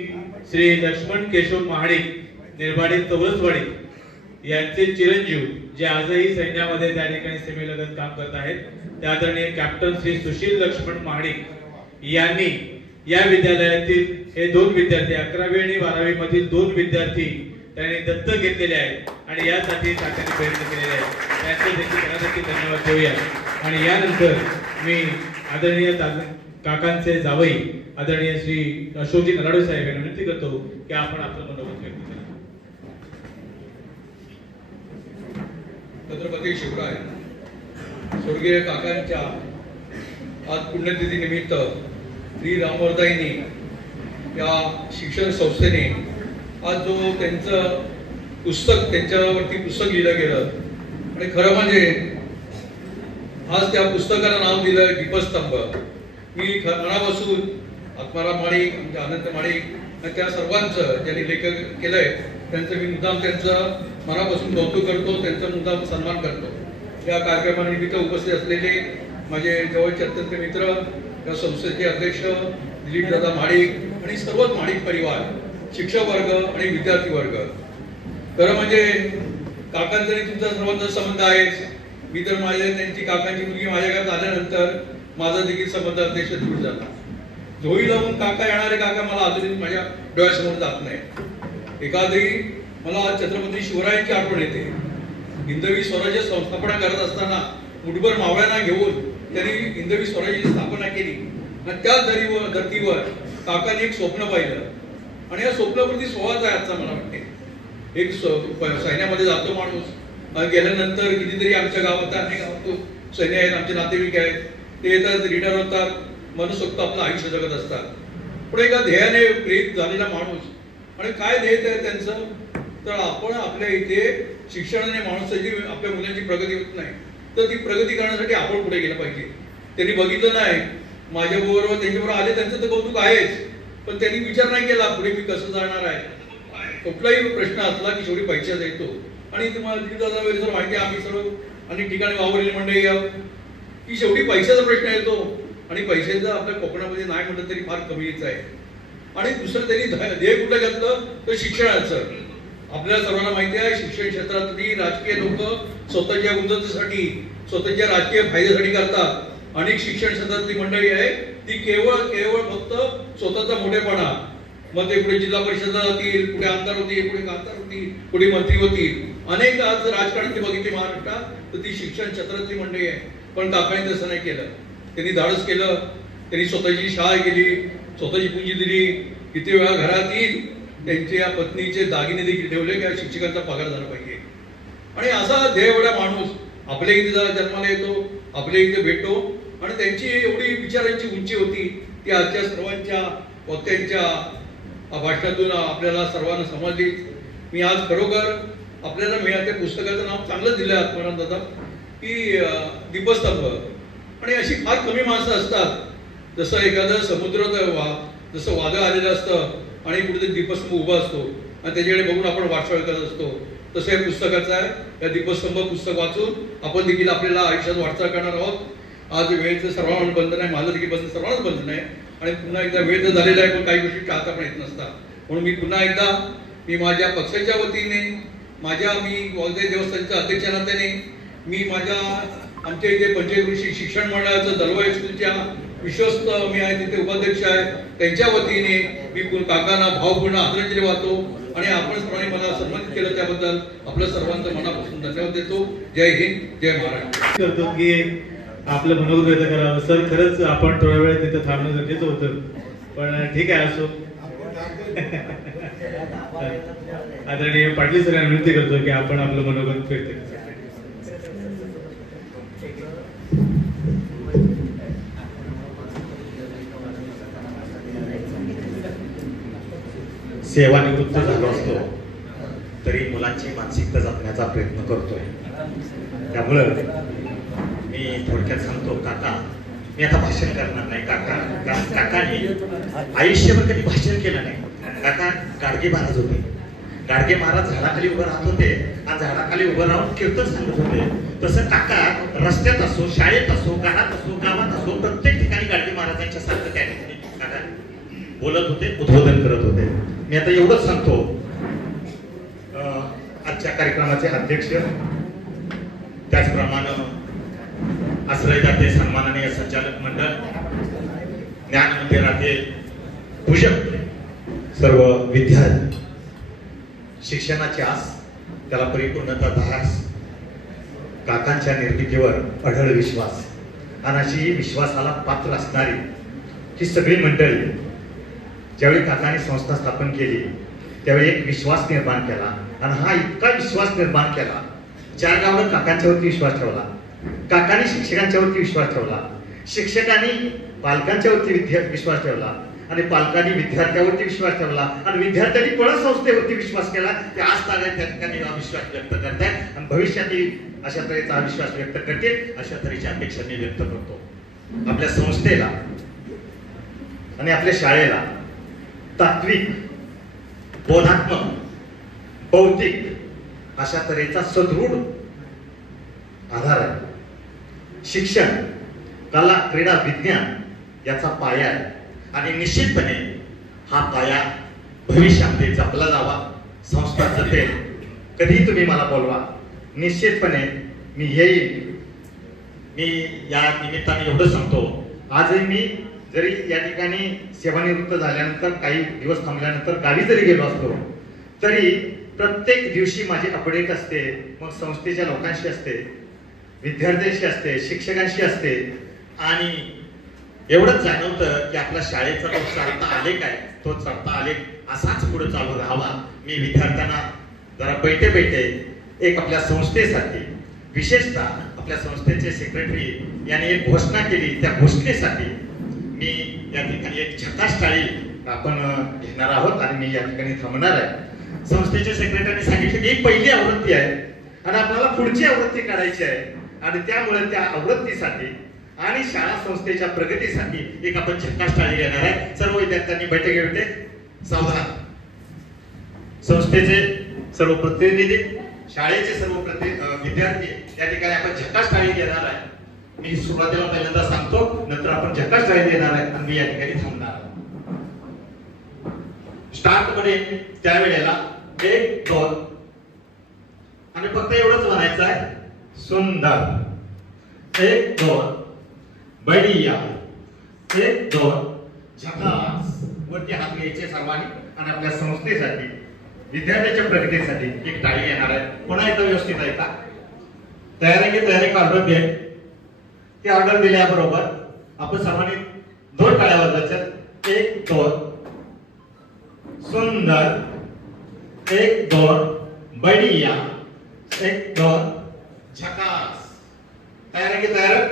श्री लक्ष्मण केशव महाडिक निर्वाडी चौरसवाडी यांचे चिरंजीव जे आजही सैन्यामध्ये त्या ठिकाणी सीमेलगत काम करत आहेत, त्या आदरणीय कॅप्टन श्री सुशील लक्ष्मण महाडिक यांनी या विद्यालयातील हे 2 विद्यार्थी 11वी आणि 12वी मधील 2 विद्यार्थी त्यांनी दत्तक घेतलेले आहेत आणि यासाठी तात्याने प्रयत्न केलेले आहेत. त्यांचे देखील त्यासाठी धन्यवाद देऊया. आणि यानंतर मी आदरणीय काकांचे जावई आदरणीय श्री अशोकजी नराडे साहेब यांना विनंती करतो की आपण आपलं मनोगत व्यक्त करा. छत्रपती शिवराय स्वर्गीय काकांच्या आज पुण्यतिथी निमित्त श्री रामवर्धाईनी या शिक्षण संस्थेने आज जो त्यांचं पुस्तक त्यांच्यावरती पुस्तक लिहिलं गेलं आणि खरं म्हणजे आज त्या पुस्तकाला नाव दिलं दीपस्तंभ. मी मनापासून आत्माराम माडिक, आमचे अनंत माडिक आणि त्या सर्वांचं ज्यांनी लेखक केलंय त्यांचं मी मुद्दाम त्यांचं मनापासून कौतुक करतो, त्यांचा मुद्दाम सन्मान करतो. या कार्यक्रमानिमित्त उपस्थित असलेले माझे जवळचे अत्यंत मित्र, या संस्थेचे अध्यक्ष दिलीपदादा माडिक आणि सर्वच माडिक परिवार, शिक्षक वर्ग आणि विद्यार्थी वर्ग. खरं म्हणजे काकांचा आणि तुमचा सर्वांचा संबंध आहेच. मी तर त्यांची काकांची मुलगी माझ्या घरात आल्यानंतर माझा देखील संबंध अध्यक्ष दूर झाला. झोळी लावून काका येणारे काका मला अजूनही माझ्या डोळ्यासमोर जात नाही. एखादी मला छत्रपती शिवरायांची आठवण येते. हिंदवी स्वराज्य संस्थापना करत असताना मुठभर मावळ्यांना घेऊन त्यांनी हिंदवी स्वराज्याची स्थापना केली आणि त्याच धर्तीवर काकाने एक स्वप्न पाहिलं आणि या स्वप्नावरती सोहळाच आहे आजचा. मला वाटते एक सैन्यामध्ये जातो माणूस, गेल्यानंतर कितीतरी आमच्या गावात अनेक गावातून सैन्य आहेत, आमचे नातेवाईक आहेत, ते येतात, रिटायर होतात, मनसोक्त आपलं आयुष्य जगत असतात. पण एका ध्येयाने प्रेरित झालेला माणूस आणि काय ध्येय आहे त्यांचं, तर आपण आपल्या इथे शिक्षणाने माणसाची आपल्या मुलांची प्रगती होत नाही, तर ती प्रगती करण्यासाठी आपण पुढे गेलं पाहिजे. त्यांनी बघितलं नाही, माझ्याबरोबर त्यांच्याबरोबर आले, त्यांचं तर कौतुक आहेच, पण त्यांनी विचार नाही केला पुढे मी कसं जाणार आहे. कुठलाही प्रश्न असला की शेवटी पैशाचा येतो. आणि तुम्हाला दिलीपदादा वगैरे सर माहिती आहे, आम्ही सर्व अनेक ठिकाणी वावरलेली मंडळी की शेवटी पैशाचा प्रश्न येतो आणि पैशाचं आपल्या कोकणामध्ये नाही म्हटलं तरी फार कमीच आहे. आणि दुसरं त्यांनी ध्येय कुठलं घेतलं तर शिक्षणाचं. आपल्याला सर्वांना माहिती आहे शिक्षण क्षेत्रातली राजकीय लोक स्वतःच्या उन्नतीसाठी, स्वतःच्या राजकीय फायद्यासाठी करतात. अनेक शिक्षण क्षेत्रातली मंडळी आहे ती केवळ फक्त स्वतःचा मोठेपणा, मग ते पुढे जिल्हा परिषदला जातील, पुढे आमदार होतील, पुढे खासदार होतील, पुढे मंत्री होतील. अनेक आज राजकारणाची बघितली महाराष्ट्रात तर ती शिक्षण क्षेत्रातली मंडळी आहे. पण काकांनी तसं नाही केलं. त्यांनी धाडस केलं, त्यांनी स्वतःची शाळा केली, स्वतःची पुंजी दिली. किती वेळा घरात येईल त्यांच्या पत्नीचे दागिने देखील ठेवले की शिक्षकांचा पगार झाला पाहिजे. आणि असा ध्येयवडा माणूस आपल्या इथे जन्माला येतो, आपल्या इथे भेटतो आणि त्यांची एवढी विचारांची उंची होती ती आजच्या सर्वांच्या वक्त्यांच्या भाषणातून आपल्याला सर्वांना समजली. मी आज खरोखर आपल्याला मिळाल्या पुस्तकाचं नाव चांगलं दिलं आहे आत्माराम दादा की दीपस्तंभ. आणि अशी फार कमी माणसं असतात, जसं एखादं समुद्र जसं वादळ आलेलं असतं आणि कुठे दीपस्तंभ उभा असतो आणि त्याच्याकडे बघून आपण वाटचाल करत असतो, तसं हे पुस्तकाचं आहे. या दीपस्तंभ पुस्तक वाचून आपण देखील आपल्याला आयुष्यात वाटचाल करणार आहोत. आज वेळेचं सर्वांना बंधन आहे, माझं देखील बंधन सर्वांनाच बंधन आहे. आणि पुन्हा एकदा वेळ तर झालेला आहे, पण काही गोष्टी टाळता पण येत नसतात. म्हणून मी पुन्हा एकदा माझ्या पक्षाच्या वतीने, मी वाघजाई देवस्थानच्या अध्यक्षा नात्याने, आमच्या इथे पंचायत कृषी शिक्षण मंडळाचं दलवाई स्कूलच्या विश्वस्त मी आहे तिथे उपाध्यक्ष आहे, त्यांच्या वतीने मी काकांना भावपूर्ण आदरांजली वाहतो आणि आपण सर्वांनी मला सन्मानित केलं त्याबद्दल आपल्या सर्वांचं मनापासून धन्यवाद देतो. जय हिंद, जय महाराष्ट्र. करतो की आपलं मनोगत व्यक्त करावं. सर खरंच आपण थोड्या वेळ तिथे थांबणं गरजेचं होतं, पण ठीक आहे असो. आदरणीय पाटील सरांना विनंती करतो की आपण आपलं मनोगत व्यक्त करू. सेवानिवृत्त झालो असतो तरी मुलांची मानसिकता जपण्याचा प्रयत्न करतोय. त्यामुळं मी थोडक्यात सांगतो, काका मी आता भाषण करणार नाही. काकाने आयुष्यभर कधी भाषण केलं नाही. काका गाडगे महाराज होते. गाडगे महाराज झाडाखाली उभं राहत होते आणि झाडाखाली उभं राहून कीर्तन सांगत होते. तसं काका रस्त्यात असो, शाळेत असो, घरात असो, गावात असो, प्रत्येक ठिकाणी गाडगे महाराजांच्या सारखं त्या ठिकाणी काका बोलत होते, उद्बोधन करत होते. मी आता एवढंच सांगतो, आजच्या कार्यक्रमाचे अध्यक्ष, त्याचप्रमाणे आश्रयदाते सन्माननीय संचालक मंडळ, ज्ञान मंदिराचे पूजक, सर्व विद्यार्थी, शिक्षणाची आस त्याला परिपूर्णता दास, काकांच्या निर्मितीवर अढळ विश्वास आणि अशी विश्वासाला पात्र असणारी ही सगळी मंडळी ज्यावेळी काकांनी संस्था स्थापन केली त्यावेळी एक विश्वास निर्माण केला आणि हा इतका विश्वास निर्माण केला. चारगावनं काकांच्यावरती विश्वास ठेवला, काकांनी शिक्षकांच्यावरती विश्वास ठेवला, शिक्षकांनी पालकांच्यावरती विश्वास ठेवला आणि पालकांनी विद्यार्थ्यावरती विश्वास ठेवला आणि विद्यार्थ्यांनी पळ संस्थेवरती विश्वास केला ते आज तागायत त्या ठिकाणी हा विश्वास व्यक्त करतायत आणि भविष्यातही अशा तऱ्हेचा हा विश्वास व्यक्त करतील अशा तऱ्हेची अपेक्षा मी व्यक्त करतो. आपल्या संस्थेला आणि आपल्या शाळेला तात्विक, बोधात्मक, बौद्धिक अशा तऱ्हेचा सदृढ आधार आहे. शिक्षण, कला, क्रीडा, विज्ञान याचा पाया आहे आणि निश्चितपणे हा पाया भविष्यामध्ये जपला जावा, संस्था जपेल. कधीही तुम्ही मला बोलवा, निश्चितपणे मी येईल. मी या निमित्ताने एवढं सांगतो, आजही मी जरी या ठिकाणी सेवानिवृत्त झाल्यानंतर काही दिवस थांबल्यानंतर गावी जरी गेलो असतो तरी प्रत्येक दिवशी माझी अपडेट असते. मग संस्थेच्या लोकांशी असते, विद्यार्थ्यांशी असते, शिक्षकांशी असते आणि एवढंच जाणवतं की आपल्या शाळेचा तो चढता आलेख आहे, तो चढता आलेख असाच पुढे चालू राहावा. मी विद्यार्थ्यांना जरा बैठे एक आपल्या संस्थेसाठी, विशेषतः आपल्या संस्थेचे सेक्रेटरी यांनी एक घोषणा केली, त्या घोषणेसाठी मी या ठिकाणी एक झकास टाळी आपण घेणार आहोत आणि मी या ठिकाणी थांबणार आहे. संस्थेच्या सेक्रेटरीने सांगितलं की ही पहिली आवृत्ती आहे आणि आपल्याला पुढची आवृत्ती काढायची आहे आणि त्यामुळे त्या आवृत्तीसाठी आणि शाळा संस्थेच्या प्रगतीसाठी एक आपण झकास टाळी घेणार आहे. सर्व विद्यार्थ्यांनी बैठकीमध्ये सावधान. संस्थेचे सर्व प्रतिनिधी, शाळेचे सर्व विद्यार्थी या ठिकाणी आपण झकास टाळी घेणार आहे. मी सुरुवातीला पहिल्यांदा सांगतो, नंतर आपण झकास टाळी देणार आहे आणि मी या ठिकाणी थांबणार. स्टार्ट मध्ये त्यावेळेला 1 2 आणि फक्त एवढंच म्हणायचं आहे, सुंदर. 1 2 बढिया. 1 2 झकास. वरती हात घ्यायचे सर्वांनी आणि आपल्या संस्थेसाठी, विद्यार्थ्यांच्या प्रगतीसाठी एक टाळी घेणार आहे. पुन्हा एकदा व्यवस्थित आहे का? तयारी ऑर्डर दे. ती ऑर्डर दिल्याबरोबर आपण सर्वांनी 2 टाळ्या वाजवायच्या. 1 2 सुंदर. 1 2 बढिया. 1 2 झकास. तयार.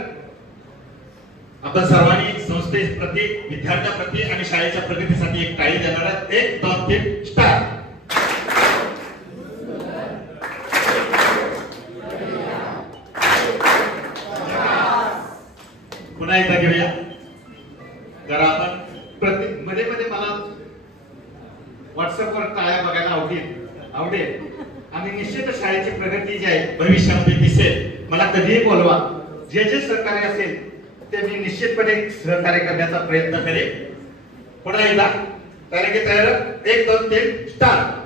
आपण सर्वांनी संस्थेप्रती, विद्यार्थ्यांप्रती आणि शाळेच्या प्रगतीसाठी एक टाळी देणार आहोत. 1 2 3 स्टार्ट. पुन्हा एकदा घेऊया जरा आपण मध्ये मला व्हॉट्सअपवर टाळ्या बघायला आवडेल आणि निश्चितच शाळेची प्रगती जी आहे भविष्यामध्ये दिसेल. मला कधीही बोलवा, जे सहकार्य असेल ते मी निश्चितपणे सहकार्य करण्याचा प्रयत्न करेन. पुन्हा एकदा तयार. 1 2 3 स्टार्ट.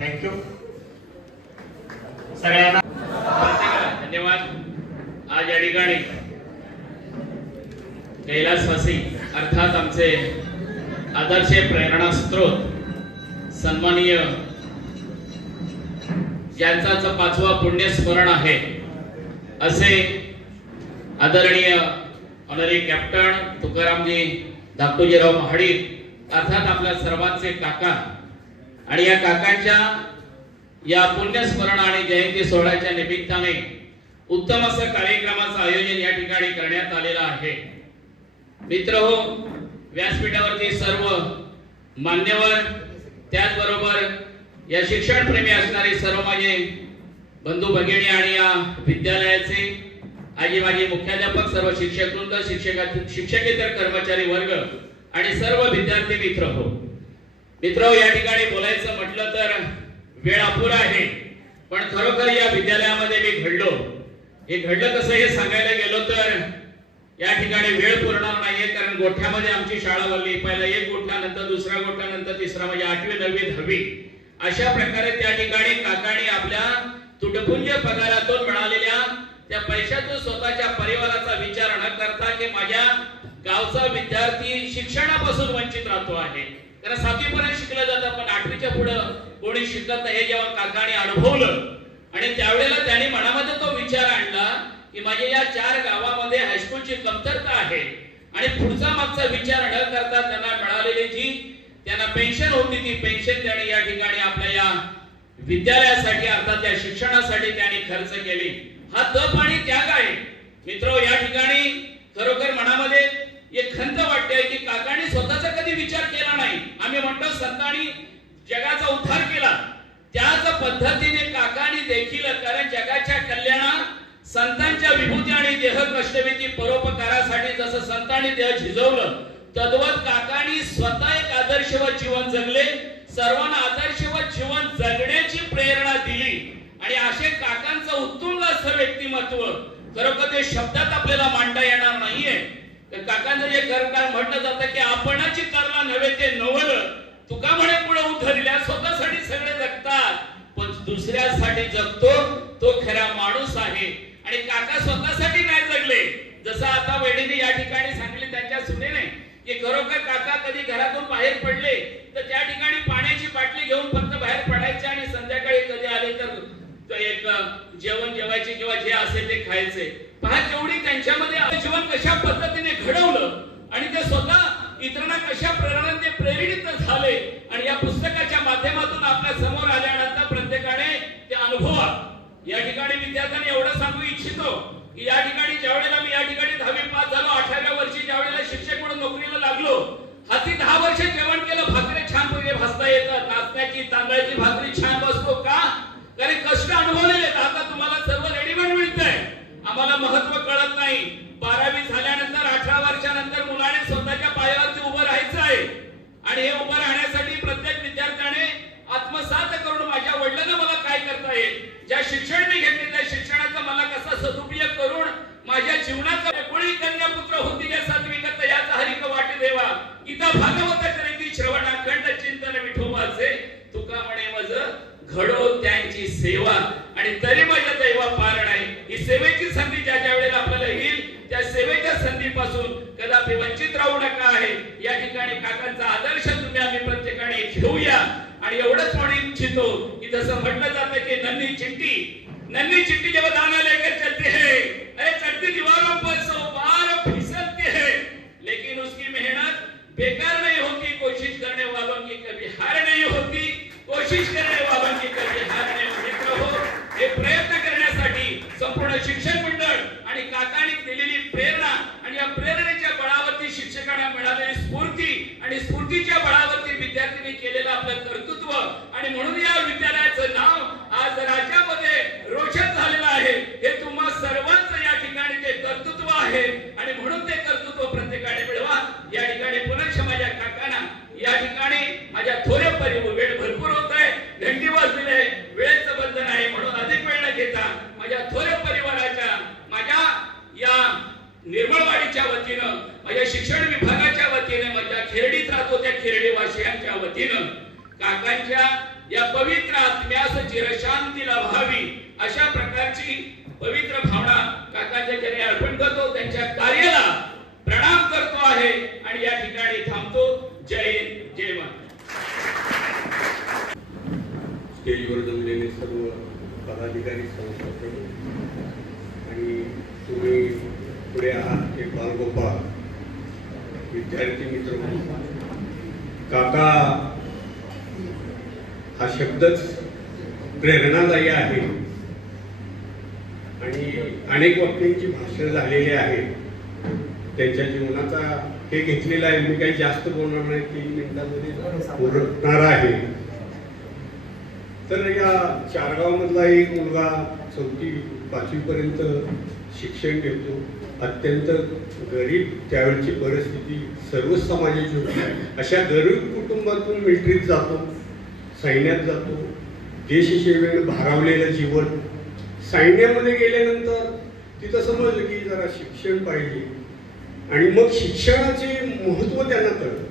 थँक्यू सगळ्यांना. धन्यवाद. आज या ठिकाणी कैलासवासी अर्थात आमचे आदर्श प्रेरणा स्त्रोत सन्माननीय ज्यांचा 5वा पुण्यस्मरण आहे असे आदरणीय ऑनरी कॅप्टन तुकारामजी धाकटोजीराव महाडिक अर्थात आपल्या सर्वांचे काका आणि या काकांच्या या पुण्यस्मरण आणि जयंती सोहळ्याच्या निमित्ताने उत्तम असं कार्यक्रमाचं आयोजन या ठिकाणी करण्यात आलेलं आहे. मित्रहो, व्यासपीठावरती सर्व मान्यवर, त्याचबरोबर या शिक्षणप्रेमी असणारे सर्व माझे बंधू भगिनी आणि या विद्यालयाचे आजी माजी मुख्याध्यापक, सर्व शिक्षकवृंद, शिक्षकेतर कर्मचारी वर्ग आणि सर्व विद्यार्थी मित्र या ठिकाणी बोलायचं म्हटलं तर वेळ अपुरा आहे, पण खरोखर या विद्यालयामध्ये मी घडलो. हे घडलं कसं हे सांगायला गेलो तर या ठिकाणी वेळ पुरणार नाहीये, कारण गोठ्यामध्ये आमची शाळा भरली. पहिला एक गोठा, नंतर दुसरा गोठा, नंतर तिसरा, म्हणजे 8वी 9वी 10वी अशा प्रकारे त्या ठिकाणी काकांनी आपल्या तुटपुंज पगारातून मिळालेल्या त्या पैशातून स्वतःच्या परिवाराचा विचार न करता की माझ्या गावचा विद्यार्थी शिक्षणापासून वंचित राहतो आहे, कारण 7वी पर्यंत शिकलं जातं पण 8वीच्या पुढे कोणी शिकत नाही, हे जेव्हा काकांनी अनुभवलं आणि त्यावेळेला त्यांनी मनामध्ये तो विचार आणला की माझ्या या 4 गावामध्ये हायस्कूलची कमतरता आहे आणि पुढचा मागचा विचार न करता त्यांना मिळालेली जी त्यांना पेन्शन होती ती पेन्शन त्यांनी या ठिकाणी आपल्या या विद्यालयासाठी अर्थात या शिक्षणासाठी त्यांनी खर्च केली. हा तप आणि त्याग आहे. मित्र, या ठिकाणी खरोखर मनामध्ये एक खंत वाटते की काकांनी स्वतःचा कधी विचार केला नाही. आम्ही म्हणतो संतांनी जगाचा उद्धार केला, त्याच पद्धतीने काकांनी देखील, कारण जगाच्या कल्याणात संतांच्या विभूती आणि देह कष्टविधी परोपकारासाठी जसं संतांनी देह झिजवलं, तद्वत काकांनी स्वतः एक आदर्शवत जीवन जगले, सर्वांना आदर्शवत जीवन जगण्याची प्रेरणा दिली. आणि असे काकांचं उत्तुंग असं व्यक्तिमत्व खरोखर ते शब्दात आपल्याला मांडता येणार नाहीये. काकांचं जे करकार म्हटलं जातं की आपणाची करला नव्हे ते नवल, तुका म्हणे पुढे उद्धरल्या, स्वतःसाठी सगळे जगतात पण दुसऱ्यासाठी जगतो तो खरा माणूस आहे. आणि काका स्वतःसाठी नाही जगले. जसं आता वडिलांनी या ठिकाणी सांगितले त्यांच्या सुनेने की खरोखर काका कधी घरातून बाहेर पडले तर त्या ठिकाणी पाण्याची बाटली घेऊन फक्त बाहेर पडायचे आणि संध्याकाळी कधी आले तर एक जेवण जेवायचे किंवा जे असेल ते खायचे. पहा केवढी त्यांच्यामध्ये जीवन कशा पद्धतीने घडवलं आणि ते स्वतः इतरांना कशा प्रेरणेने ते प्रेरित झाले. आणि या पुस्तकाच्या माध्यमातून आपल्या समोर आल्यानंतर प्रत्येकाने ते अनुभवा. या ठिकाणी विद्यार्थ्यांनी एवढं सांगू इच्छितो की या ठिकाणी ज्यावेळेला मी या ठिकाणी 10वी पास झालो, 18व्या वर्षी ज्यावेळेला शिक्षक म्हणून नोकरीला लागलो, हाती 10 वर्ष जेवण केलं, भाकरी छान पैकी भाजता येतात, नाचण्याची तांदळाची भाकरी छान बसतो का, कारण कष्ट अनुभवलेले. आता तुम्हाला सर्व रेडीमेड मिळतंय, आम्हाला महत्व कळत नाही. 12वी झाल्यानंतर 18 वर्षानंतर मुलाने स्वतःच्या पायावरती उभं राहायचं आहे. आणि हे उभं राहण्यासाठी प्रत्येक विद्यार्थ्याने आत्मसात करून माझ्या वडिलांना मला काय करता येईल, ज्या शिक्षण मी घेतले त्या शिक्षणाचा मला कसा सदुपयोग करून माझ्या जीवनाचा कोणी कन्या पुत्र होती या सात्विकत याचा हरिक वाटे देवा, इथं भागवत करीती श्रवणाखंड चिंतन विठोबाचे, तुका म्हणे मज घडो त्यांची सेवा. आणि तरी माझ्या दैवा पार नाही. ही सेवेची संधी ज्या ज्या वेळेला आपल्याला येईल त्या सेवेच्या संधीपासून कदापि वंचित राहू नका आहे. या ठिकाणी काकांचा आदर्श तुम्ही आम्ही प्रत्येकाने घेऊया. आणि एवढंच म्हणू इच्छितो की जसं म्हटलं जातं की नन्ही चिट्टी जब दाना लेकर चलती है, अरे चढ़ती दीवारों पर 100 बार फिसलती है, लेकिन उसकी मेहनत बेकार नहीं होती. कोशिश करने वालों की कभी हार नहीं होती, कोशिश करने वालों की कभी हार नहीं होती. मित्र हो, हे प्रयत्न करण्यासाठी संपूर्ण शिक्षण मंडळ आणि काकांनी दिलेली प्रेरणा आणि या प्रेरणेच्या बळावरती शिक्षकांना मिळालेली स्फूर्ती आणि स्फूर्तीच्या बळावरती विद्यार्थ्यांनी केलेलं आपलं कर्तृत्व आणि म्हणून या विद्यालयाचं नाव आज राज्यामध्ये रोशन झालेलं आहे. हे तुम्हा सर्वांचं या ठिकाणी ते कर्तृत्व आहे आणि म्हणून ते कर्तृत्व प्रत्येकाने मिळवा. या ठिकाणी पुनश्च माझ्या काकांना या ठिकाणी माझ्या थोड्या वेळ भरपूर होत आहे, घंटी वाजलेली आहे, वेळेचं बंधन आहे, म्हणून अधिक वेळ न घेता माझ्या थोड्या परिवाराच्या, माझ्या या निर्मळवाडीच्या वतीनं, माझ्या शिक्षण विभागाच्या वतीने, माझ्या खेरडीत राहतो त्या खेरडी वासियांच्या वतीनं काकांच्या या पवित्र आत्म्यास चिरशांती लाभावी अशा प्रकारची पवित्र भावना काकांच्या चरणी अर्पण करतो. त्यांच्या कार्याला प्रणाम करतो आहे आणि या ठिकाणी थांबतो. जय हिंद, जय महाराष्ट्र. स्टेजवर जमलेले सर्व पदाधिकारी संस्थापक आणि तुम्ही पुढे आहात ते बालगोपाळ विद्यार्थी मित्र, काका हा शब्दच प्रेरणादायी आहे आणि अनेक वाक्यांची भाषण झालेली आहेत त्यांच्या जीवनाचा. हे घेतलेलं आहे, मी काही जास्त बोलणार नाही, 3 मिनिटांमध्ये उरकणार आहे. तर या चारगाव मधला एक मुलगा 4थी 5वी पर्यंत शिक्षण घेतो, अत्यंत गरीब त्यावेळची परिस्थिती सर्वच समाजाची होती. अशा गरीब कुटुंबातून मिलिटरीत जातो, सैन्यात जातो, देशसेवेने भारावलेलं जीवन. सैन्यामध्ये गेल्यानंतर तिथं समजलं की जरा शिक्षण पाहिजे आणि मग शिक्षणाचे महत्त्व त्यांना कळलं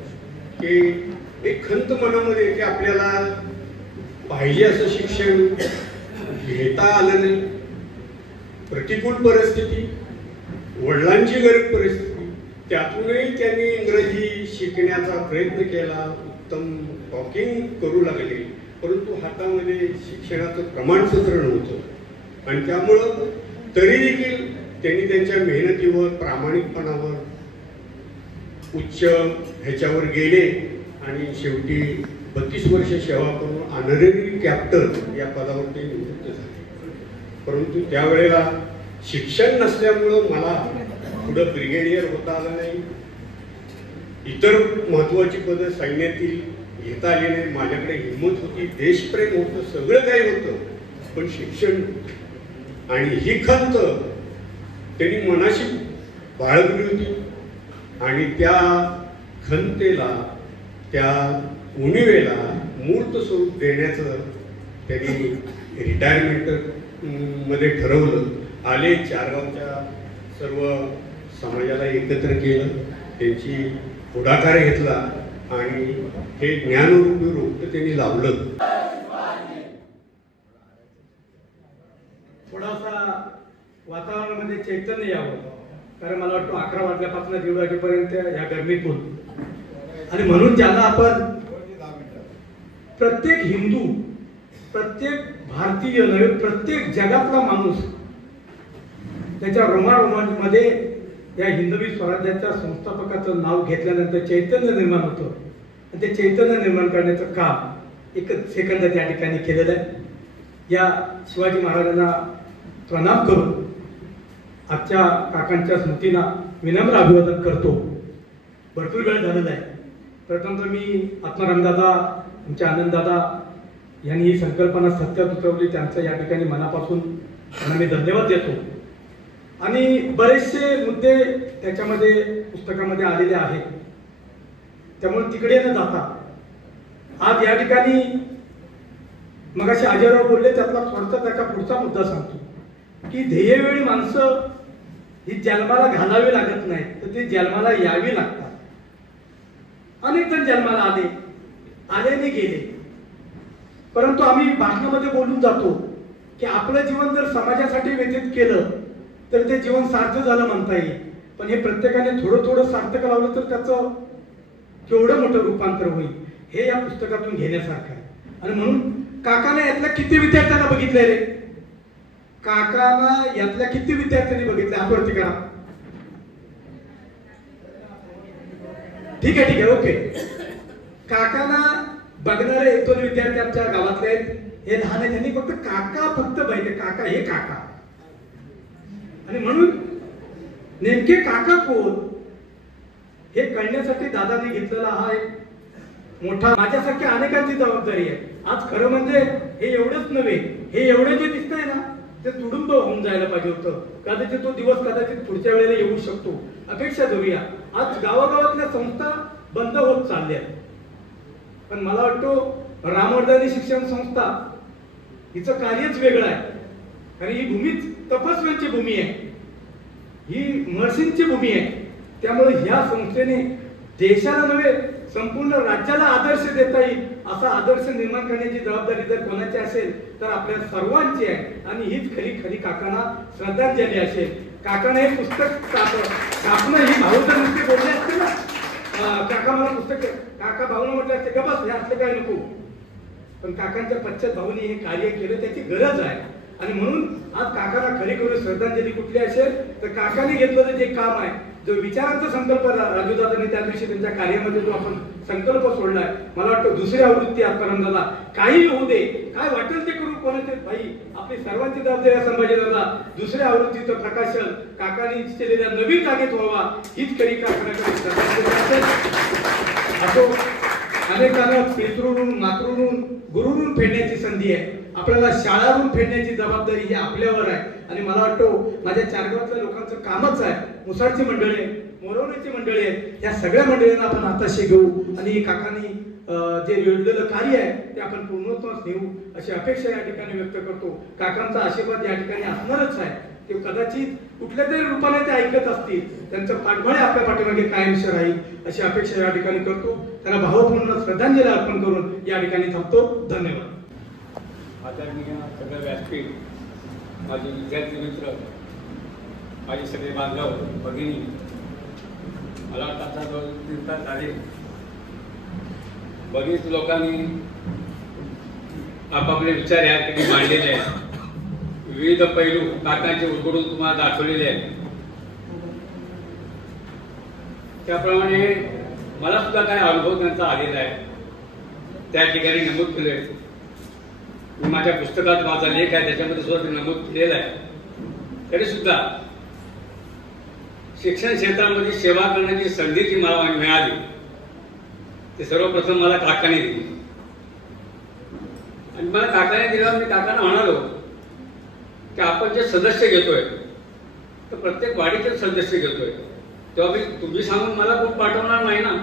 की एक खंत मनामध्ये की आपल्याला पाहिजे असं शिक्षण घेता आलं नाही. प्रतिकूल परिस्थिती, वडिलांची गरीब परिस्थिती, त्यातूनही त्यांनी इंग्रजी शिकण्याचा प्रयत्न केला, उत्तम टॉकिंग करू लागले, परंतु हातामध्ये शिक्षणाचं प्रमाणपत्र नव्हतं आणि त्यामुळं तरी देखील त्यांनी त्यांच्या मेहनतीवर, प्रामाणिकपणावर उच्च ह्याच्यावर गेले आणि शेवटी 32 वर्ष सेवा करून ऑनररी कॅप्टन या पदावर ते निवृत्त झाले. परंतु त्यावेळेला शिक्षण नसल्यामुळं मला पुढं ब्रिगेडियर होता आलं नाही, इतर महत्वाची पदं सैन्यातील घेता आली नाही. माझ्याकडे हिंमत होती, देशप्रेम होतं, सगळं काही होतं, पण शिक्षण आणि ही खंत त्यांनी मनाशी बाळगली होती. आणि त्या खंतेला, त्या उणिवेला मूर्त स्वरूप देण्याचं त्यांनी रिटायरमेंट मध्ये ठरवलं. आले, चारगावच्या सर्व समाजाला एकत्र केलं, त्यांची पुढाकार घेतला आणि हे ज्ञानरूपी रोप त्यांनी लावलं. थोडासा वातावरणामध्ये चैतन्य यावं, कारण मला वाटतं 11 वाजल्यापासून 1:30 वाजेपर्यंत या गरमीतून, आणि म्हणून ज्यांना आपण प्रत्येक हिंदू, प्रत्येक भारतीय नव्हे, प्रत्येक जगातला माणूस त्याच्या रोमारोमांमध्ये या हिंदवी स्वराज्याच्या संस्थापकाचं नाव घेतल्यानंतर चैतन्य निर्माण होतं. आणि ते चैतन्य निर्माण करण्याचं काम एकच सेकंदात या ठिकाणी केलेलं आहे. या शिवाजी महाराजांना प्रणाम करून आजच्या काकांच्या स्मृतीला विनम्र अभिवादन करतो. भरपूर वेळ झालेला आहे. प्रथम तर मी आत्मारामदादा, आमचे आनंददादा यांनी ही संकल्पना सत्यात उतरवली, त्यांचं या ठिकाणी मनापासून त्यांना मी धन्यवाद देतो. आणि बरेचसे मुद्दे त्याच्यामध्ये पुस्तकामध्ये आलेले आहेत, त्यामुळे तिकडे न जाता आज या ठिकाणी मगाशी अजयराव बोलले, त्यातला थोडासा त्याचा पुढचा मुद्दा सांगतो की ध्येयवेळी माणसं ही जन्माला घालावी लागत नाही, तर ती जन्माला यावी लागतात. अनेक जण जन्माला आले, आल्याने गेले, परंतु आम्ही भाषणामध्ये बोलून जातो की आपलं जीवन जर समाजासाठी व्यतीत केलं तर ते जीवन सार्थ झालं म्हणता येईल. पण हे प्रत्येकाने थोडं थोडं सार्थक लावलं तर त्याचं केवढं मोठं रूपांतर होईल, हे या पुस्तकातून घेण्यासारखं आहे. आणि म्हणून काकाने यातल्या किती विद्यार्थ्यांना बघितले रे? काकांना यातल्या किती विद्यार्थ्यांनी बघितले? हातवरती करा. ठीक आहे, ओके. काकांना बघणारे 1-2 विद्यार्थी आमच्या गावातले आहेत, हे लहान आहेत, त्यांनी फक्त काका बघितले. काका हे काका. आणि म्हणून नेमके काका कोण हे कळण्यासाठी दादाने घेतलेला हा एक मोठा, माझ्यासारख्या अनेकांची जबाबदारी आहे. आज खरं म्हणजे हे एवढंच नव्हे, हे एवढं जे दिसतंय ना ते तुडुंब होऊन जायला पाहिजे होतं. कदाचित तो दिवस कदाचित पुढच्या वेळेला येऊ शकतो, अपेक्षा धरूया. आज गावागावातल्या संस्था बंद होत चालल्या, पण मला वाटतं रामवर्धनी शिक्षण संस्था हिचं कार्यच वेगळं आहे. कारण ही भूमीच तपस्व्यांची भूमी आहे, ही महर्षींची भूमी आहे. त्यामुळे ह्या संस्थेने देशाला नव्हे संपूर्ण राज्याला आदर्श देता येईल असा आदर्श निर्माण करण्याची जबाबदारी जर कोणाची असेल तर आपल्या सर्वांची आहे. आणि हीच खरी काकांना श्रद्धांजली असेल. काकाने हे पुस्तक कापणं ही भाऊ जर नुसते बोलले असते ना, काका मला पुस्तक, काका भाऊला म्हटलं असते का बस हे असलं काय नको, पण काकांच्या पश्चात भाऊनी हे कार्य केलं, त्याची गरज आहे. आणि म्हणून आज काकांना खरी करून श्रद्धांजली कुठली असेल तर काकाने घेतलेलं जे काम आहे, जो विचारांचा संकल्प राजूदादांनी त्या दिवशी त्यांच्या कार्यामध्ये जो आपण संकल्प सोडलाय, मला वाटतं दुसरी आवृत्ती आत्मारामदादा काही होऊ दे, काय वाटेल ते करू, कोणाचे भाई आपली सर्वांची जबाबदारी संभाजीदादा. दुसऱ्या आवृत्तीचं प्रकाशन काकांनी केलेल्या नवीन जागेत व्हावा, हीच खरी काकांकडे असो. अनेकांना पितृऋण, मातृऋण, गुरुऋण फेडण्याची संधी आहे. आपल्याला शाळाऋण फेडण्याची जबाबदारी ही आपल्यावर आहे. आणि मला वाटतं माझ्या चारगावातल्या लोकांचं कामच आहे, मुसाळची मंडळी आहे, मोरवण्याची मंडळी आहे, या सगळ्या मंडळींना आपण हाताशी घेऊ आणि काकांनी जे योजलेलं कार्य आहे ते आपण पूर्णत्वास नेऊ अशी अपेक्षा या ठिकाणी व्यक्त करतो. काकांचा आशीर्वाद या ठिकाणी असणारच आहे. ते कदाचित कुठल्या तरी रूपाने ते ऐकत असतील, त्यांचं पाठबळ आपल्या पाठीमागे कायमशी राहील अशी अपेक्षा या ठिकाणी करतो. त्यांना भावपूर्ण श्रद्धांजली अर्पण करून या ठिकाणी थांबतो. धन्यवाद. आदरणीय सगळे व्यासपीठ, माझे विद्यार्थी मित्र, माझे सगळे बांधव भगिनी, मला आता 2-3 तास झाले. बरीच लोकांनी आपापले विचार या ठिकाणी मांडलेले आहेत. विविध पैलू काकांचे उलगडून तुम्हाला दाखवलेले आहेत. त्याप्रमाणे मला सुद्धा काही अनुभव त्यांचा आलेला आहे, त्या ठिकाणी नमूद केले. मी माझ्या पुस्तकात माझा लेख आहे त्याच्यामध्ये सुद्धा ते नमूद केलेला आहे. तरी सुद्धा शिक्षण क्षेत्रामध्ये सेवा करण्याची संधी जी मला मिळाली ते सर्वप्रथम मला काकाने दिली. आणि मला काकाने दिल्यावर मी काकांना म्हणालो की आपण जे सदस्य घेतोय तर प्रत्येक वाडीचे सदस्य घेतोय तेव्हा मी तुम्ही सांगून मला कोण पाठवणार नाही ना.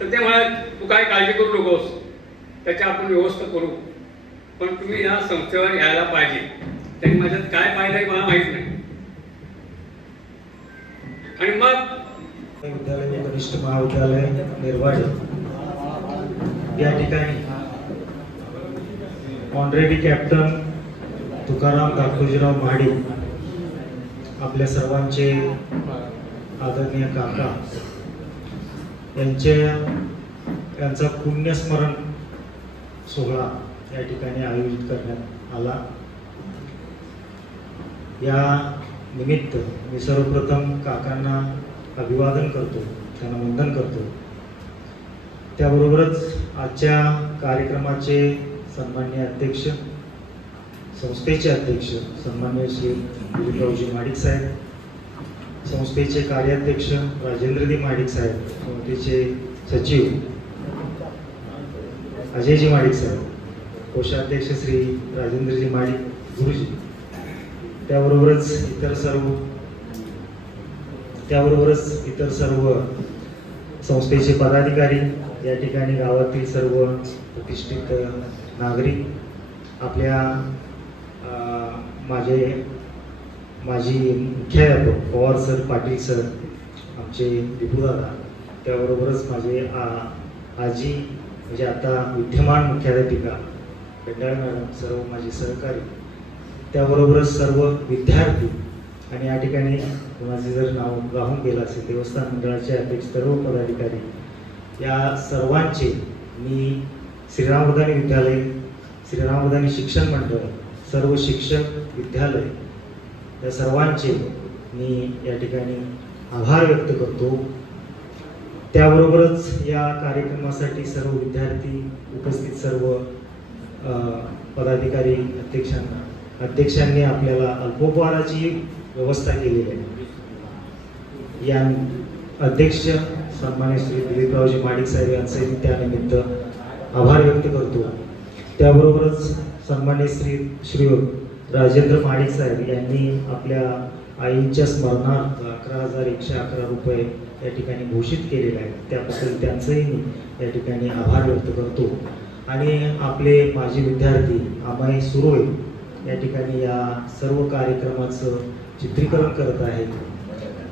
तर ते म्हणाले तू काय काळजी करू नकोस, त्याची आपण व्यवस्था करू, पण तुम्ही या संस्थेवर यायला पाहिजे. त्यांनी माझ्यात काय पाहिलं आहे मला माहित नाही. आणि मग विद्यालय कनिष्ठ महाविद्यालय निर्वाडी या ठिकाणी ऑनरेडी कॅप्टन तुकाराम दाखोजीराव महाडिक आपल्या सर्वांचे आदरणीय काका यांचा पुण्यस्मरण सोहळा या ठिकाणी आयोजित करण्यात आला. या निमित्त मी सर्वप्रथम काकांना अभिवादन करतो, त्यांना वंदन करतो. त्याबरोबरच आजच्या कार्यक्रमाचे सन्माननीय अध्यक्ष, संस्थेचे अध्यक्ष सन्माननीय श्री दिलीपरावजी महाडिक साहेब, संस्थेचे कार्याध्यक्ष राजेंद्रजी महाडिक साहेब, संस्थेचे सचिव अजयजी महाडिक साहेब, कोषाध्यक्ष श्री राजेंद्रजी महाडिक गुरुजी, त्याबरोबरच इतर सर्व संस्थेचे पदाधिकारी, या ठिकाणी गावातील सर्व प्रतिष्ठित नागरिक, आपल्या माजी मुख्याध्यापक पवार सर, पाटील सर, आमचे दिपूदादा, त्याबरोबरच माझे आजी म्हणजे आता विद्यमान मुख्याध्यापिका बेंडाळे मॅडम, सर्व माझे सहकारी, त्याबरोबरच सर्व विद्यार्थी आणि या ठिकाणी कोणाचे जर नाव राहून गेलं असेल देवस्थान मंडळाचे अध्यक्ष, सर्व पदाधिकारी, या सर्वांचे मी श्रीरामवर्धानी विद्यालय, श्रीरामवर्धानी शिक्षण मंडळ, सर्व शिक्षक, विद्यालय या सर्वांचे मी या ठिकाणी आभार व्यक्त करतो. त्याबरोबरच या कार्यक्रमासाठी सर्व विद्यार्थी, उपस्थित सर्व पदाधिकारी, अध्यक्षांनी आपल्याला अल्पोपहाराची व्यवस्था केलेली आहे. या अध्यक्ष सन्मान्य श्री दिलीपरावजी महाडिक साहेब यांचे मी त्यानिमित्त आभार व्यक्त करतो. त्याबरोबरच सन्मान्य श्री राजेंद्र महाडिक साहेब यांनी आपल्या आईंच्या स्मरणार्थ 11,111 रुपये या ठिकाणी घोषित केलेले आहेत, त्याबद्दल त्यांचंही मी या ठिकाणी आभार व्यक्त करतो. आणि आपले माजी विद्यार्थी अमय सुरोळे या ठिकाणी या सर्व कार्यक्रमाचं चित्रीकरण करत आहेत,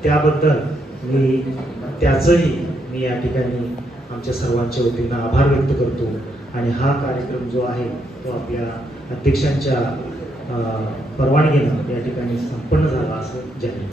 त्याबद्दल त्याचंही मी या ठिकाणी आमच्या सर्वांच्या वतीनं आभार व्यक्त करतो. आणि हा कार्यक्रम जो आहे तो आपल्या अध्यक्षांच्या परवानगीनं या ठिकाणी संपन्न झाला असं जाहीर